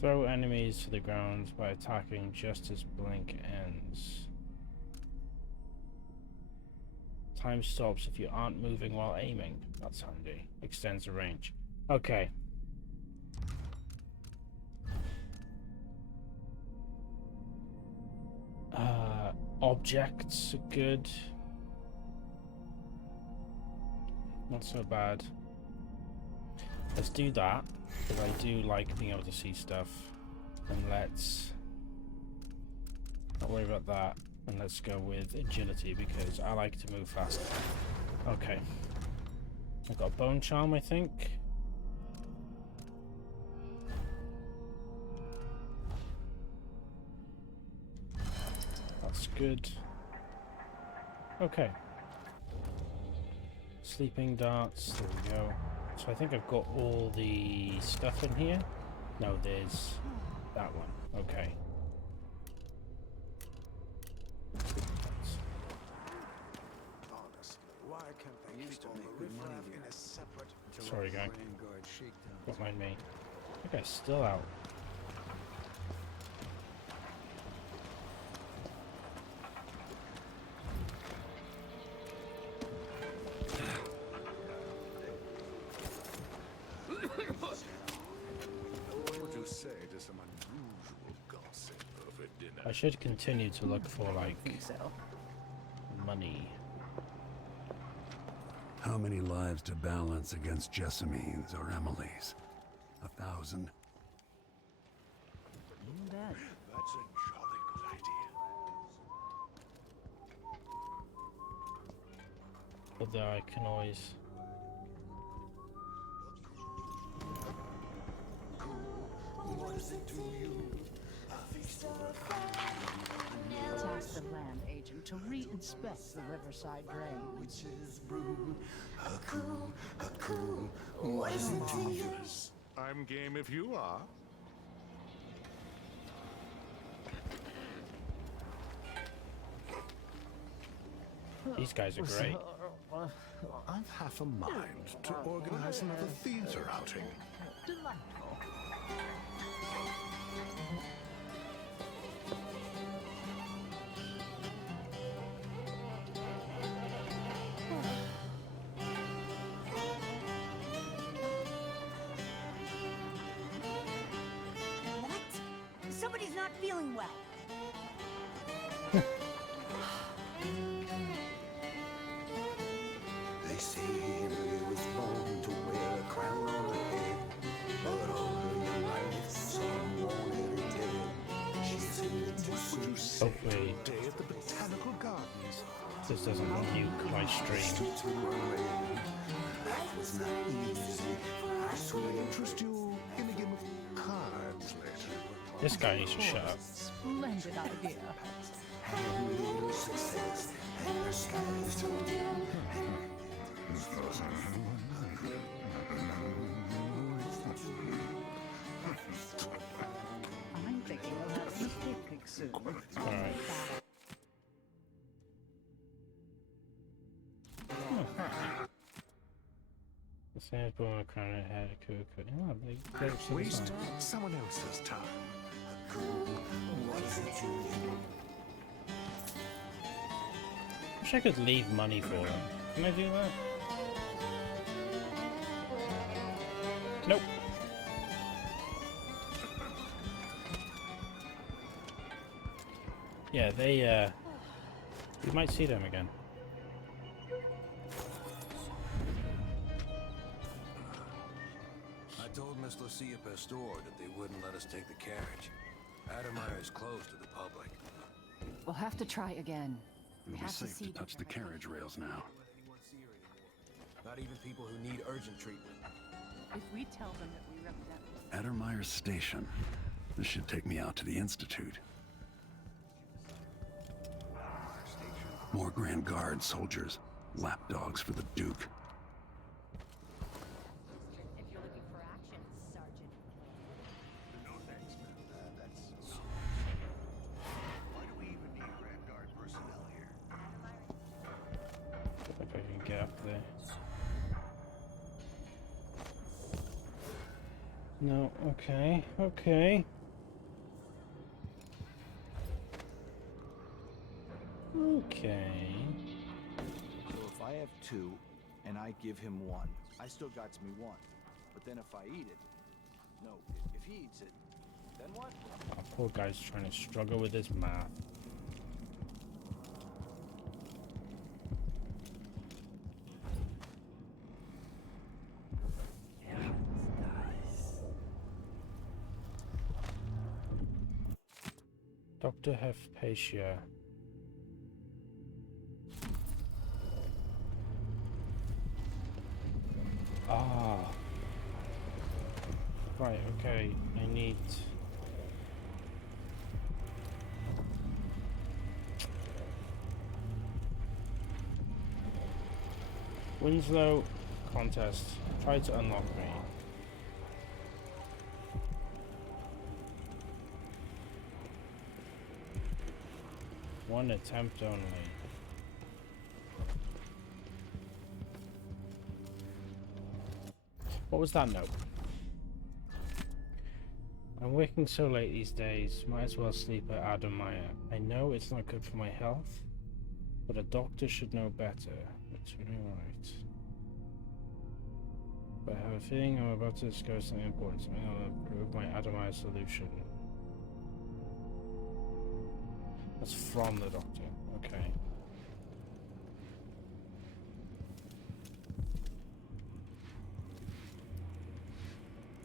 Throw enemies to the ground by attacking just as blink ends. Time stops if you aren't moving while aiming. That's handy. Extends the range. Okay. Objects are good. Not so bad. Let's do that, because I do like being able to see stuff. And let's not worry about that. And let's go with agility, because I like to move faster. Okay. I've got Bone Charm, I think. That's good. Okay. Sleeping darts, there we go. So I think I've got all the stuff in here. No, there's that one. Okay. Sorry, guy. Don't mind me. That guy's still out. What would you say to some unusual gossip over dinner? I should continue to look for, like, money. How many lives to balance against Jessamine's or Emily's? 1,000? That's a jolly good idea. Although I can always... What is it to you? A feast or a famine? Task the land agent to re-inspect the riverside drain. Witches brew. A coup. What is it to you? I'm game if you are. These guys are great. I've half a mind to organize another theater outing. Delightful. What? Somebody's not feeling well. They say Emily was born to wear a crown on her head, but all her life some wanted her dead. She's into suicide. Hopefully Day at the Botanical Gardens. this doesn't nuke my stream. That was not easy. This will interest you in a game of cards later. This guy needs to shut up. Splendid idea. Little success, and her skies turned dim. I'm thinking of having a picnic soon. Alright. The same born a crown and had a coup. Oh, they did it for the Waste song. someone else's time. What is it to you? Wish I could leave money for them. Can I do that? Nope. Yeah, they, we might see them again. I told Miss Lucia Pastor that they wouldn't let us take the carriage. Adamire is closed to the public. We'll have to try again. It'll be safe to touch the carriage rails now. Not even people who need urgent treatment. If we tell them that we represent... Addermire Station. This should take me out to the Institute. More Grand Guard soldiers. Lapdogs for the Duke. If you're looking for action, Sergeant. No thanks, man. That's... Why do we even need Grand Guard personnel here? If I can get up there. No, okay, okay. Okay. So if I have 2 and I give him 1, I still got me 1. But then if I eat it, no, if he eats it, then what? Oh, poor guy's trying to struggle with his math. Dr. Hefpatia. Ah. Right, okay. I need... Winslow contest tried to unlock me. One attempt only. What was that note? I'm working so late these days, might as well sleep at Adamaya. I know it's not good for my health, but a doctor should know better. It's really right. But I have a feeling I'm about to discover something important. Something that'll improve my Adamaya solution. That's from the doctor. Okay.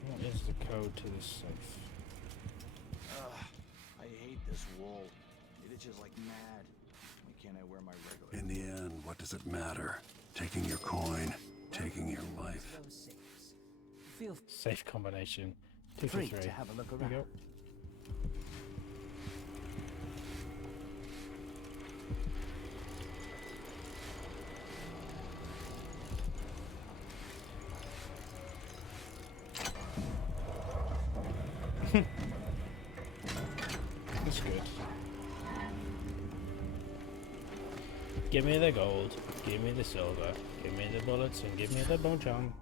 What is the code to this safe? I hate this wool. It itches like mad. Why can't I wear my regular? In the end, what does it matter? Taking your coin, taking your life. Feel Safe combination. 2 for free 3. to have a look Here we around. go. That's good. Give me the gold, give me the silver, give me the bullets, and give me the bone charm.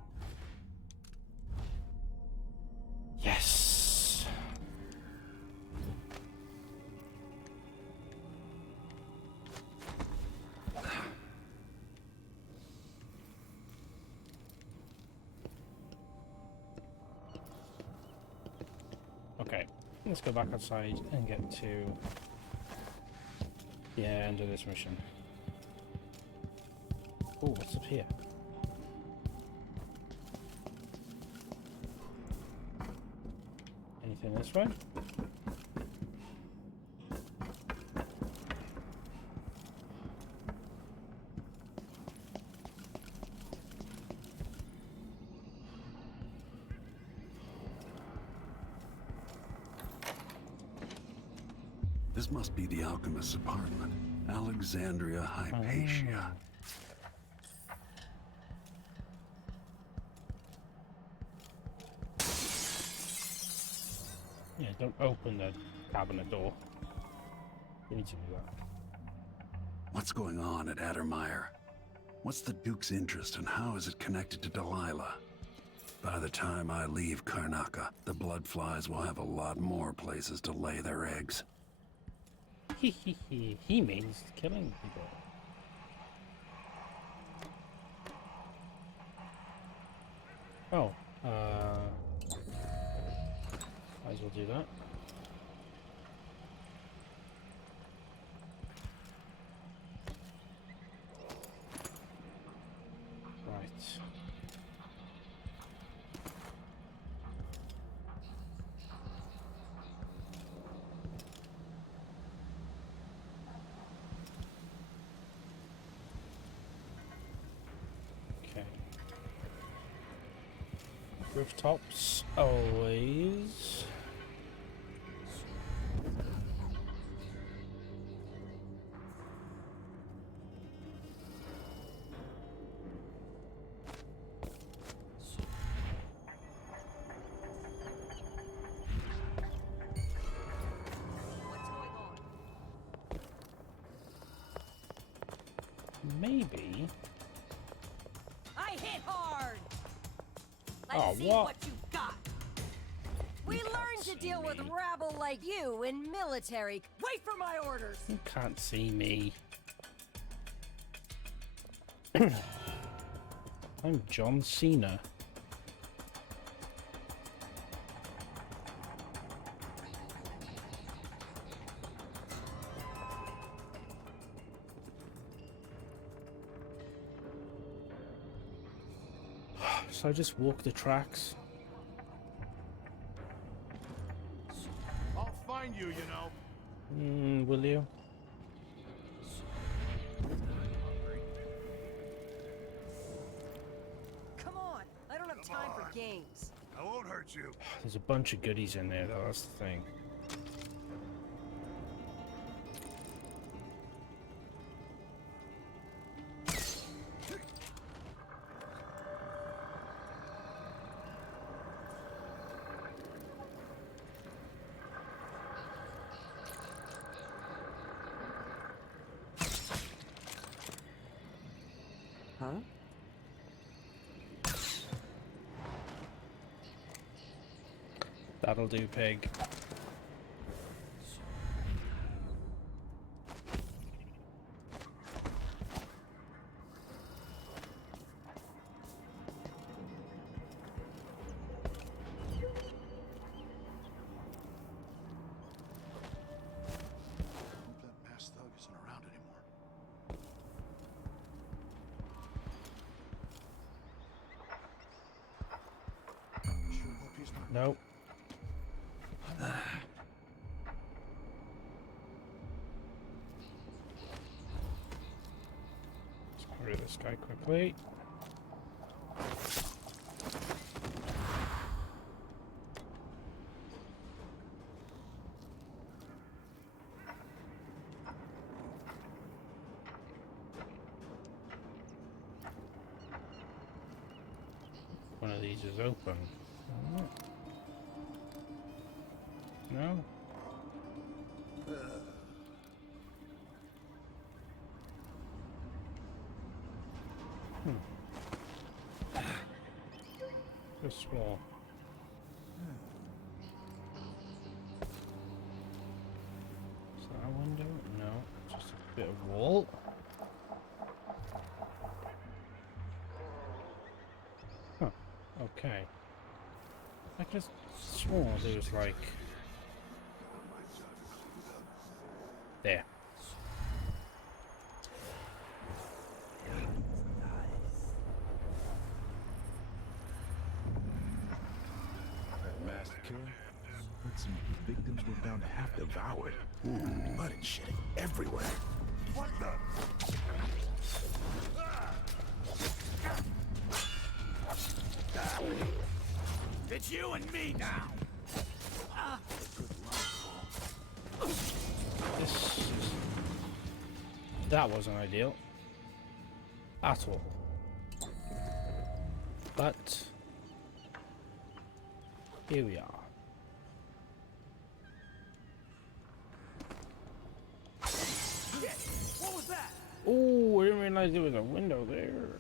Yes! Okay, let's go back outside and get to the end of this mission. Oh, what's up here? Anything this way? This must be the alchemist's apartment. Alexandria Hypatia. Yeah, don't open the cabinet door. You need to do that. What's going on at Addermire? What's the Duke's interest and how is it connected to Delilah? By the time I leave Karnaca, the bloodflies will have a lot more places to lay their eggs. He means killing people. Oh, might as well do that. Right. Okay. Rooftops, always. Maybe. I hit hard. Oh, Let's see what? what you've got. We learned to deal with rabble like you in military. Wait for my orders. You can't see me. I'm John Cena. So I just walk the tracks. I'll find you, you know. Will you? Come on. I don't have time for games. I won't hurt you. There's a bunch of goodies in there, though. That's the thing. Huh? That'll do, pig. That masked thug isn't around anymore. Sure hope he's not. Nope. Let's get rid of this guy quickly. One of these is open. No? This wall. Is that a window? No, just a bit of wall. Huh. Okay. I could have sworn there was like... There. That masked killer? Heard some victims were bound to have devoured. Blood and shit everywhere. What the? It's you and me now. This is... That wasn't ideal. At all. But... here we are. What was that? Oh, I didn't realize there was a window there.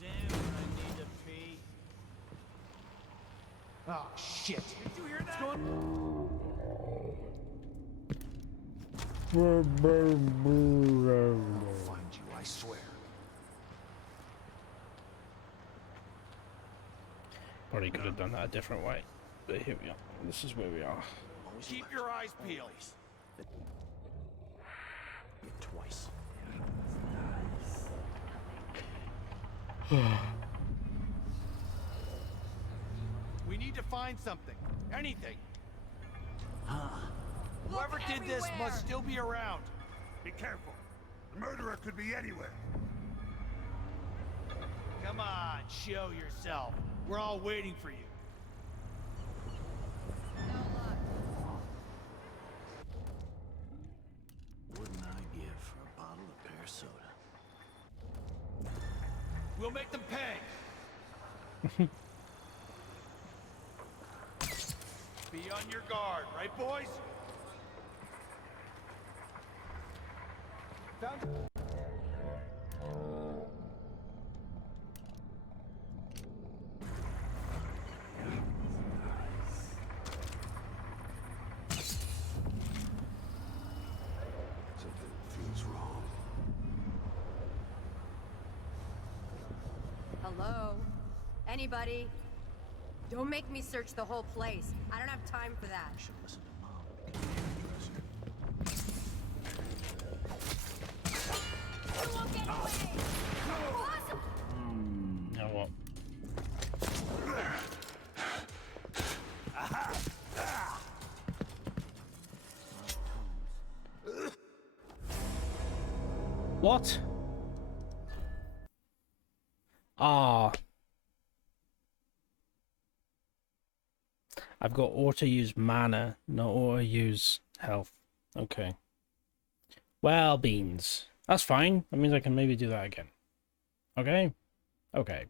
Damn, I need to pee. Oh shit! Did you hear that? I'll find you, I swear. Probably could have done that a different way. But here we are. This is where we are. Keep your eyes peeled. Twice. We need to find something. Anything. Whoever did this must still be around. Be careful. The murderer could be anywhere. Come on, show yourself. We're all waiting for you. Wouldn't I give for a bottle of pear soda? We'll make them pay. Be on your guard, right, boys? Found. Something feels wrong. Hello? Anybody? Don't make me search the whole place. I don't have time for that. Should listen to Mom. You won't get away! Now what? What? Ah. I've got auto use mana, not auto use health. Okay. Well, beans. That's fine. That means I can maybe do that again. Okay? Okay.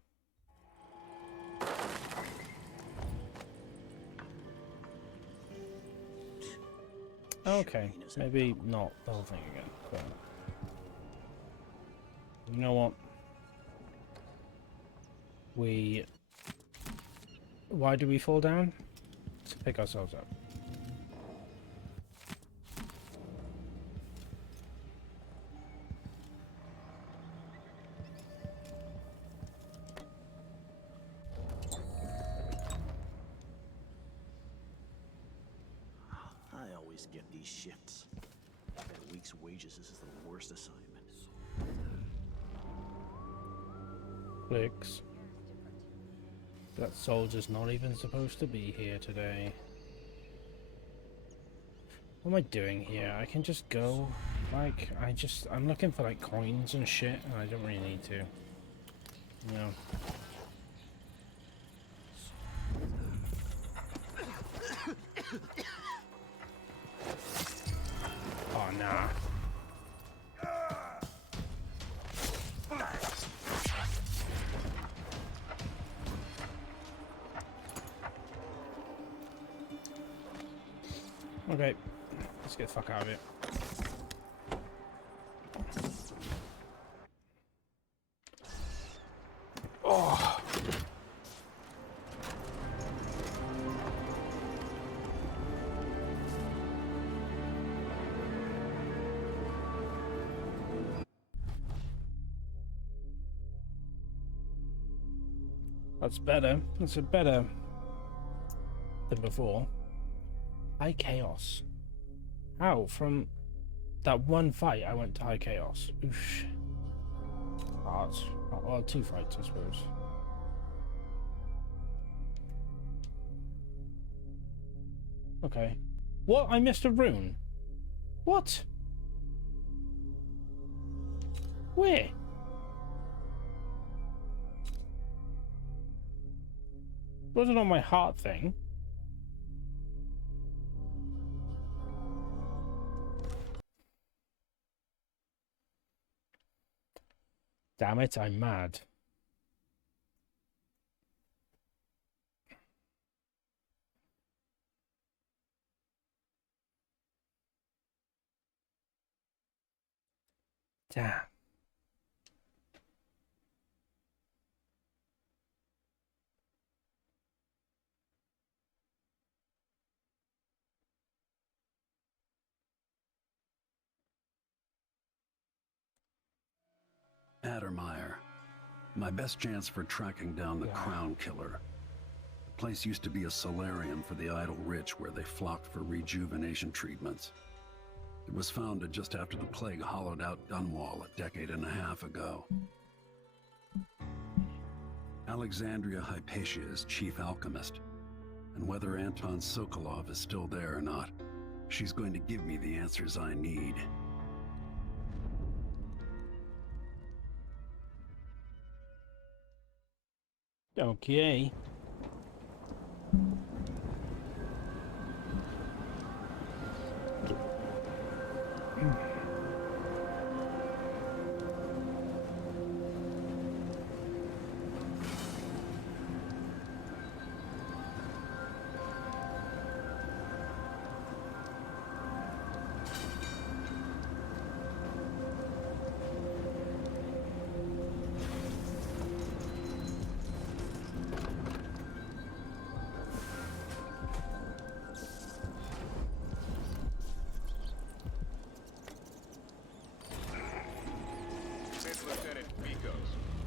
Okay. Maybe not the whole thing again. Cool. You know what? Why do we fall down? To pick ourselves up. I always get these shifts. At a week's wages, this is the worst assignment. Clicks. That soldier's not even supposed to be here today. What am I doing here? I can just go. Like, I'm looking for like coins and shit, and I don't really need to. No. Oh, nah. Okay, let's get the fuck out of it. Oh. That's better. That's a better than before. High Chaos. How? From that one fight I went to High Chaos. Oosh. Hard. Well, 2 fights, I suppose. Okay. What? I missed a rune? What? Where? Wasn't on my heart thing. Damn it, I'm mad. Damn. Addermeyer. My best chance for tracking down the Crown Killer. The place used to be a solarium for the idle rich where they flocked for rejuvenation treatments. It was founded just after the plague hollowed out Dunwall a decade and a half ago. Alexandria Hypatia is chief alchemist, and whether Anton Sokolov is still there or not, she's going to give me the answers I need. Okay.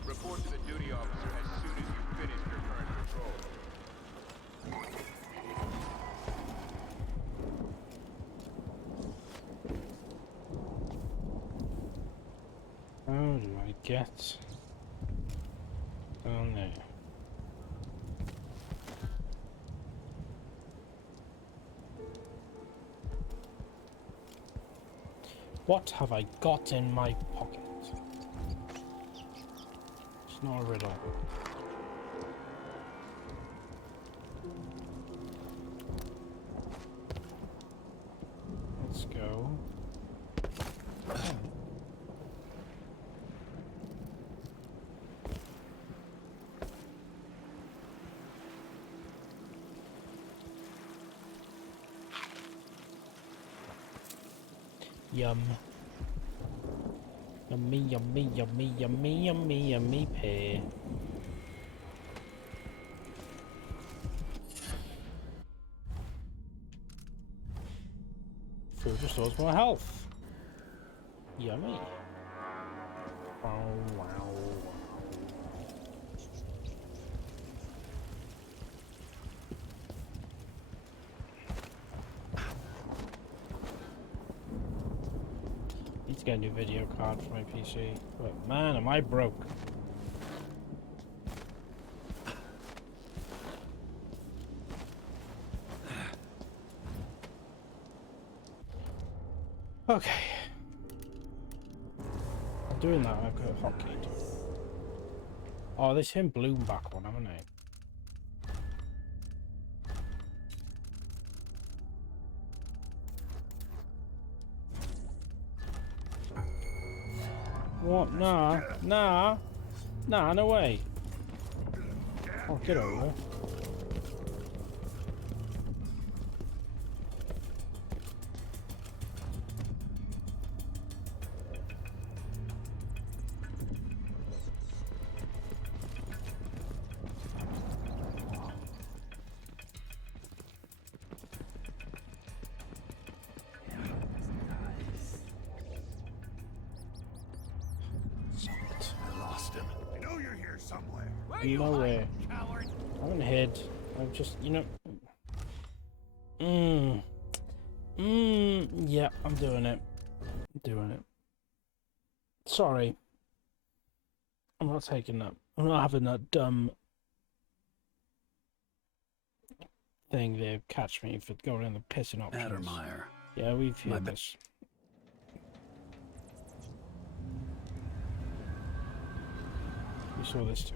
Report to the duty officer as soon as you've finished your current patrol. How do I get down there? What have I got in my pocket? It's not a riddle. Let's go. Yum. Yum, Yummy, yummy, yummy, yummy, yummy, yummy pear. Food restores more health. Yummy. Wow, wow. Need to get a new video card for my PC, but man, am I broke. Okay. I'm doing that, I've got a hotkey. Oh, this him bloom back one, haven't I? What? Nah. Nah. Nah, no way. Oh, get over. Nowhere. I haven't hid. I've just, you know. Yeah, I'm doing it. I'm doing it. Sorry. I'm not taking that. I'm not having that dumb thing there catch me for going in the pissing options. Addermeyer. Yeah, we've heard this. We saw this too.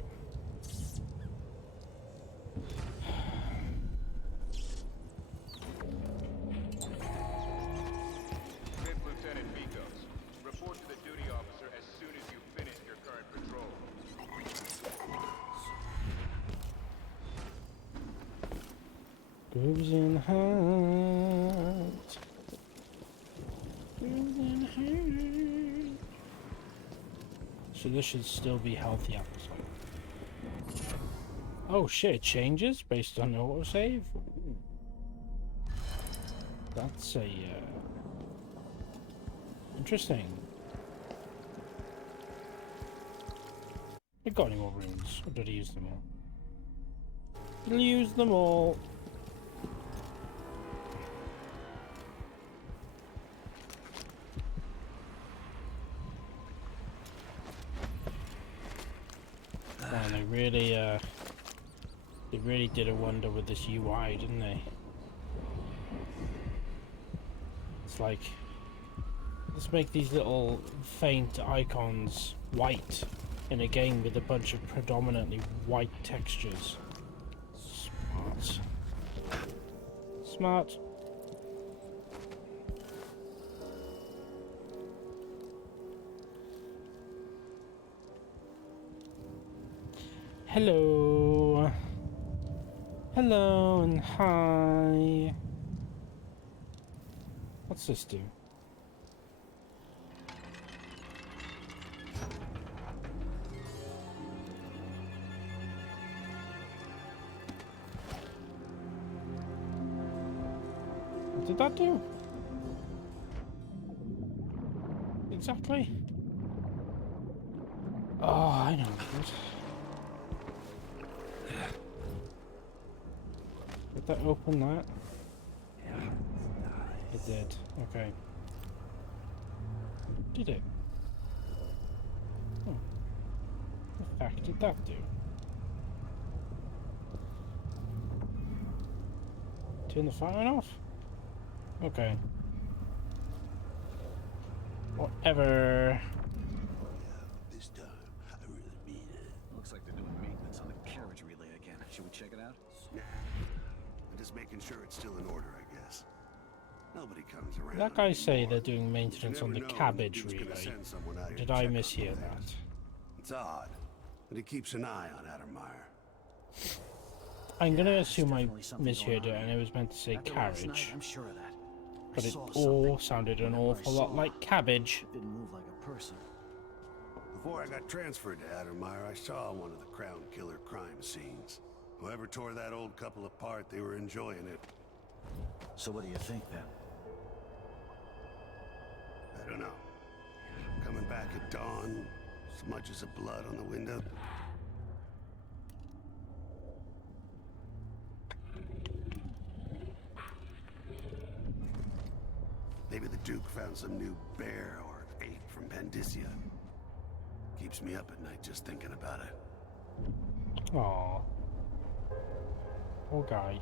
Grooves in heart. Grooves in heart. So this should still be healthy episode. Oh shit, it changes based on autosave? Ooh. That's a interesting. I got any more runes? Or did I use them all? I'll use them all. Man, they really did a wonder with this UI, didn't they? It's like, let's make these little faint icons white in a game with a bunch of predominantly white textures. Smart. Smart. Hello. Hello and hi. What's this do? What did that do? Exactly. Oh, I know. Did that open that? It did. Okay. Did it? Oh. What the fuck did that do? Turn the fire off? Okay. Whatever. This time, I really mean it. Looks like they're doing maintenance on the carriage relay again. Should we check it out? Nah. I'm just making sure it's still in order, I guess. Nobody comes around. That guy say they're doing maintenance on the cabbage relay. Did I mishear that? It's odd, but he keeps an eye on Addermeyer. I'm gonna assume I misheard it and it was meant to say carriage. I'm sure of that. But it all sounded an awful lot like cabbage. It didn't move like a person. Before I got transferred to Addermire, I saw one of the Crown Killer crime scenes. Whoever tore that old couple apart, they were enjoying it. So what do you think then? I don't know. Coming back at dawn, smudges of blood on the window. Maybe the Duke found some new bear or ape from Pandysia. Keeps me up at night just thinking about it. Aww. Poor guy.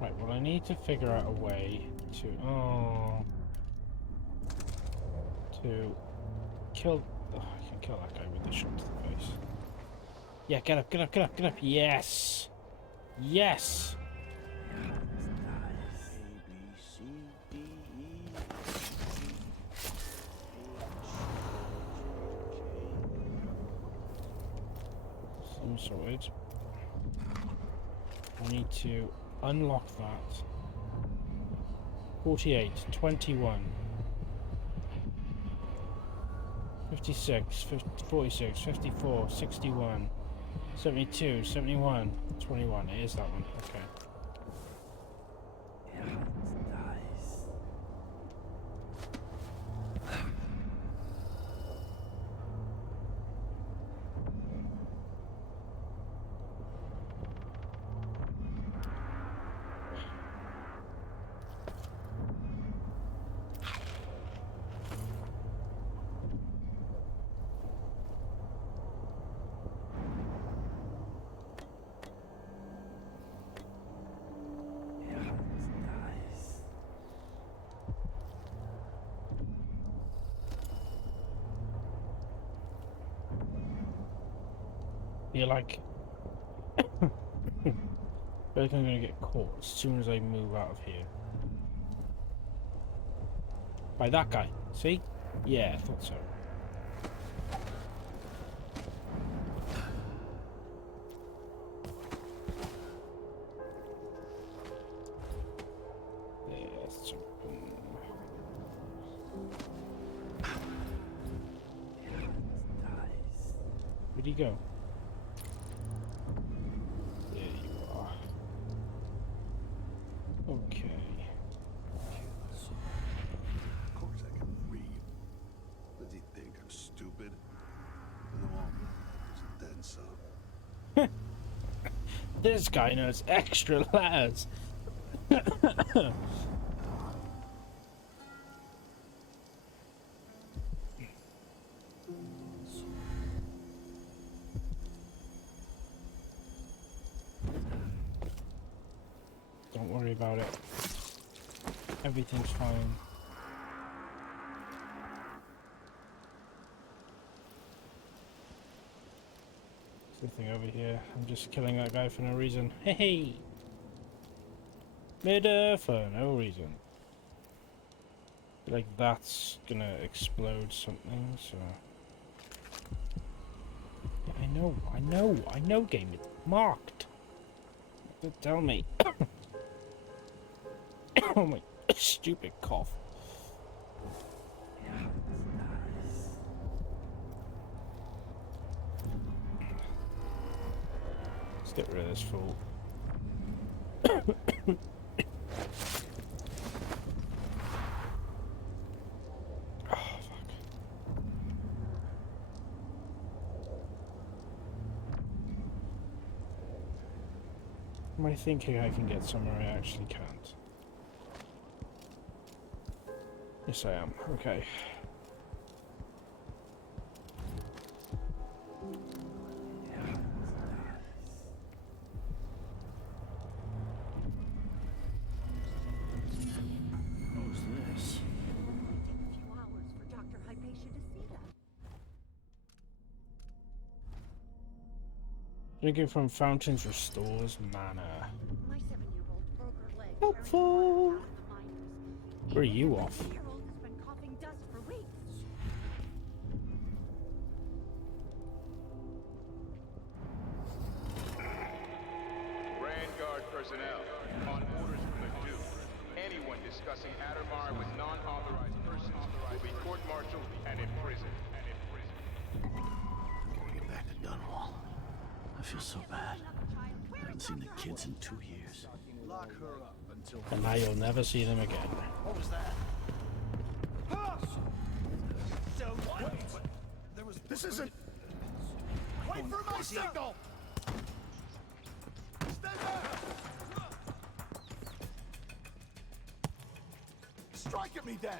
Right, well I need to figure out a way to... to kill... Oh, I can kill that guy with the shot to the face. Yeah, get up, get up, get up, get up! Yes! Yes! Seems sorted. I need to unlock that. 48, 21, 56, 50, 46, 54, 61, 72, 71, 21. It is that one. Okay. Feel like I feel like I'm gonna get caught as soon as I move out of here. By that guy. See? Yeah, I thought so. Yes. Where'd he go? Okay. Of course I can read. Does he think I'm stupid? No, then some. This guy knows extra letters. Don't worry about it. Everything's fine. There's nothing over here. I'm just killing that guy for no reason. Hey! Murder for no reason. Like that's gonna explode something, so... Yeah, I know game. It's marked. Don't tell me. Oh my stupid cough. Let's get rid of this fool. Oh, fuck. Am I thinking I can get somewhere I actually can't? Yes, I am. Okay. Who's this? Drinking from fountains restores mana. My 7-year-old broke her leg. Helpful. Where are you off? Personnel, on orders from the Duke, anyone discussing Addermire with non-authorized persons will be court-martialed feel so bad. I haven't seen the kids in 2 years. Lock her up until. And now you'll never see them again. What was that? So what? There was. This isn't. Wait for my signal. Stay back. Strike at me then.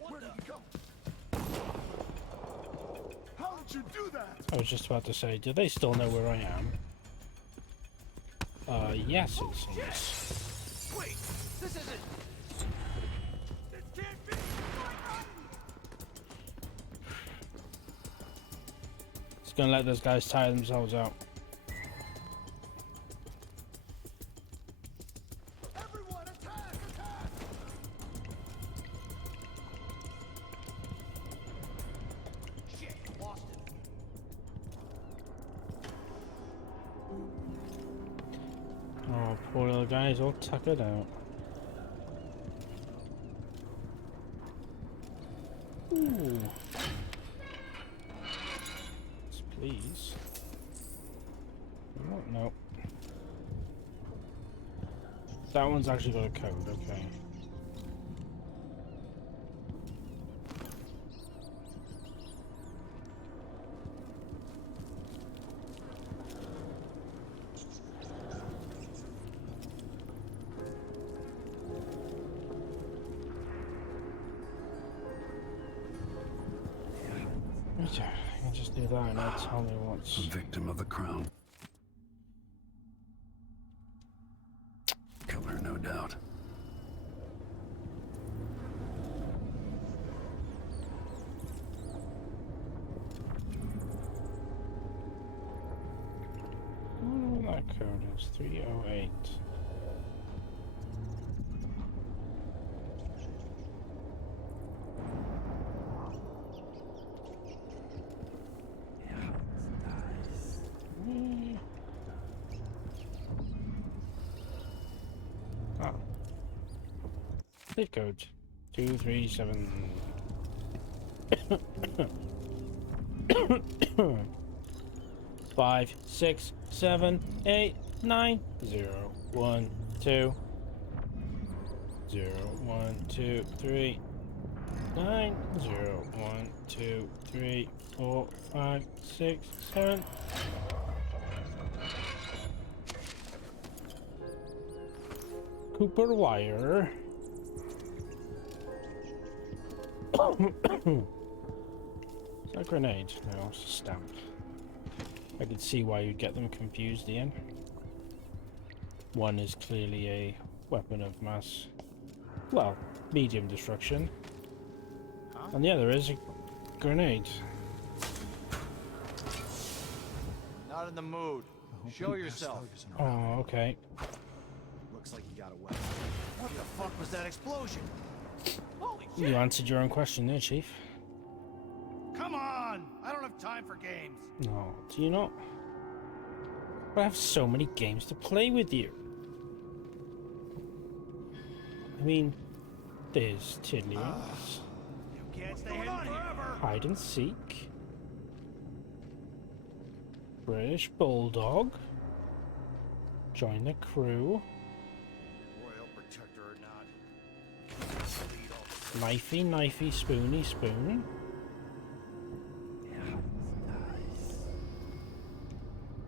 Where did you come? How did you do that? I was just about to say, do they still know where I am? Yes, it seems. Wait, this isn't. This can't be. Just gonna let those guys tire themselves out. Everyone, attack! Attack! Shit, lost it. Oh, poor little guys all tuckered out. Ooh. Yes, please. Oh, no. That one's actually got a code, okay. I can just do that and it'll tell me what's... A victim of the crown. Killer, no doubt. I wonder what that code is. 308. Safe code 237. 5, 6, 7, 8, 9, 0, 1, 2, 0, 1, 2, 3, 9, 0, 1, 2, 3, 4, 5, 6, 7. Cooper wire. Is that a grenade? No, it's a stamp. I could see why you'd get them confused, Ian. One is clearly a weapon of mass, well, medium destruction. And the other is a grenade. Not in the mood. Show yourself. Oh, okay. Looks like you got a weapon. What the fuck was that explosion? Holy shit! You answered your own question there, Chief. Come on! I don't have time for games. No, do you not? I have so many games to play with you. I mean, there's Tiddlywinks. You can't stay hidden forever. Hide and seek. British Bulldog. Join the crew. Royal protector or not. Knifey, knifey, spoony, spoon.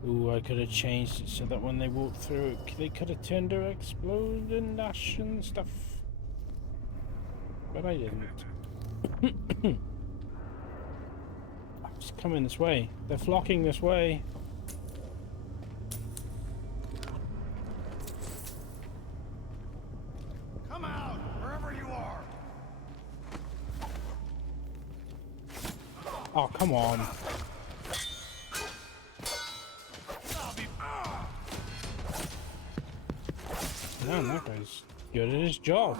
Ooh, I could have changed it so that when they walked through, they could have turned to explode and ash and stuff. But I didn't. I'm just coming this way. They're flocking this way. Come out, wherever you are. Oh, come on. Man, that guy's good at his job.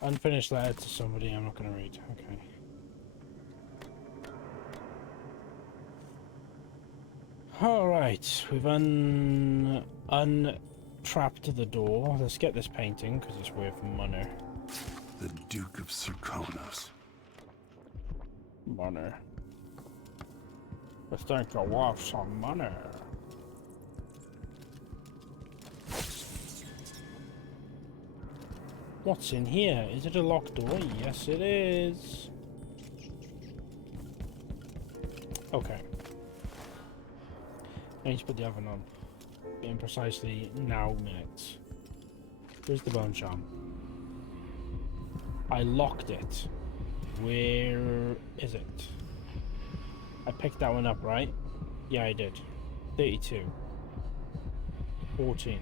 Unfinished letter to somebody I'm not going to read. Okay. Alright, we've untrapped the door. Let's get this painting because it's worth money. The Duke of Serkonos. Money. I think you're worth some money. What's in here? Is it a locked door? Yes, it is. Okay. I need to put the oven on in precisely now minutes. Where's the bone charm? I locked it. Where is it? I picked that one up, right? Yeah, I did. 32. 14.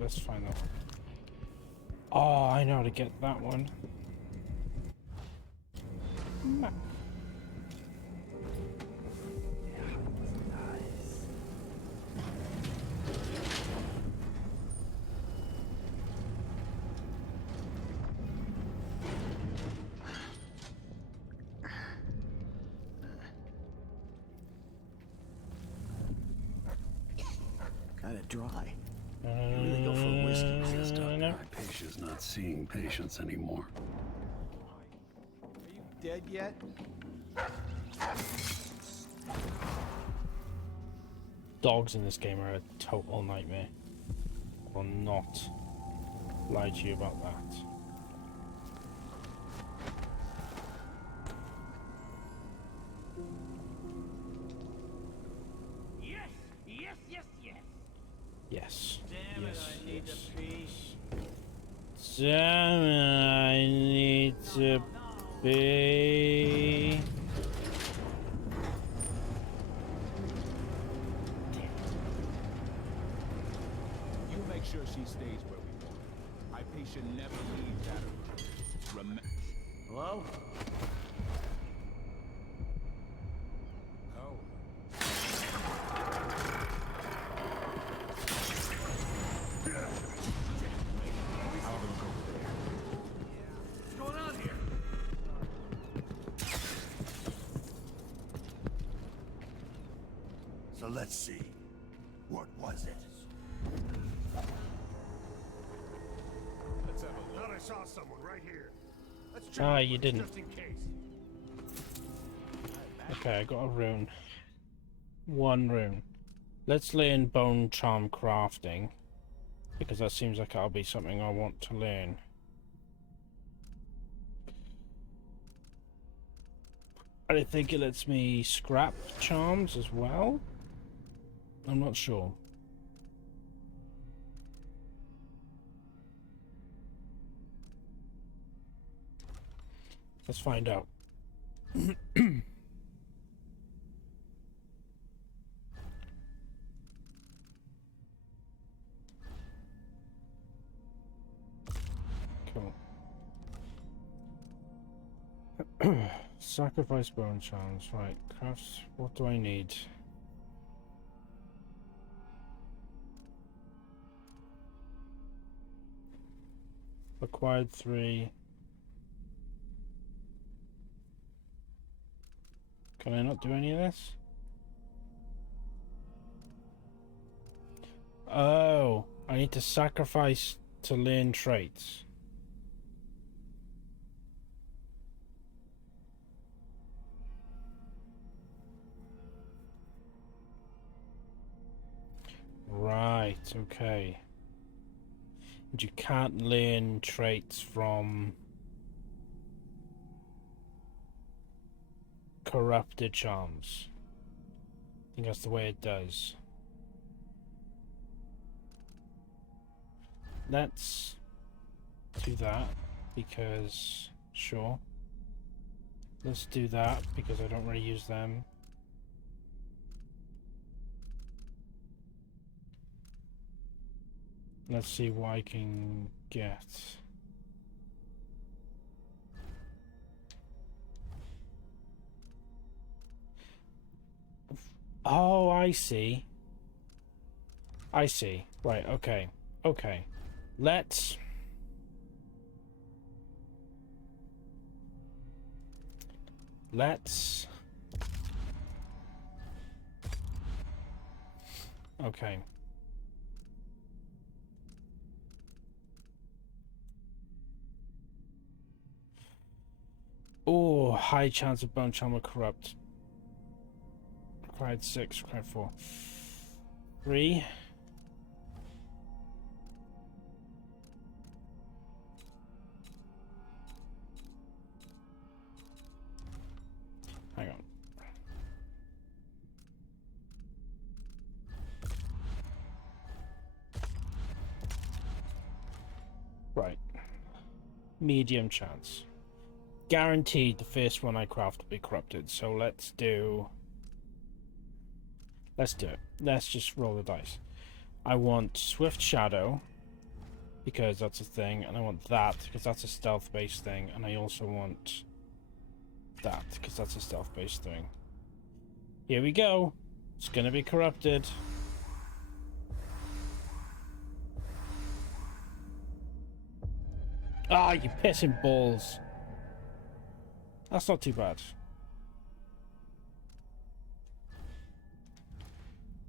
Let's find that one. Oh, I know how to get that one. Map. Kinda dry. You really go for a whiskey. Yes, Doctor. Hypatia's not seeing patients anymore. Are you dead yet? Dogs in this game are a total nightmare. I will not lie to you about that. Yes, yes, yes, yes. Yes. Damn yes, it, I need yes, to pee. Damn it, I need to pee. You make sure she stays where we want her. Hypatia never leaves that room. Remember. Hello? What's going on here? So let's see. What was it? Let's have a look. Thought I saw someone right here. Let's Ah, you didn't. just in case. Okay, I got a rune. One rune. Let's learn bone charm crafting, because that seems like that'll be something I want to learn. I think it lets me scrap charms as well. I'm not sure. Let's find out. Cool. Sacrifice bone charms. Right, crafts. What do I need? Acquired 3. Can I not do any of this? Oh, I need to sacrifice to learn traits. Right, okay. And you can't learn traits from corrupted charms. I think that's the way it does. Let's do that because sure. Let's do that because I don't really use them. Let's see what I can get. Oh, I see. I see. Right, okay. Okay. Let's... Okay. Oh, high chance of bone charm will corrupt. Required 6, required 4. 3. Hang on. Right. Medium chance. Guaranteed the first one I craft will be corrupted, so let's do it. Let's just roll the dice. I want Swift Shadow, because that's a thing, and I want that, because that's a stealth-based thing, and I also want that, because that's a stealth-based thing. Here we go. It's gonna be corrupted. Ah, you pissing balls. That's not too bad.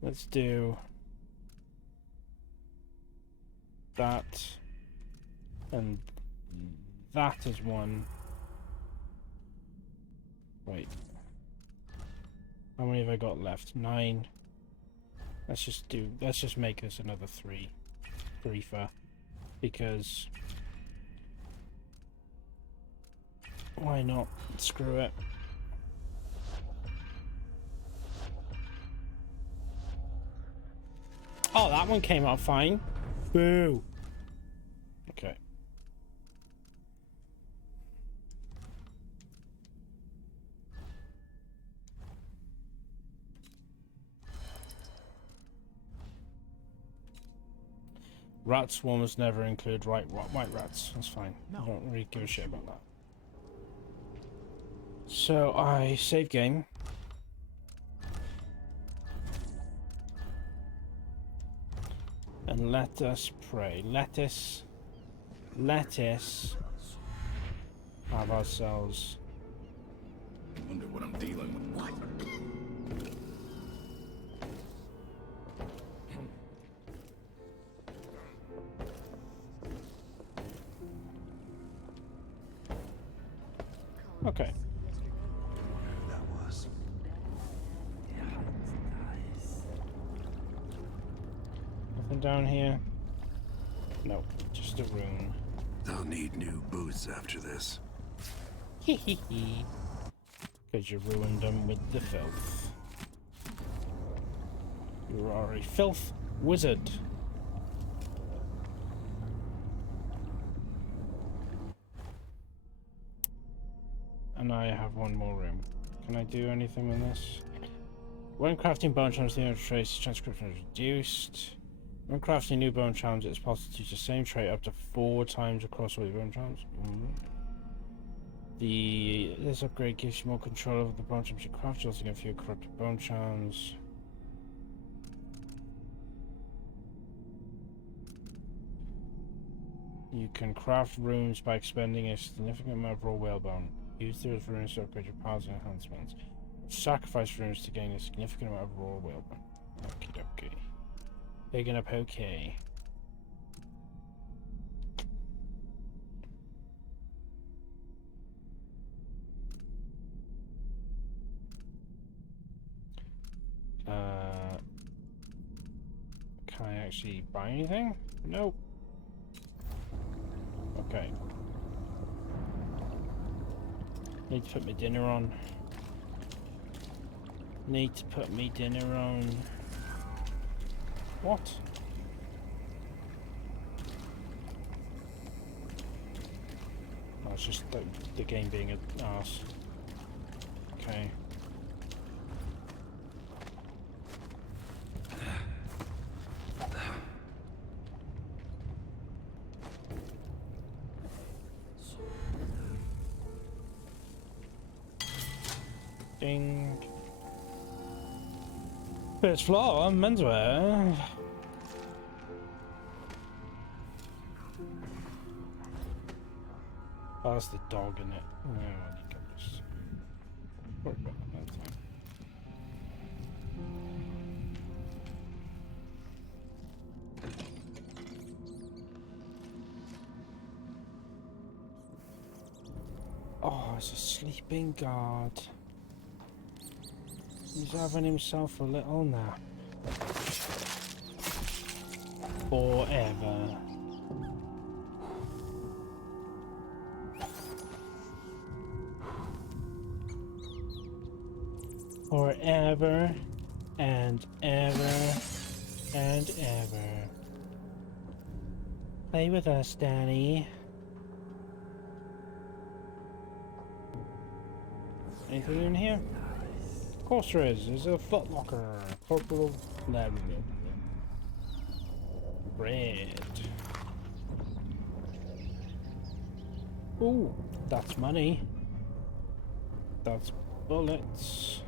Let's do that, and that is one. Wait. How many have I got left? 9. Let's just make this another 3. 3 for, because why not? Screw it. Oh, that one came out fine. Boo. Okay. Rat swarmers never include white rats. That's fine. I don't really give a shit about that. So I save game. And let us pray. Let us have ourselves. I wonder what I'm dealing with. What? Okay. That was. Nothing down here. Nope, just a room. I'll need new boots after this. Hehehe. Because you ruined them with the filth. You are a filth wizard. And I have one more room. Can I do anything with this? When crafting bone charms, the trace transcription is reduced. When crafting new bone charms, it's possible to use the same trait up to 4 times across all your bone charms. This upgrade gives you more control over the bone charms you craft, also give fewer corrupted bone charms. You can craft runes by expending a significant amount of raw whalebone. Use those runes to upgrade your powers and enhancements. Sacrifice runes to gain a significant amount of raw whalebone. Okie dokie. Picking up okay. Can I actually buy anything? Nope. Okay. Need to put my dinner on. Need to put me dinner on. What? Oh, it's just the game being an arse. Okay. Ding. First floor, menswear. Oh, that's the dog in it. Oh, you can just worry about that another time. Oh, it's a sleeping guard. He's having himself a little nap. Forever. Forever and ever and ever. Play with us, Danny. Anything in here? Of course there is. There's a footlocker. Purple leather. Bread. Ooh, that's money. That's bullets.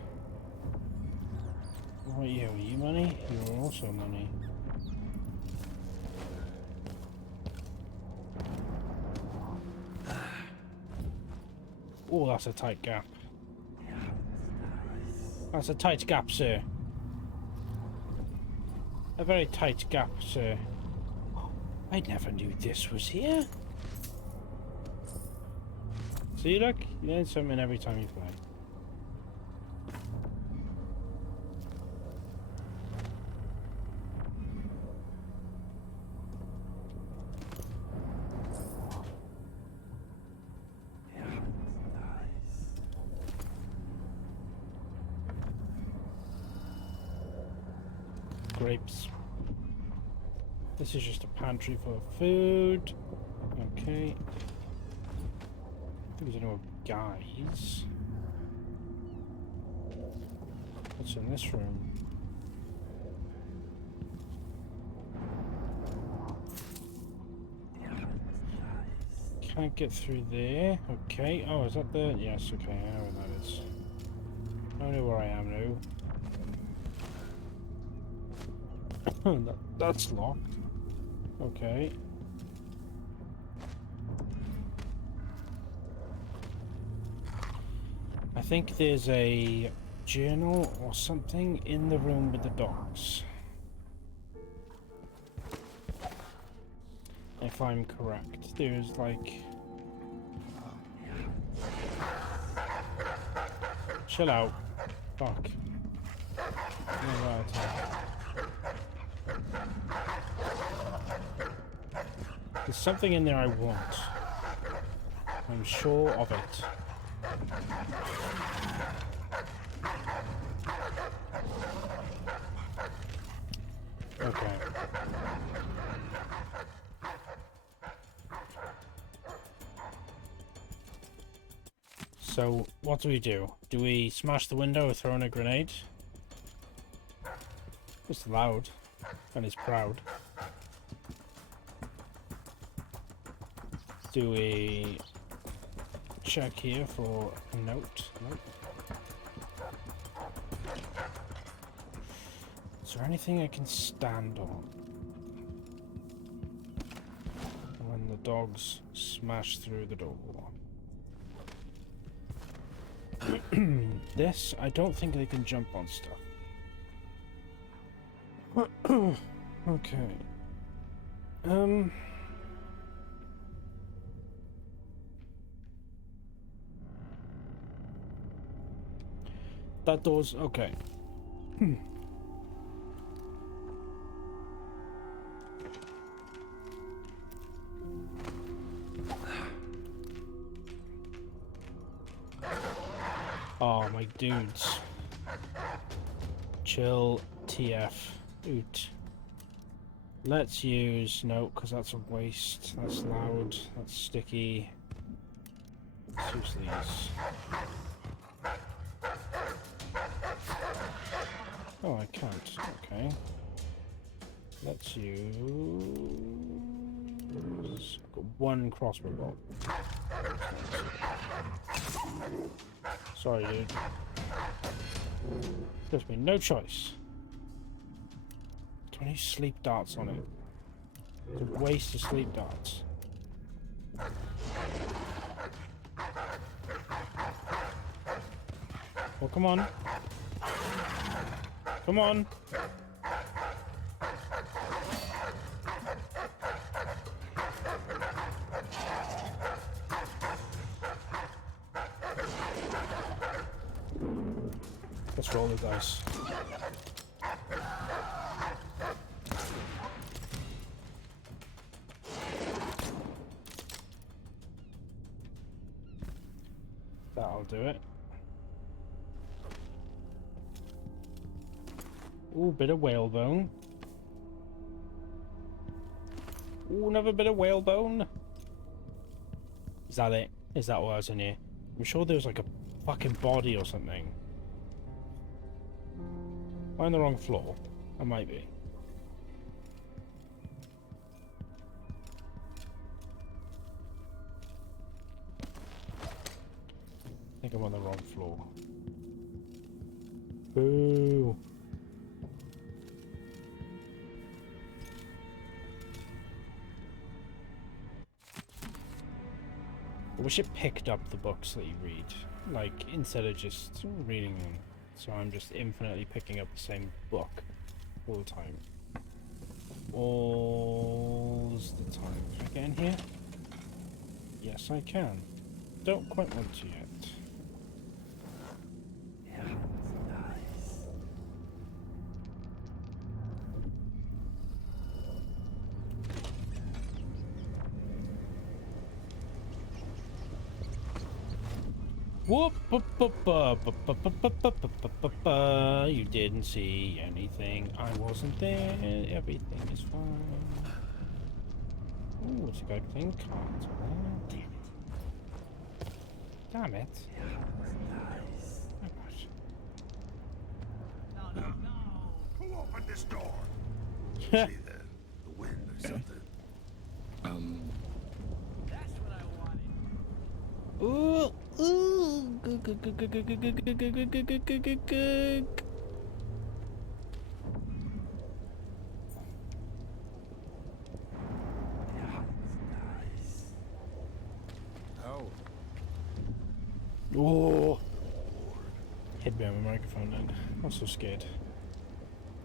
What are you? Are you money? You're also money. Oh, that's a tight gap. That's a tight gap, sir. A very tight gap, sir. I never knew this was here. See, look, you learn something every time you play. Grapes. This is just a pantry full of food. Okay. I think there's any more guys. What's in this room? Can't get through there. Okay. Oh, is that the... Yes, okay. I know where that is. I know where I am now. That's locked. Okay. I think there's a journal or something in the room with the dogs. If I'm correct. There's like... Chill out. Fuck. There's something in there I want. I'm sure of it. Okay. So, what do we do? Do we smash the window or throw in a grenade? It's loud, and it's proud. Do we check here for a note? Nope. Is there anything I can stand on when the dogs smash through the door? This, I don't think they can jump on stuff. Okay. That door's okay. Oh, my dudes. Chill, TF. Oot. Let's use... No, because that's a waste. That's loud. That's sticky. Let's use these. Oh, I can't. Okay. Let's use... Got one crossbow bolt. Sorry, dude. There's been no choice. 20 sleep darts on it. It's a waste of sleep darts. Well, come on. Come on. Let's roll the dice. That'll do it. Ooh, bit of whalebone. Ooh, another bit of whalebone. Is that it? Is that what was in here? I'm sure there was like a fucking body or something. Am I on the wrong floor? I might be. I think I'm on the wrong floor. Boo! I wish it picked up the books that you read, like, instead of just reading them. So I'm just infinitely picking up the same book all the time. All the time. Can I get in here? Yes, I can. Don't quite want to yet. Whoop! You didn't see anything. I wasn't there. Everything is fine. Ooh, it's a good thing. Cards. Damn it. Oh gosh. No. Who opened this door? See that? The wind or something. That's what I wanted. Ooh. Oh. Hit me on my microphone then. I'm so scared.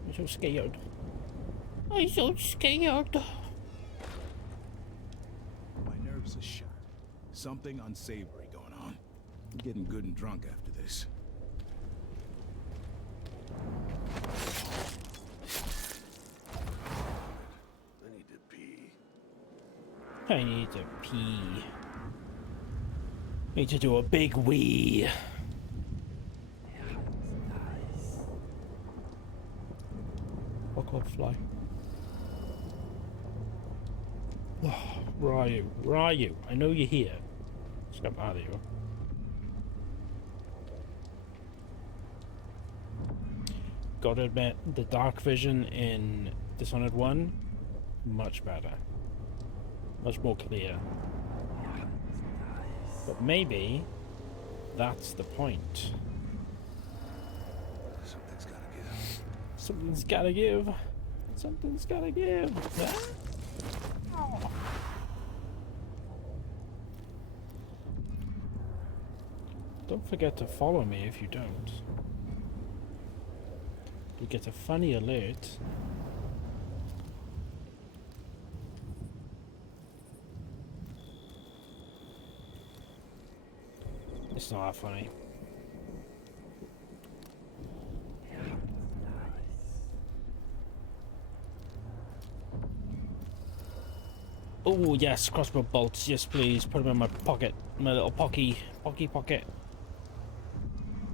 I'm so scared. I'm so scared. My nerves are shot. Something unsavory going on. I'm getting good and drunk after this. I need to pee. I need to pee. Need to do a big wee. Fuck off, fly. Where are you? Where are you? I know you're here. Just get out of here. Gotta admit, the dark vision in Dishonored 1, much better. Much more clear. But maybe that's the point. Something's gotta give. Something's gotta give. Something's gotta give. Oh. Don't forget to follow me if you don't. You get a funny alert. It's not that funny. Oh yes, crossbow bolts. Yes, please. Put them in my pocket. My little pocket.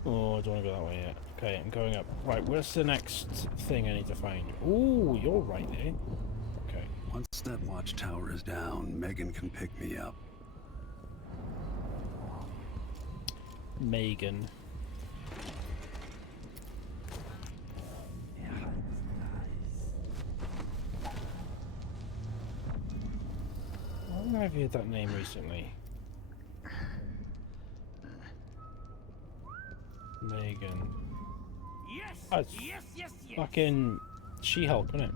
Oh, I don't want to go that way yet. Okay, I'm going up. Right, where's the next thing I need to find? Oh, you're right there. Okay. Once that watchtower is down, Megan can pick me up. Megan. Why have I heard that name recently? Megan. Yes. Oh, it's Yes. fucking She-Hulk, isn't it?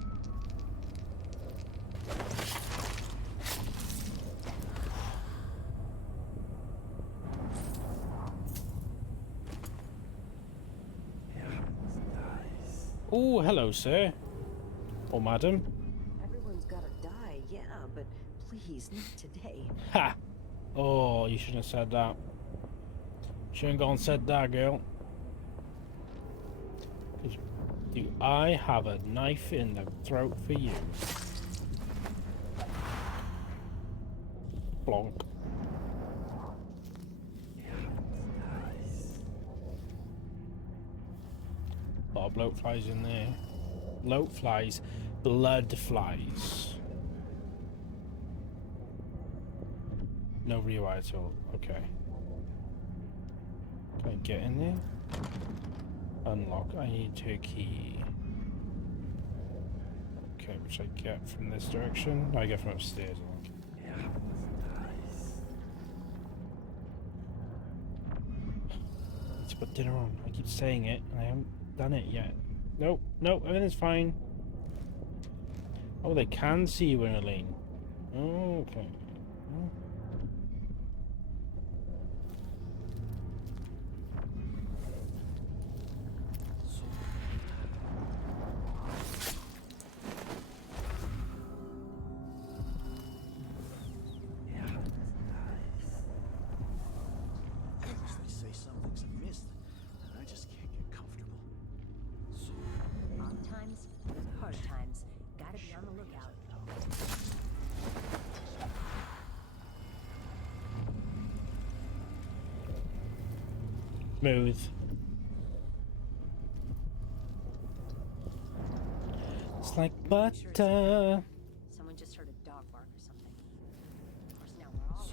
Oh, hello, sir. Or madam. Everyone's gotta die, yeah, but please, not today. Ha! Oh, you shouldn't have said that. Shouldn't have gone and said that, girl. Do I have a knife in the throat for you? Blonk. A lot of bloat flies in there. Bloat flies. Blood flies. No rewire at all. Okay. Can I get in there? Unlock. I need a key. Okay, which I get from this direction. No, I get from upstairs. I think. Let's put dinner on. I keep saying it, and I haven't done it yet. Nope, nope, everything's fine. Oh, they can see you in a lane. Okay. They say something's amiss, and I just can't get comfortable. Off times, hard times. Gotta be on the lookout. Smooth. It's like butter. Someone just heard a dog bark or something. Of course, now we're all...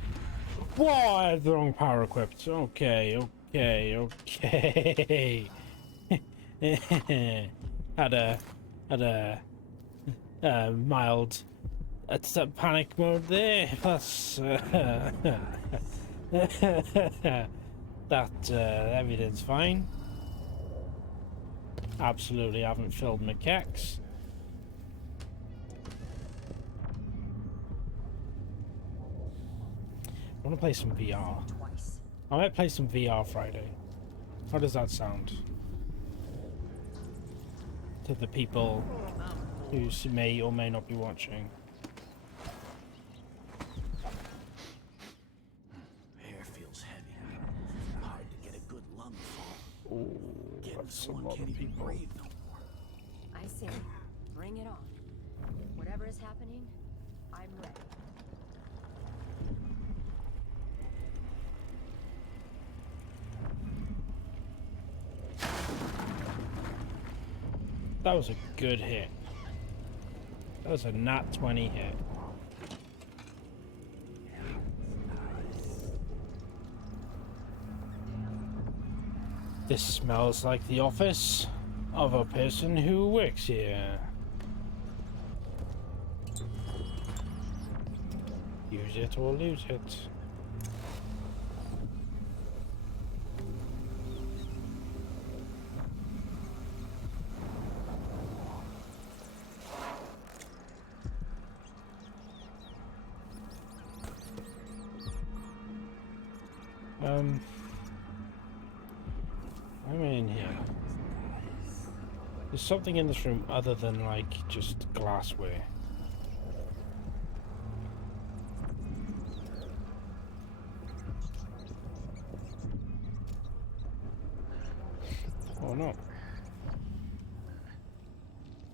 Whoa, I had the wrong power equipped. Okay, okay, okay. had a mild panic mode there. Plus, that everything's fine. Absolutely haven't filled my cacks. I want to play some VR. I might play some VR Friday. How does that sound? To the people who may or may not be watching. Air feels heavy. Hard to get a good lungful. Oh, that's a lot of people. I say, bring it on. Whatever is happening, I'm ready. That was a good hit. That was a nat 20 hit. This smells like the office of a person who works here. Use it or lose it. I'm in here. There's something in this room other than like just glassware. Oh no.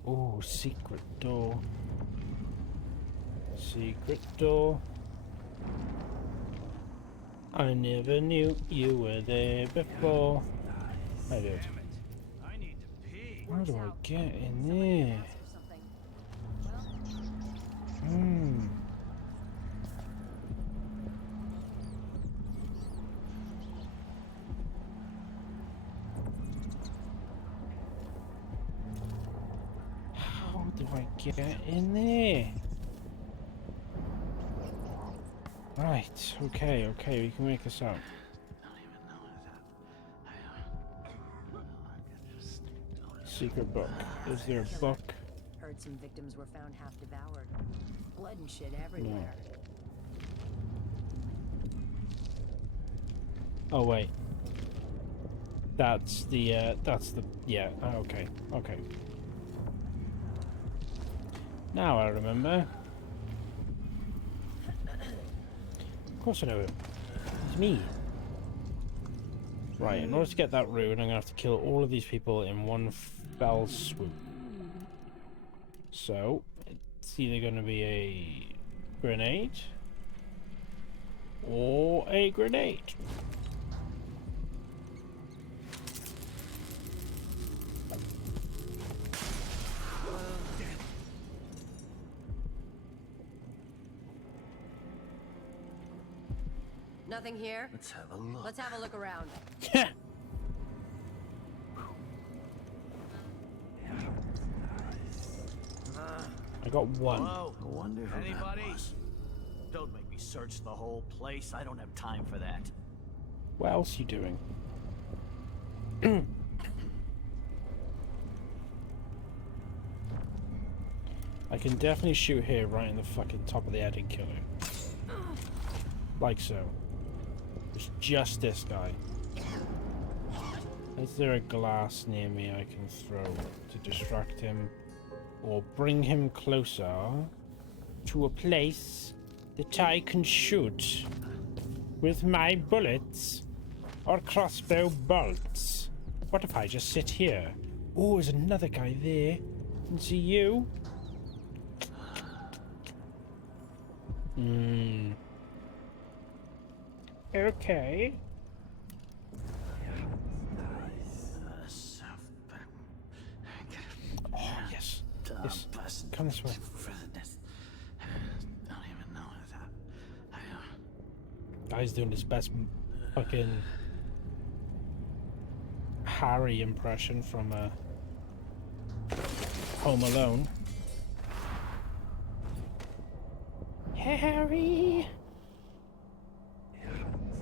Oh, secret door. Secret door. I never knew you were there before. I did. How do I get in there? How do I get in there? Right, okay, we can make this out. Secret book. Is there a book? Heard some victims were found half devoured. Blood and shit everywhere. Oh wait. That's the yeah, okay. Now I remember. Of course I know it. It's me. Right, in order to get that rune, I'm gonna have to kill all of these people in one spell swoop. So it's either going to be a grenade or a grenade. Nothing here? Let's have a look. Let's have a look around. I got one. Hello? I wonder who Anybody? that was. Don't make me search the whole place. I don't have time for that. What else are you doing? I can definitely shoot here right in the fucking top of the head and kill him. Like so. It's just this guy. Is there a glass near me I can throw to distract him? Or bring him closer to a place that I can shoot with my bullets or crossbow bolts? What if I just sit here? Oh, there's another guy there. Can see you? Okay. Oh, yes. Yes. Come this way. Guy's doing his best fucking Harry impression from Home Alone. Harry!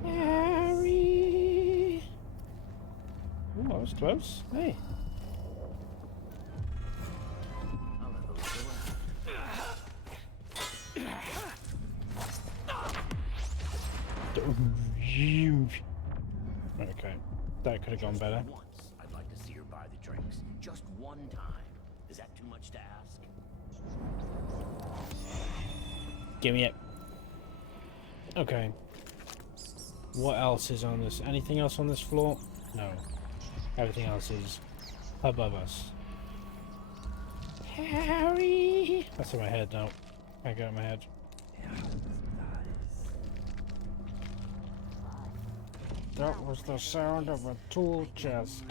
Harry! Oh, that was close. Hey. Okay, that could have gone better. Once, I'd like to see her buy the drinks. Just one time. Is that too much to ask? Give me it. Okay. What else is on this? Anything else on this floor? No. Everything else is above us. Harry! That's in my head now. Can't get out of my head. That was the sound of a tool chest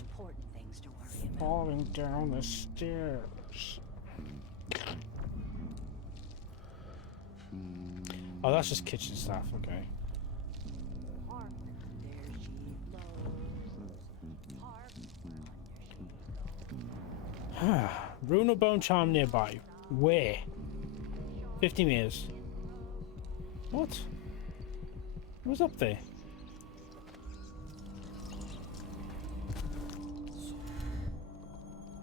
falling down the stairs. Oh, that's just kitchen staff, okay. Rune of Bone Charm nearby. Where? 50 meters. What? What's up there?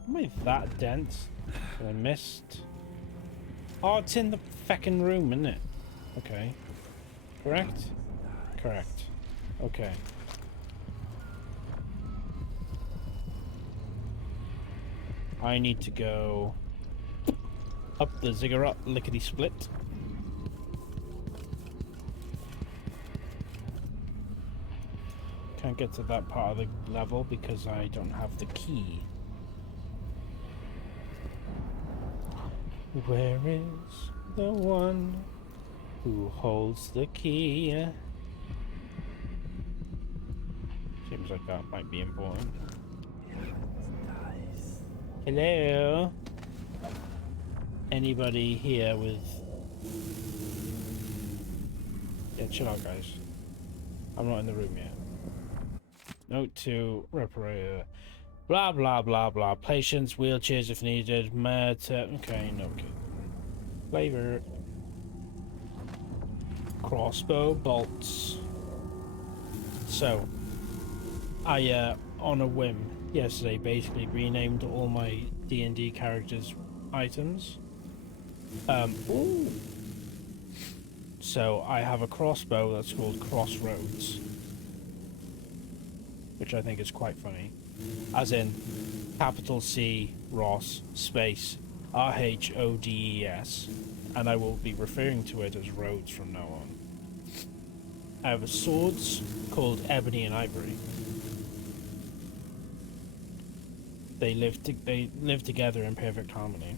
Am I that dense? I missed. Oh, it's in the feckin' room, isn't it? Okay. Correct? Correct. Okay. I need to go up the ziggurat lickety-split. Can't get to that part of the level because I don't have the key. Where is the one who holds the key? Seems like that might be important. Hello? Anybody here with... Yeah, chill out, guys. I'm not in the room yet. Note to reparator. Blah, blah, blah, blah. Patience, wheelchairs if needed. Okay, no kid. Flavor. Crossbow bolts. So, I, on a whim, yesterday basically renamed all my D&D characters' items. Ooh. So, I have a crossbow that's called Crossroads, which I think is quite funny. As in, capital C, Ross, space, RHODES, and I will be referring to it as Rhodes from now on. I have a swords called Ebony and Ivory. they live together in perfect harmony.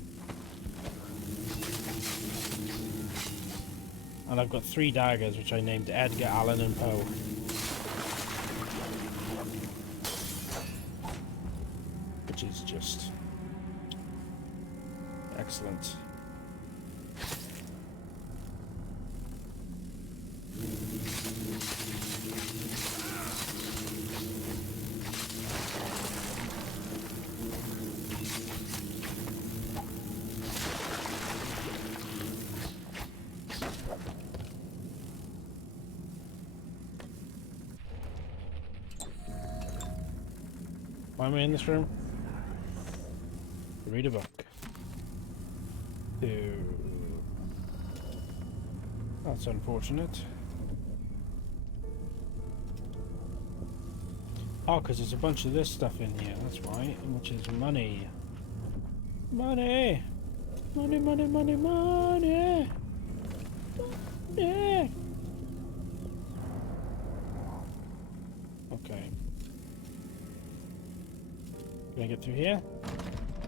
And I've got 3 daggers, which I named Edgar, Allan, and Poe. Which is just excellent. Why am I in this room? To read a book. That's unfortunate. Oh, because there's a bunch of this stuff in here, that's why. Which is money. Money! Money, money, money, money! Money! Okay. Can I get through here?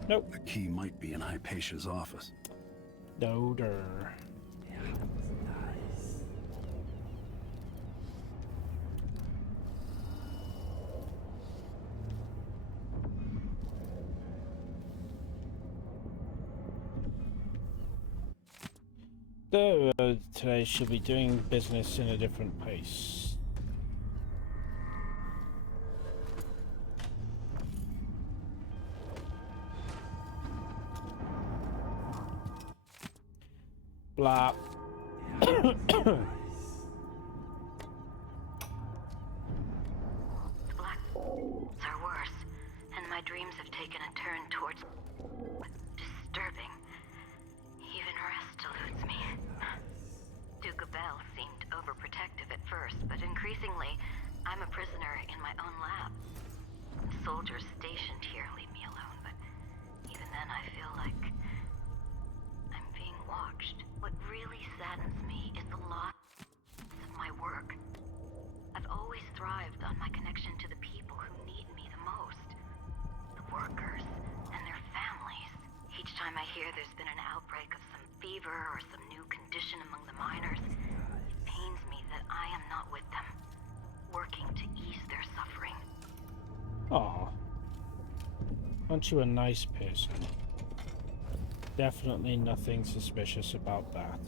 Nope. The key might be in Hypatia's office. No, today should be doing business in a different pace. Blah. Are worse, and my dreams have taken a turn towards disturbing. Even rest eludes me. Duke Bell seemed overprotective at first, but increasingly, I'm a prisoner in my own lab. Soldiers stationed here leave me alone, but even then I feel like I'm being watched. What really saddens me is the loss of my work. I've always thrived on my connection to the people who need me the most. The workers and their families. Each time I hear there's been an outbreak of some fever or some new condition among the miners, it pains me that I am not with them, working to ease their suffering. Aw. Aren't you a nice person? Definitely nothing suspicious about that.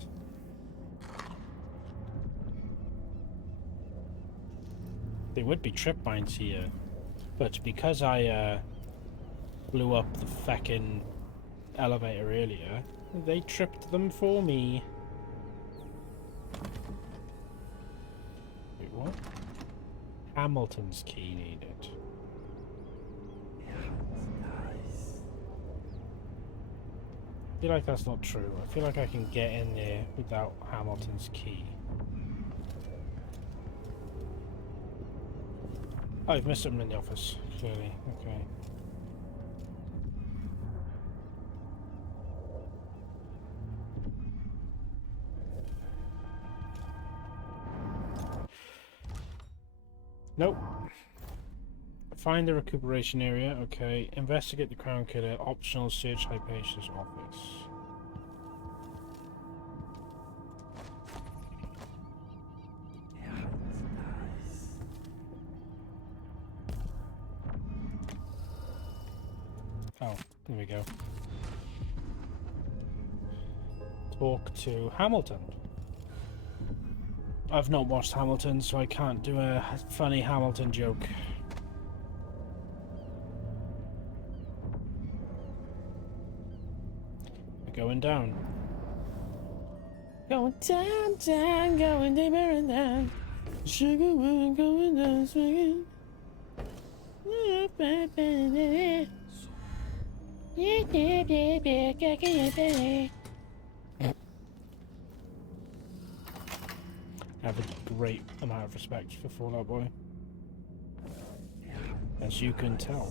There would be trip mines here, but because I blew up the feckin' elevator earlier, they tripped them for me. Wait, what? Hamilton's key needed. I feel like that's not true. I feel like I can get in there without Hamilton's key. Oh, I've missed something in the office, clearly. Okay. Nope. Find the recuperation area. Okay. Investigate the Crown Killer. Optional search Hypatia's office. Oh, there we go. Talk to Hamilton. I've not watched Hamilton, so I can't do a funny Hamilton joke. Going down. Going down, down, going deeper and down. Sugar, we're going down, swinging. I have a great amount of respect for Fall Out Boy, as you can tell.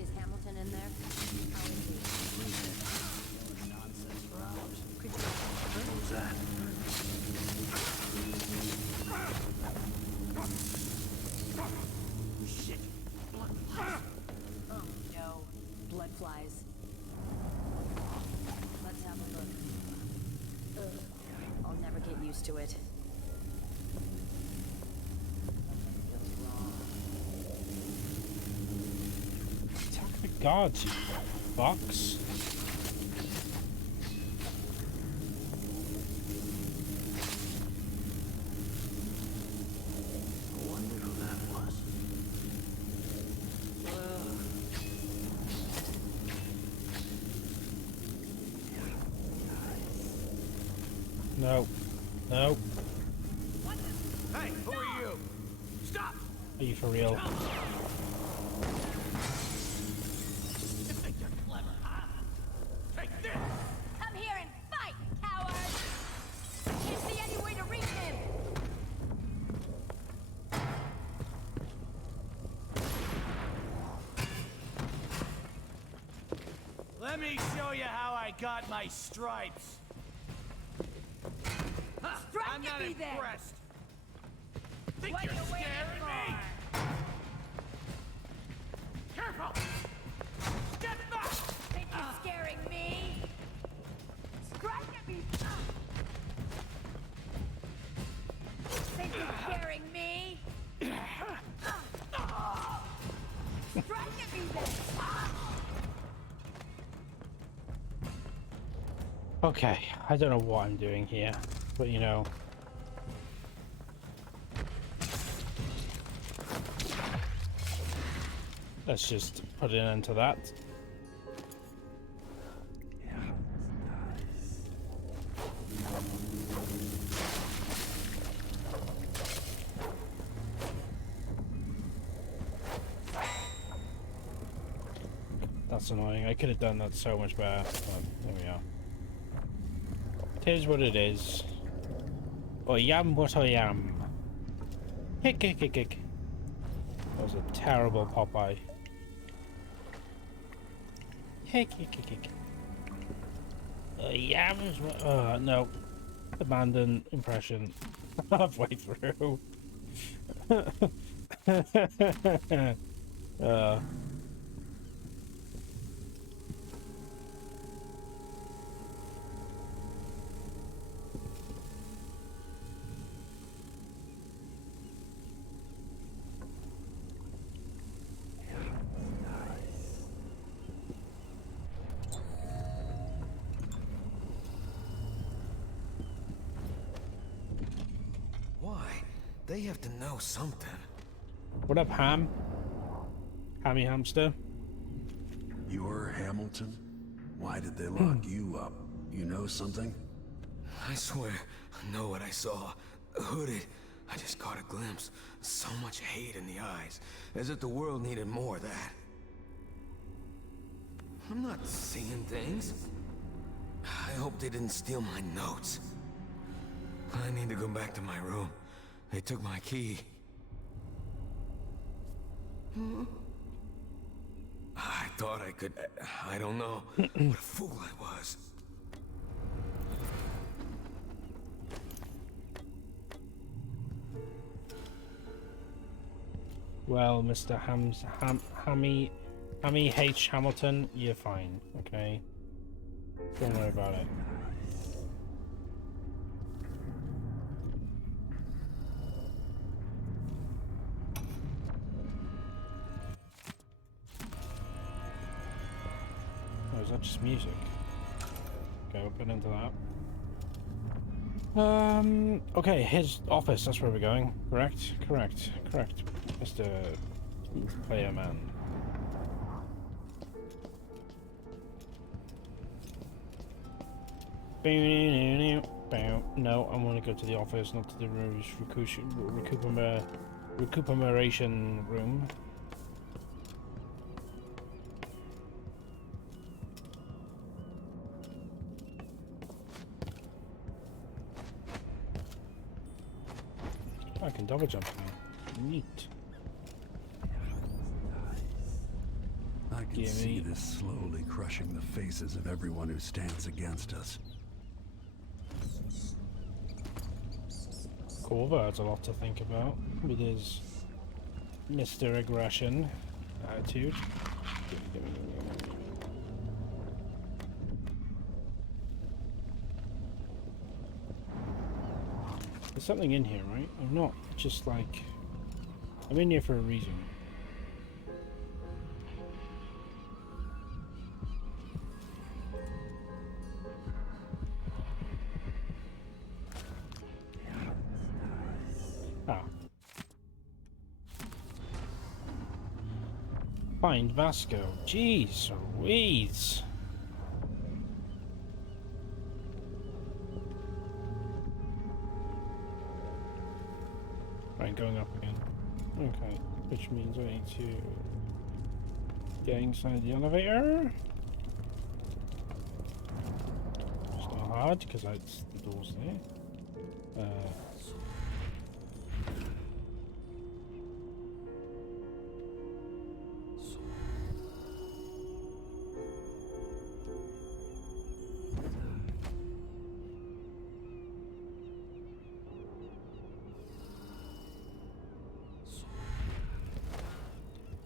Is Hamilton in there? How is he? What was that? close to it. Attack the guards, you fucks. I wonder who that was. No. No. Hey, who are you? Stop! Are you for real? You think you're clever, huh? Take this! Come here and fight, coward! Can't see any way to reach him! Let me show you how I got my stripes. Huh, I'm not impressed. Think What you're you waiting scaring me? Careful! Get back! Think you're scaring me? Strike at me! Think you're scaring me? Strike at me then! Okay, I don't know what I'm doing here, but you know. Let's just put an end to that. That's annoying. I could have done that so much better, but there we are. It is what it is. I am what I am. Hick, hick, hick, hick. That was a terrible Popeye. Hick, hick, hick, hick. I am what... no. Abandon impression. Halfway through. Why? They have to know something. What up, Ham? Hammy Hamster? You're Hamilton? Why did they lock you up? You know something? I swear, I know what I saw. Hooded. I just caught a glimpse. So much hate in the eyes. As if the world needed more of that. I'm not seeing things. I hope they didn't steal my notes. I need to go back to my room. They took my key. I thought I could... I don't know. What a fool I was. Well, Mr. Hammy H. Hamilton, you're fine, okay? Don't worry about it. Oh, is that just music? Okay, we'll put into that. Okay, his office, that's where we're going. Correct? Correct. Mr. Player Man. No, I want to go to the office, not to the recuperation room. I can double jump now. Neat. I can see this slowly crushing the faces of everyone who stands against us. Corva has a lot to think about with his Mr. Aggression attitude. There's something in here, right? I'm not just like... I'm in here for a reason. Ah. Find Vasco. Jeez Louise. Right, going up again. Okay, which means I need to get inside the elevator. It's not hard because the door's there.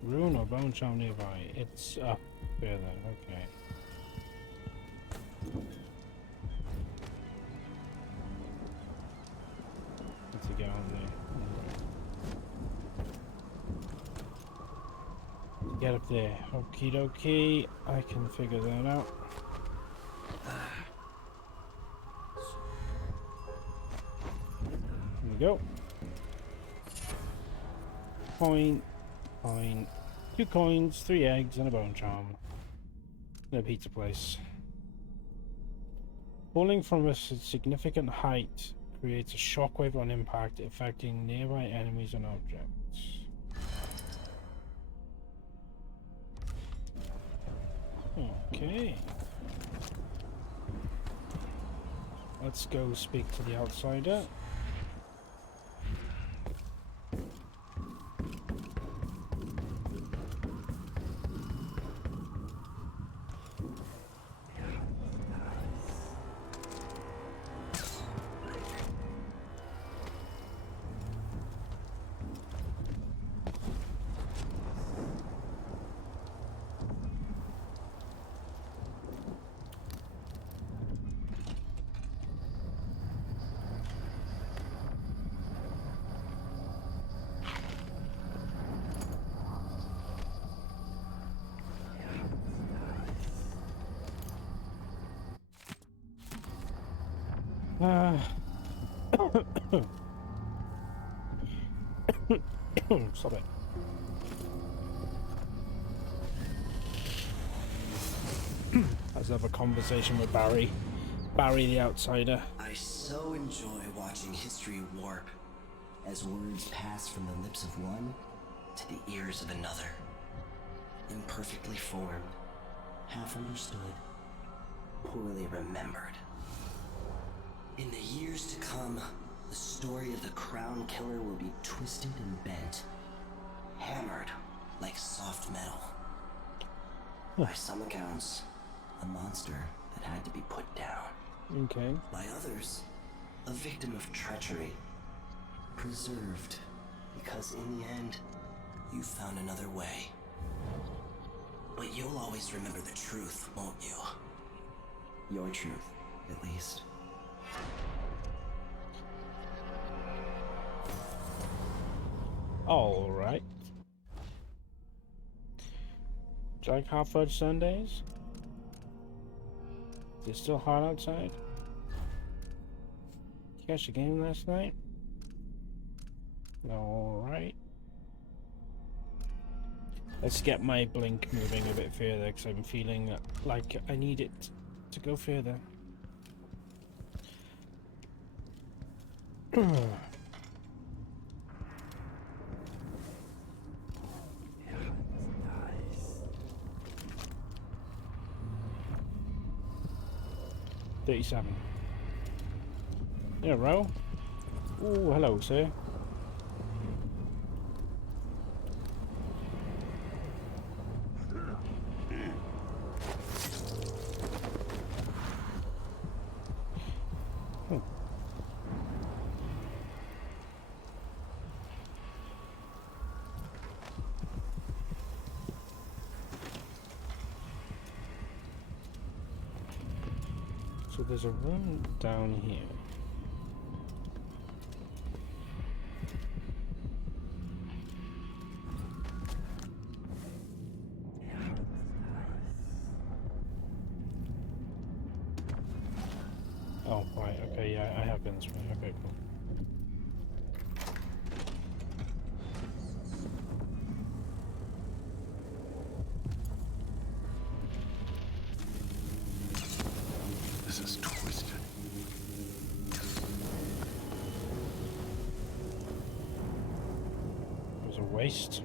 Ruin or bone charm nearby. It's up there then, okay. Let's get on there. Get up there. Okie dokie. I can figure that out. Here we go. Point. Fine. 2 coins, 3 eggs, and a bone charm. In a pizza place. Falling from a significant height creates a shockwave on impact, affecting nearby enemies and objects. Okay. Let's go speak to the outsider. Stop it. Let's have a conversation with Barry. Barry the outsider. I so enjoy watching history warp as words pass from the lips of one to the ears of another. Imperfectly formed, half understood, poorly remembered. In the years to come, the story of the Crown Killer will be twisted and bent, hammered like soft metal. By some accounts, a monster that had to be put down. Okay. By others, a victim of treachery, preserved because in the end, you found another way. But you'll always remember the truth, won't you? Your truth, at least. All right. Do you like hot fudge sundaes? Is it still hot outside? You catch the game last night? All right. Let's get my blink moving a bit further because I'm feeling like I need it to go further. $37. In a row? Ooh, hello, sir. So there's a room down here. have been this way. Okay, cool. This is twisted. It was a waste.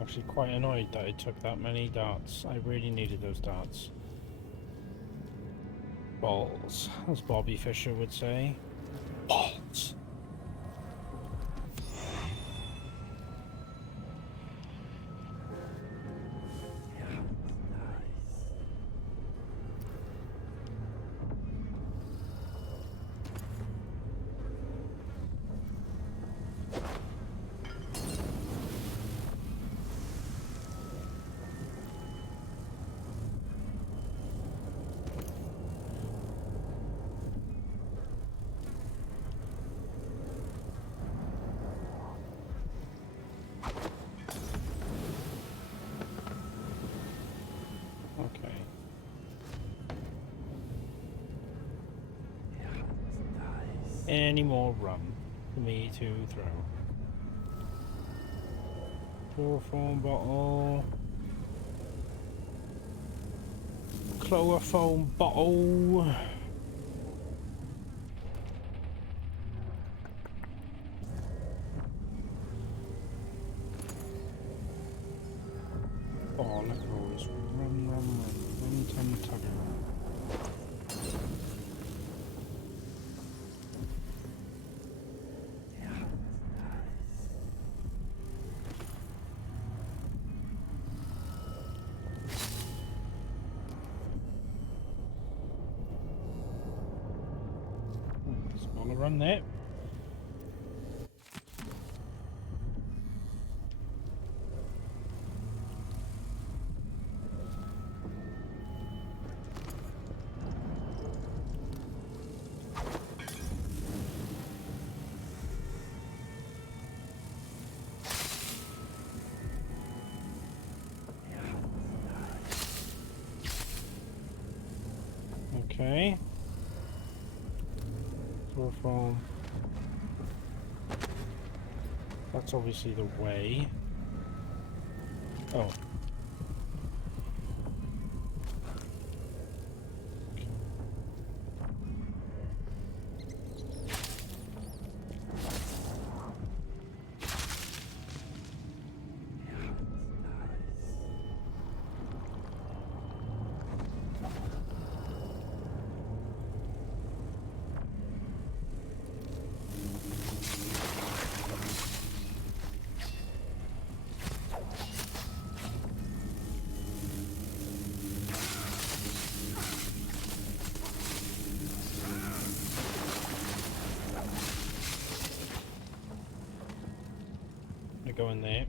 Actually quite annoyed that it took that many darts. I really needed those darts. Balls, as Bobby Fischer would say. Balls. Okay. Any more rum for me to throw? Chloroform bottle. Chloroform bottle. Oh, look at all this rum, tum tugger. Smaller run there. Okay. Chloroform. That's obviously the way. Oh. Go in there.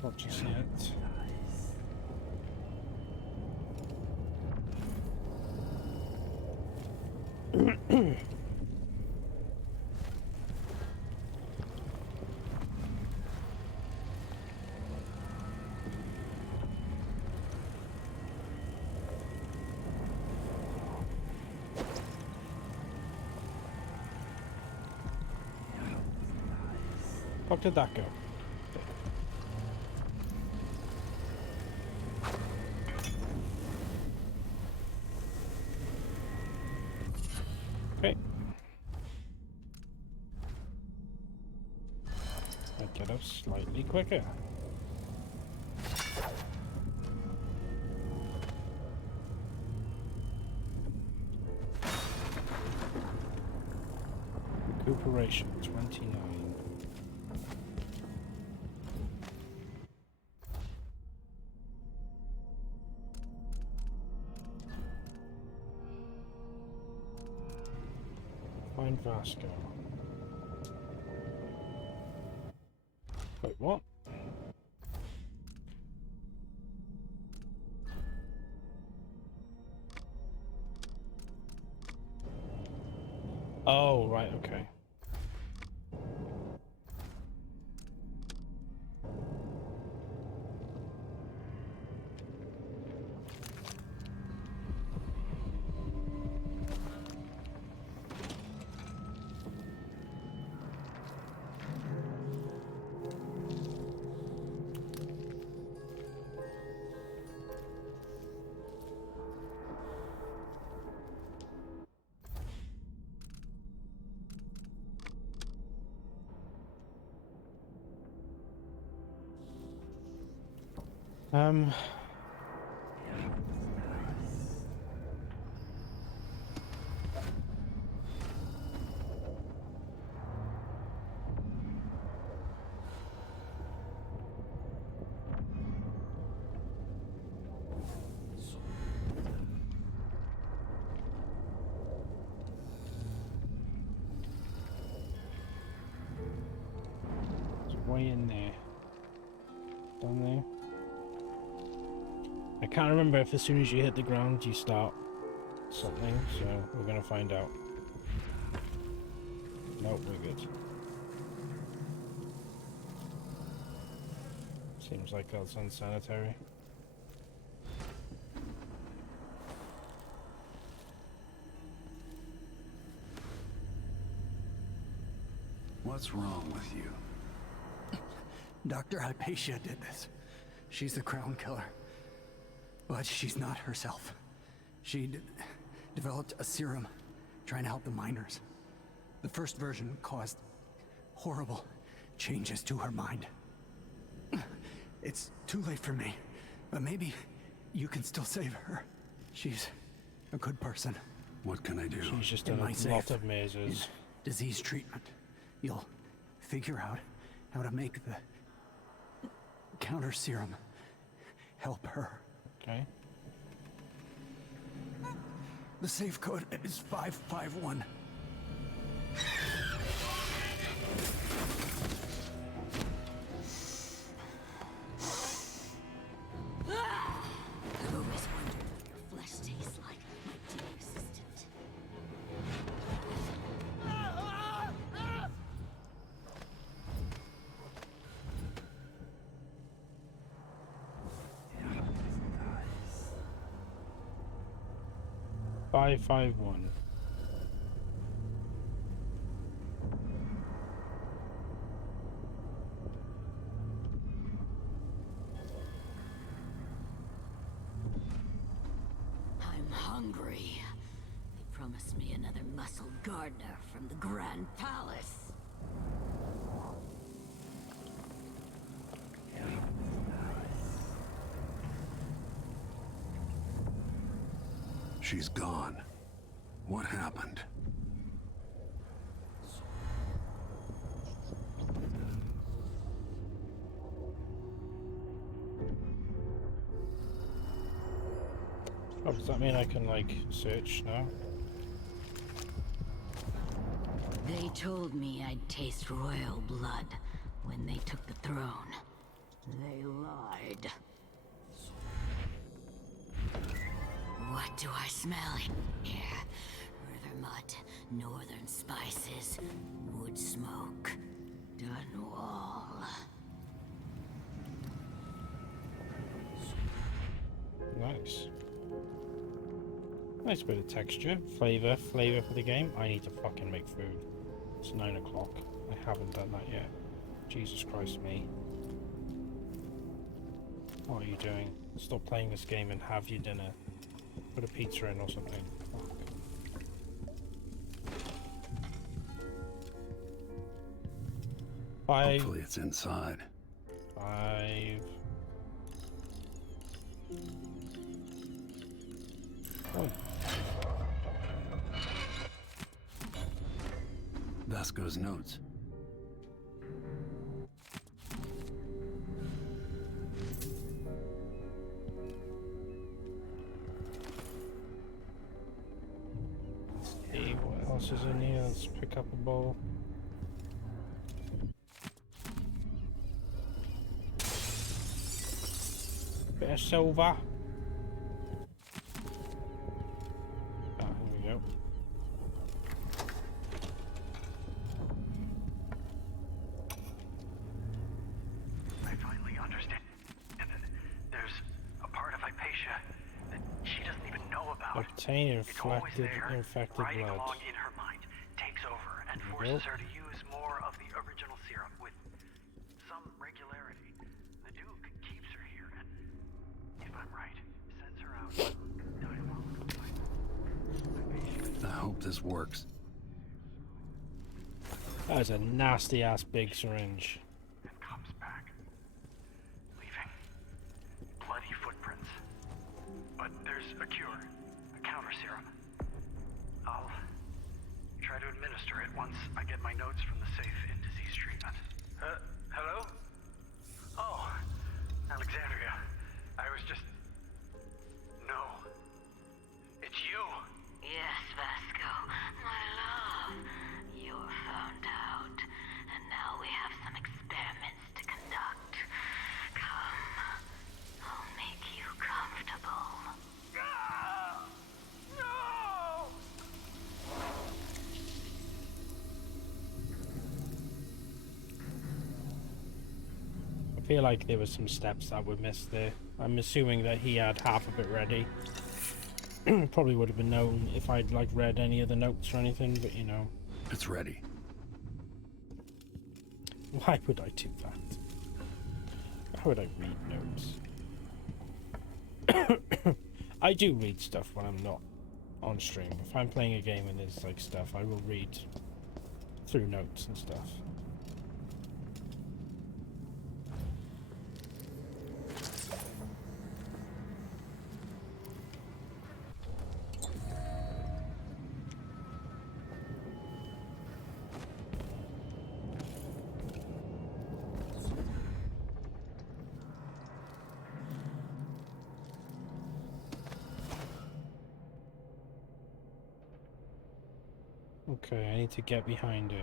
Not just yet. How did that go? Okay. That get us slightly quicker. Recuperation 29. Find Vasco. Wait, what? Oh, right, okay. Um, it's way in there. Down there. I can't remember if as soon as you hit the ground you start something, so we're gonna find out. Nope, we're good. Seems like that's unsanitary. What's wrong with you? Dr. Hypatia did this. She's the crown killer. But she's not herself. She developed a serum trying to help the miners. The first version caused horrible changes to her mind. It's too late for me, but maybe you can still save her. She's a good person. What can I do? She's just done a lot of mazes. Disease treatment. You'll figure out how to make the counter serum help her. Okay. The safe code is 551. I've always wondered what your flesh tastes like, my dear assistant. 551. I'm hungry. They promised me another muscle gardener from the Grand Palace. She's gone. What happened? Oh, does that mean I can, like, search now? They told me I'd taste royal blood when they took the throne. They lied. What do I smell here? River mud, northern spices, wood smoke, Dunwall. Nice. Nice bit of texture, flavor for the game. I need to fucking make food. It's 9 o'clock. I haven't done that yet. Jesus Christ me. What are you doing? Stop playing this game and have your dinner. Put a pizza in or something. Fuck. Hopefully it's inside. 5. Oh. Vasco's notes. See what else is in here. Let's pick up a bowl. Bit of silver. Here we go. Obtain It's always infected there, riding blood. along in her mind, takes over and forces her to use more of the original serum with some regularity. The Duke keeps her here and, if I'm right, sends her out on diabolical flights. I hope this works. That is a nasty ass big syringe. And comes back, leaving bloody footprints. But there's a cure, a counter serum. I'll try to administer it once I get my notes from the safe in disease treatment. Hello? Oh, Alexandria. I was just... No. It's you. Yes, Vasco, my love. You're found out, and now we have some experiments to conduct. Come, I'll make you comfortable. No! I feel like there were some steps that were missed there. I'm assuming that he had half of it ready. Probably would have been known if I'd like read any of the notes or anything, but you know. It's ready. Why would I do that? Why would I read notes? I do read stuff when I'm not on stream. If I'm playing a game and there's like stuff, I will read through notes and stuff. Okay, I need to get behind her.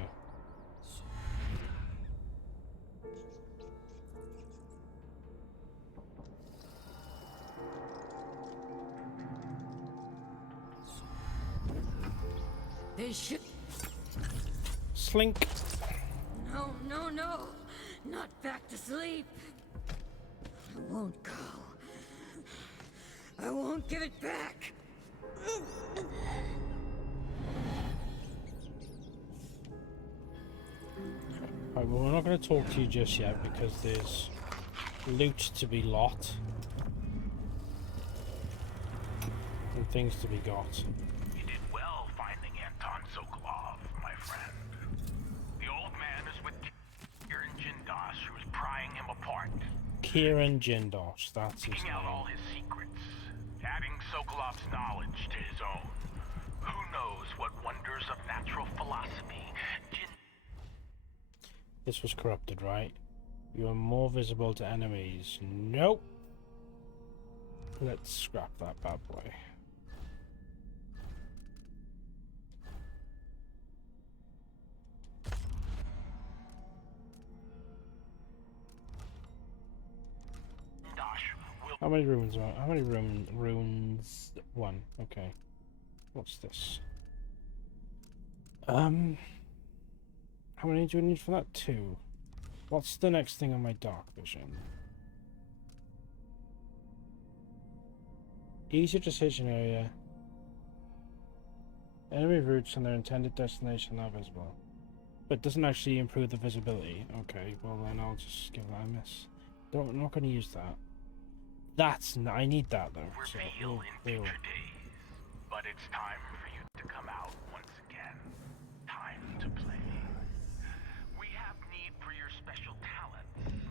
They should. Slink. No, no, no. Not back to sleep. I won't go. I won't give it back. Right, well, we're not going to talk to you just yet because there's loot to be lot and things to be got. You did well finding Anton Sokolov, my friend. The old man is with Kieran Jindosh, who's prying him apart. Kieran Jindosh, that's his Picking out all name. his secrets, adding Sokolov's knowledge to his own. Who knows what wonders of natural philosophy This was corrupted, right? You are more visible to enemies. Nope. Let's scrap that bad boy. How many runes are? How many runes? One. Okay. What's this? How many do I need for that? 2. What's the next thing on my dark vision? Easier decision area. Enemy routes and their intended destination are visible. But doesn't actually improve the visibility. Okay, well then I'll just give that a miss. I'm not going to use that. I need that though. So, reveal in future days. But it's time for you to come out once again. Time to play. We have need for your special talents.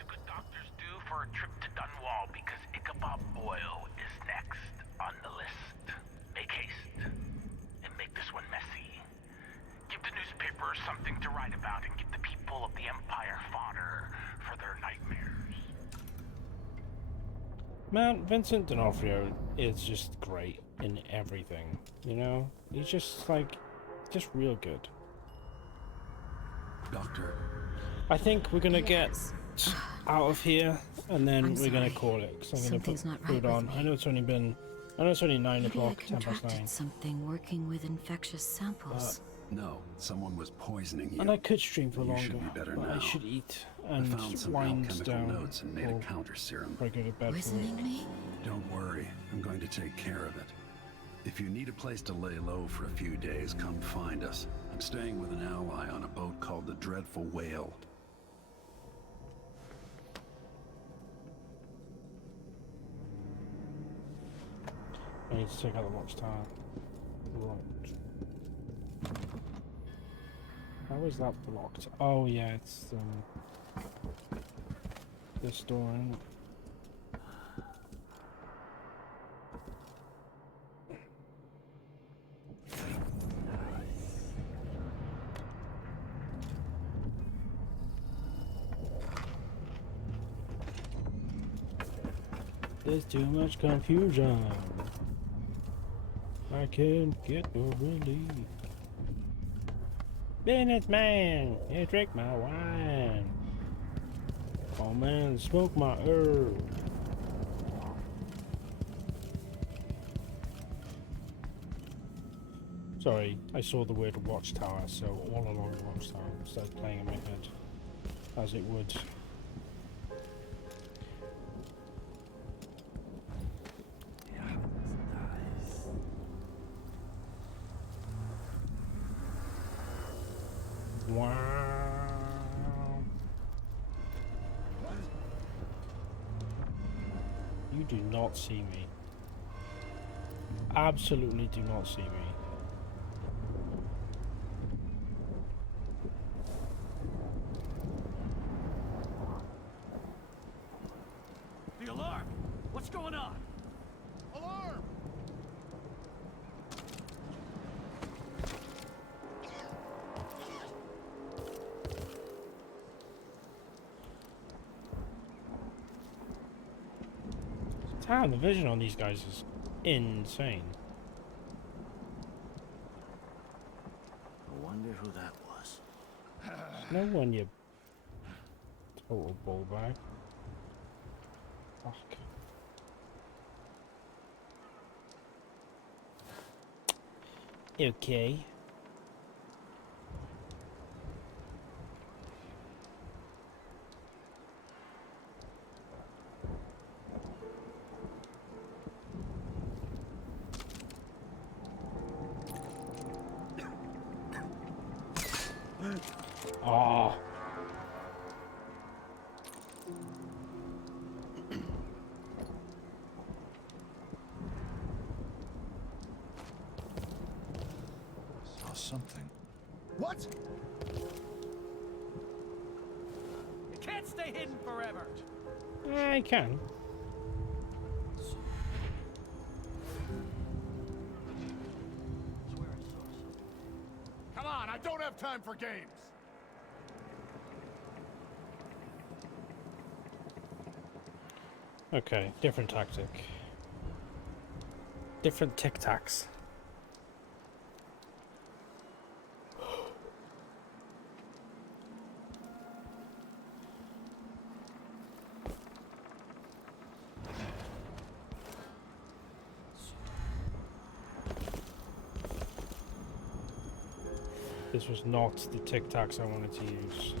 The good doctors do for a trip to Dunwall because Ichabod Boyle is next on the list. Make haste and make this one messy. Give the newspaper something to write about and give the people of the Empire fodder for their nightmares. Man, Vincent D'Onofrio is just great in everything, you know? He's just like, just real good. Doctor. I think we're gonna get out of here, and then we're gonna call it, because I'm gonna Something's put not food right on. with me. I know it's only 9 Maybe o'clock, I 10 past 9. contracted something working with infectious samples. No, someone was poisoning you. And I could stream for You longer, should be better but now. I should eat I and found some wind alchemical down. notes and made a counter serum. Before I go to bed for Poisoning me? Don't worry, I'm going to take care of it. If you need a place to lay low for a few days, come find us. I'm staying with an ally on a boat called the Dreadful Whale. I need to check out the watchtower. Right. How is that blocked? Oh yeah, it's this door, isn't it? There's too much confusion. I can't get no relief. Businessman, you drink my wine. Oh man, smoke my herb. Sorry, I saw the word watchtower, so all along the watchtower started playing in my head, as it would. Wow. You do not see me. Absolutely do not see me. The alarm! What's going on? Alarm! Damn, the vision on these guys is insane. I wonder who that was. No one, you total ball bag. Fuck. Okay. Oh. Saw something. What? You can't stay hidden forever. I can. Come on, I don't have time for games. Okay, different tactic. Different tic-tacs. This was not the tic-tacs I wanted to use.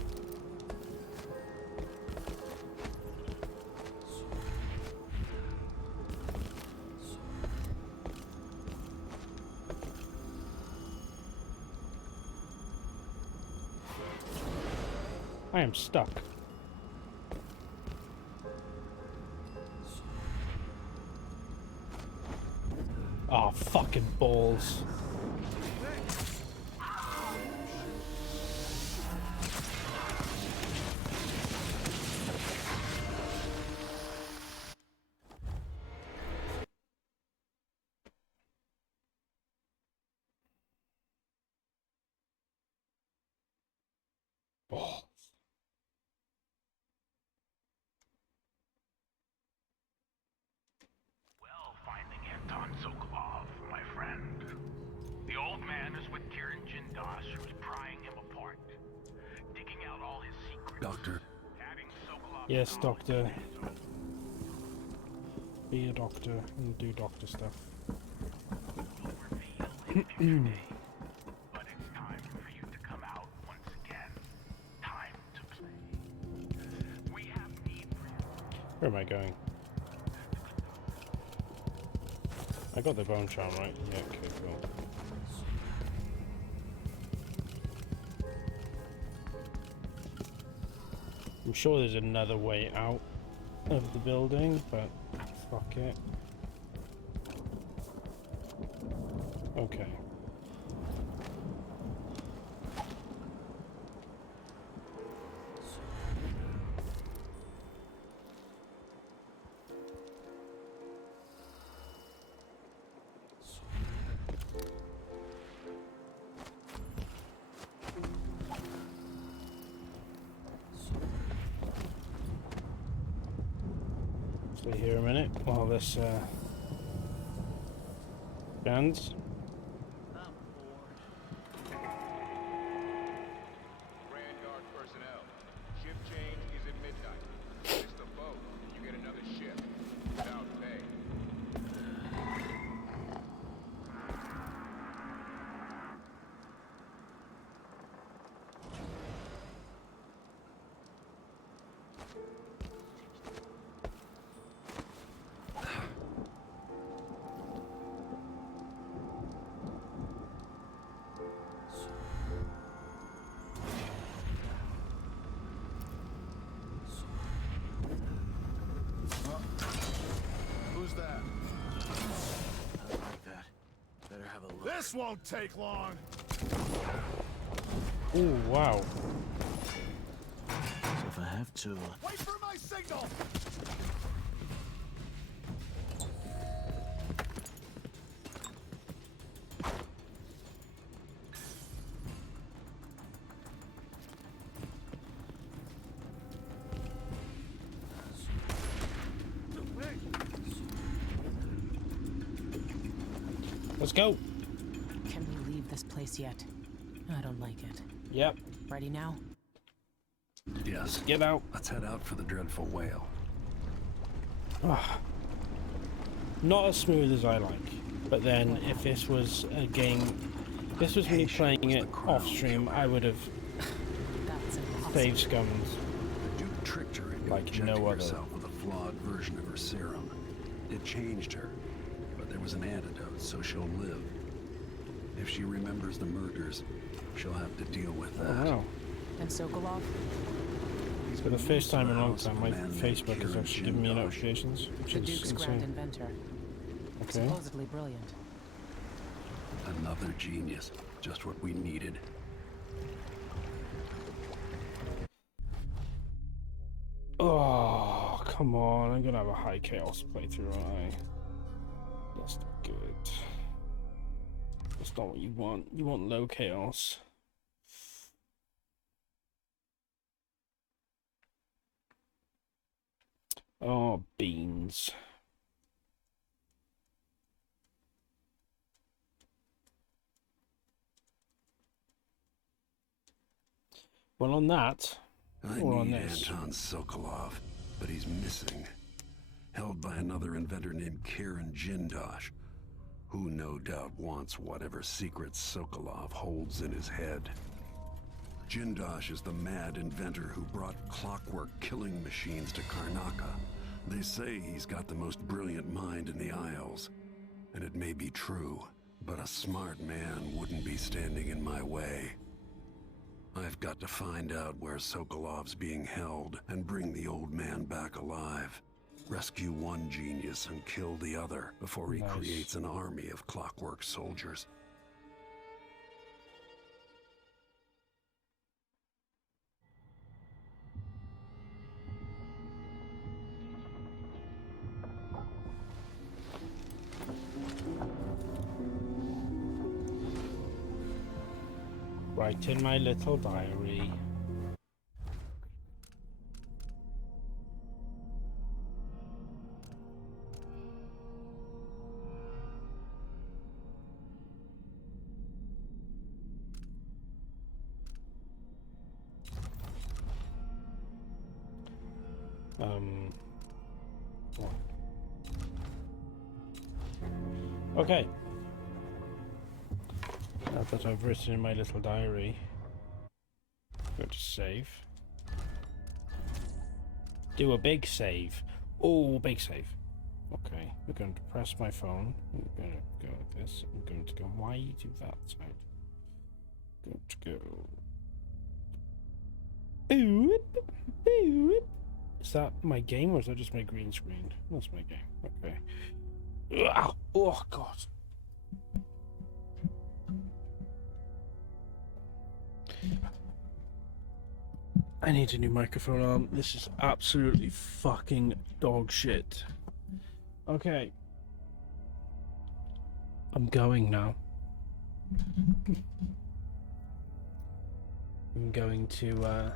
I am stuck. Oh, fucking balls. Oh. Well, finding Anton Sokolov, my friend. The old man is with Kirin Jindosh, who's prying him apart, digging out all his secrets. Doctor. Yes, doctor. Be a doctor and do doctor stuff. But it's time for you to come out once again. Time to play. We have need for you. Where am I going? I got the bone charm right. Yeah, okay, cool. I'm sure there's another way out of the building, but fuck it. Okay. Stay here a minute while this scans. Vanguard personnel. Shift change is at midnight. Miss the boat, you get another shift. Without pay. Who's that? I don't like that. Better have a look. This won't take long. Ooh, wow. So if I have to... Wait for my signal! Let's go. Can we leave this place yet? I don't like it. Yep. Ready now? Yes. Get out. Let's head out for the dreadful whale. Not as smooth as I like, but then if this was a game, this was me playing it off stream, I would have save scummed The Duke tricked her into like injecting no other. herself with a flawed version of her serum. It changed her, but there was an antidote, so she'll live. If she remembers the murders, she'll have to deal with that. Oh, wow. And Sokolov? For the first time in a long time, my Facebook is actually giving me notifications, which The is Duke's grand insane. inventor. Okay. Supposedly brilliant. Another genius. Just what we needed. Oh, come on. I'm gonna have a high chaos playthrough, aren't I? That's not good. That's not what you want. You want low chaos. Oh, beans. Well, on that, I or on need this. Anton Sokolov, but he's missing. Held by another inventor named Kieran Jindosh, who no doubt wants whatever secrets Sokolov holds in his head. Jindosh is the mad inventor who brought clockwork killing machines to Karnaca. They say he's got the most brilliant mind in the Isles, and it may be true, but a smart man wouldn't be standing in my way. I've got to find out where Sokolov's being held and bring the old man back alive. Rescue one genius and kill the other before he creates an army of clockwork soldiers. Write in my little diary. What? Okay. Now that I've written in my little diary, go to save. Do a big save. Oh, big save. Okay, we're going to press my phone. I'm going to go like this. I'm going to go. Why you do that side? Going to go. Boop, boop. Is that my game or is that just my green screen? That's my game. Okay. Ugh. Oh God. I need a new microphone arm. This is absolutely fucking dog shit. Okay. I'm going now. I'm going to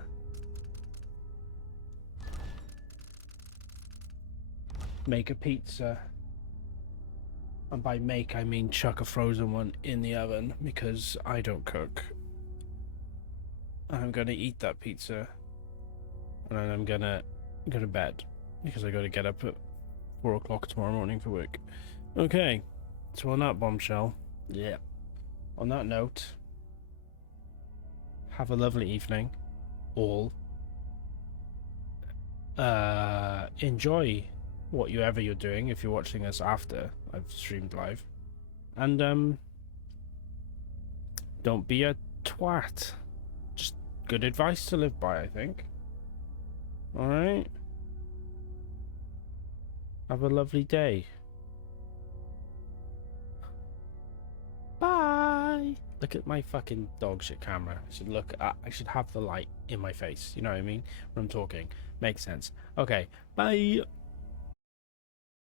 make a pizza. And by make I mean chuck a frozen one in the oven because I don't cook. I'm gonna eat that pizza and then I'm gonna go to bed because I gotta get up at 4 o'clock tomorrow morning for work. Okay, so on that bombshell, yeah. On that note, have a lovely evening, all. Enjoy whatever you're doing if you're watching this after I've streamed live. And don't be a twat. Just good advice to live by, I think. Alright? Have a lovely day. Bye! Look at my fucking dog shit camera. I should have the light in my face. You know what I mean? When I'm talking. Makes sense. Okay. Bye!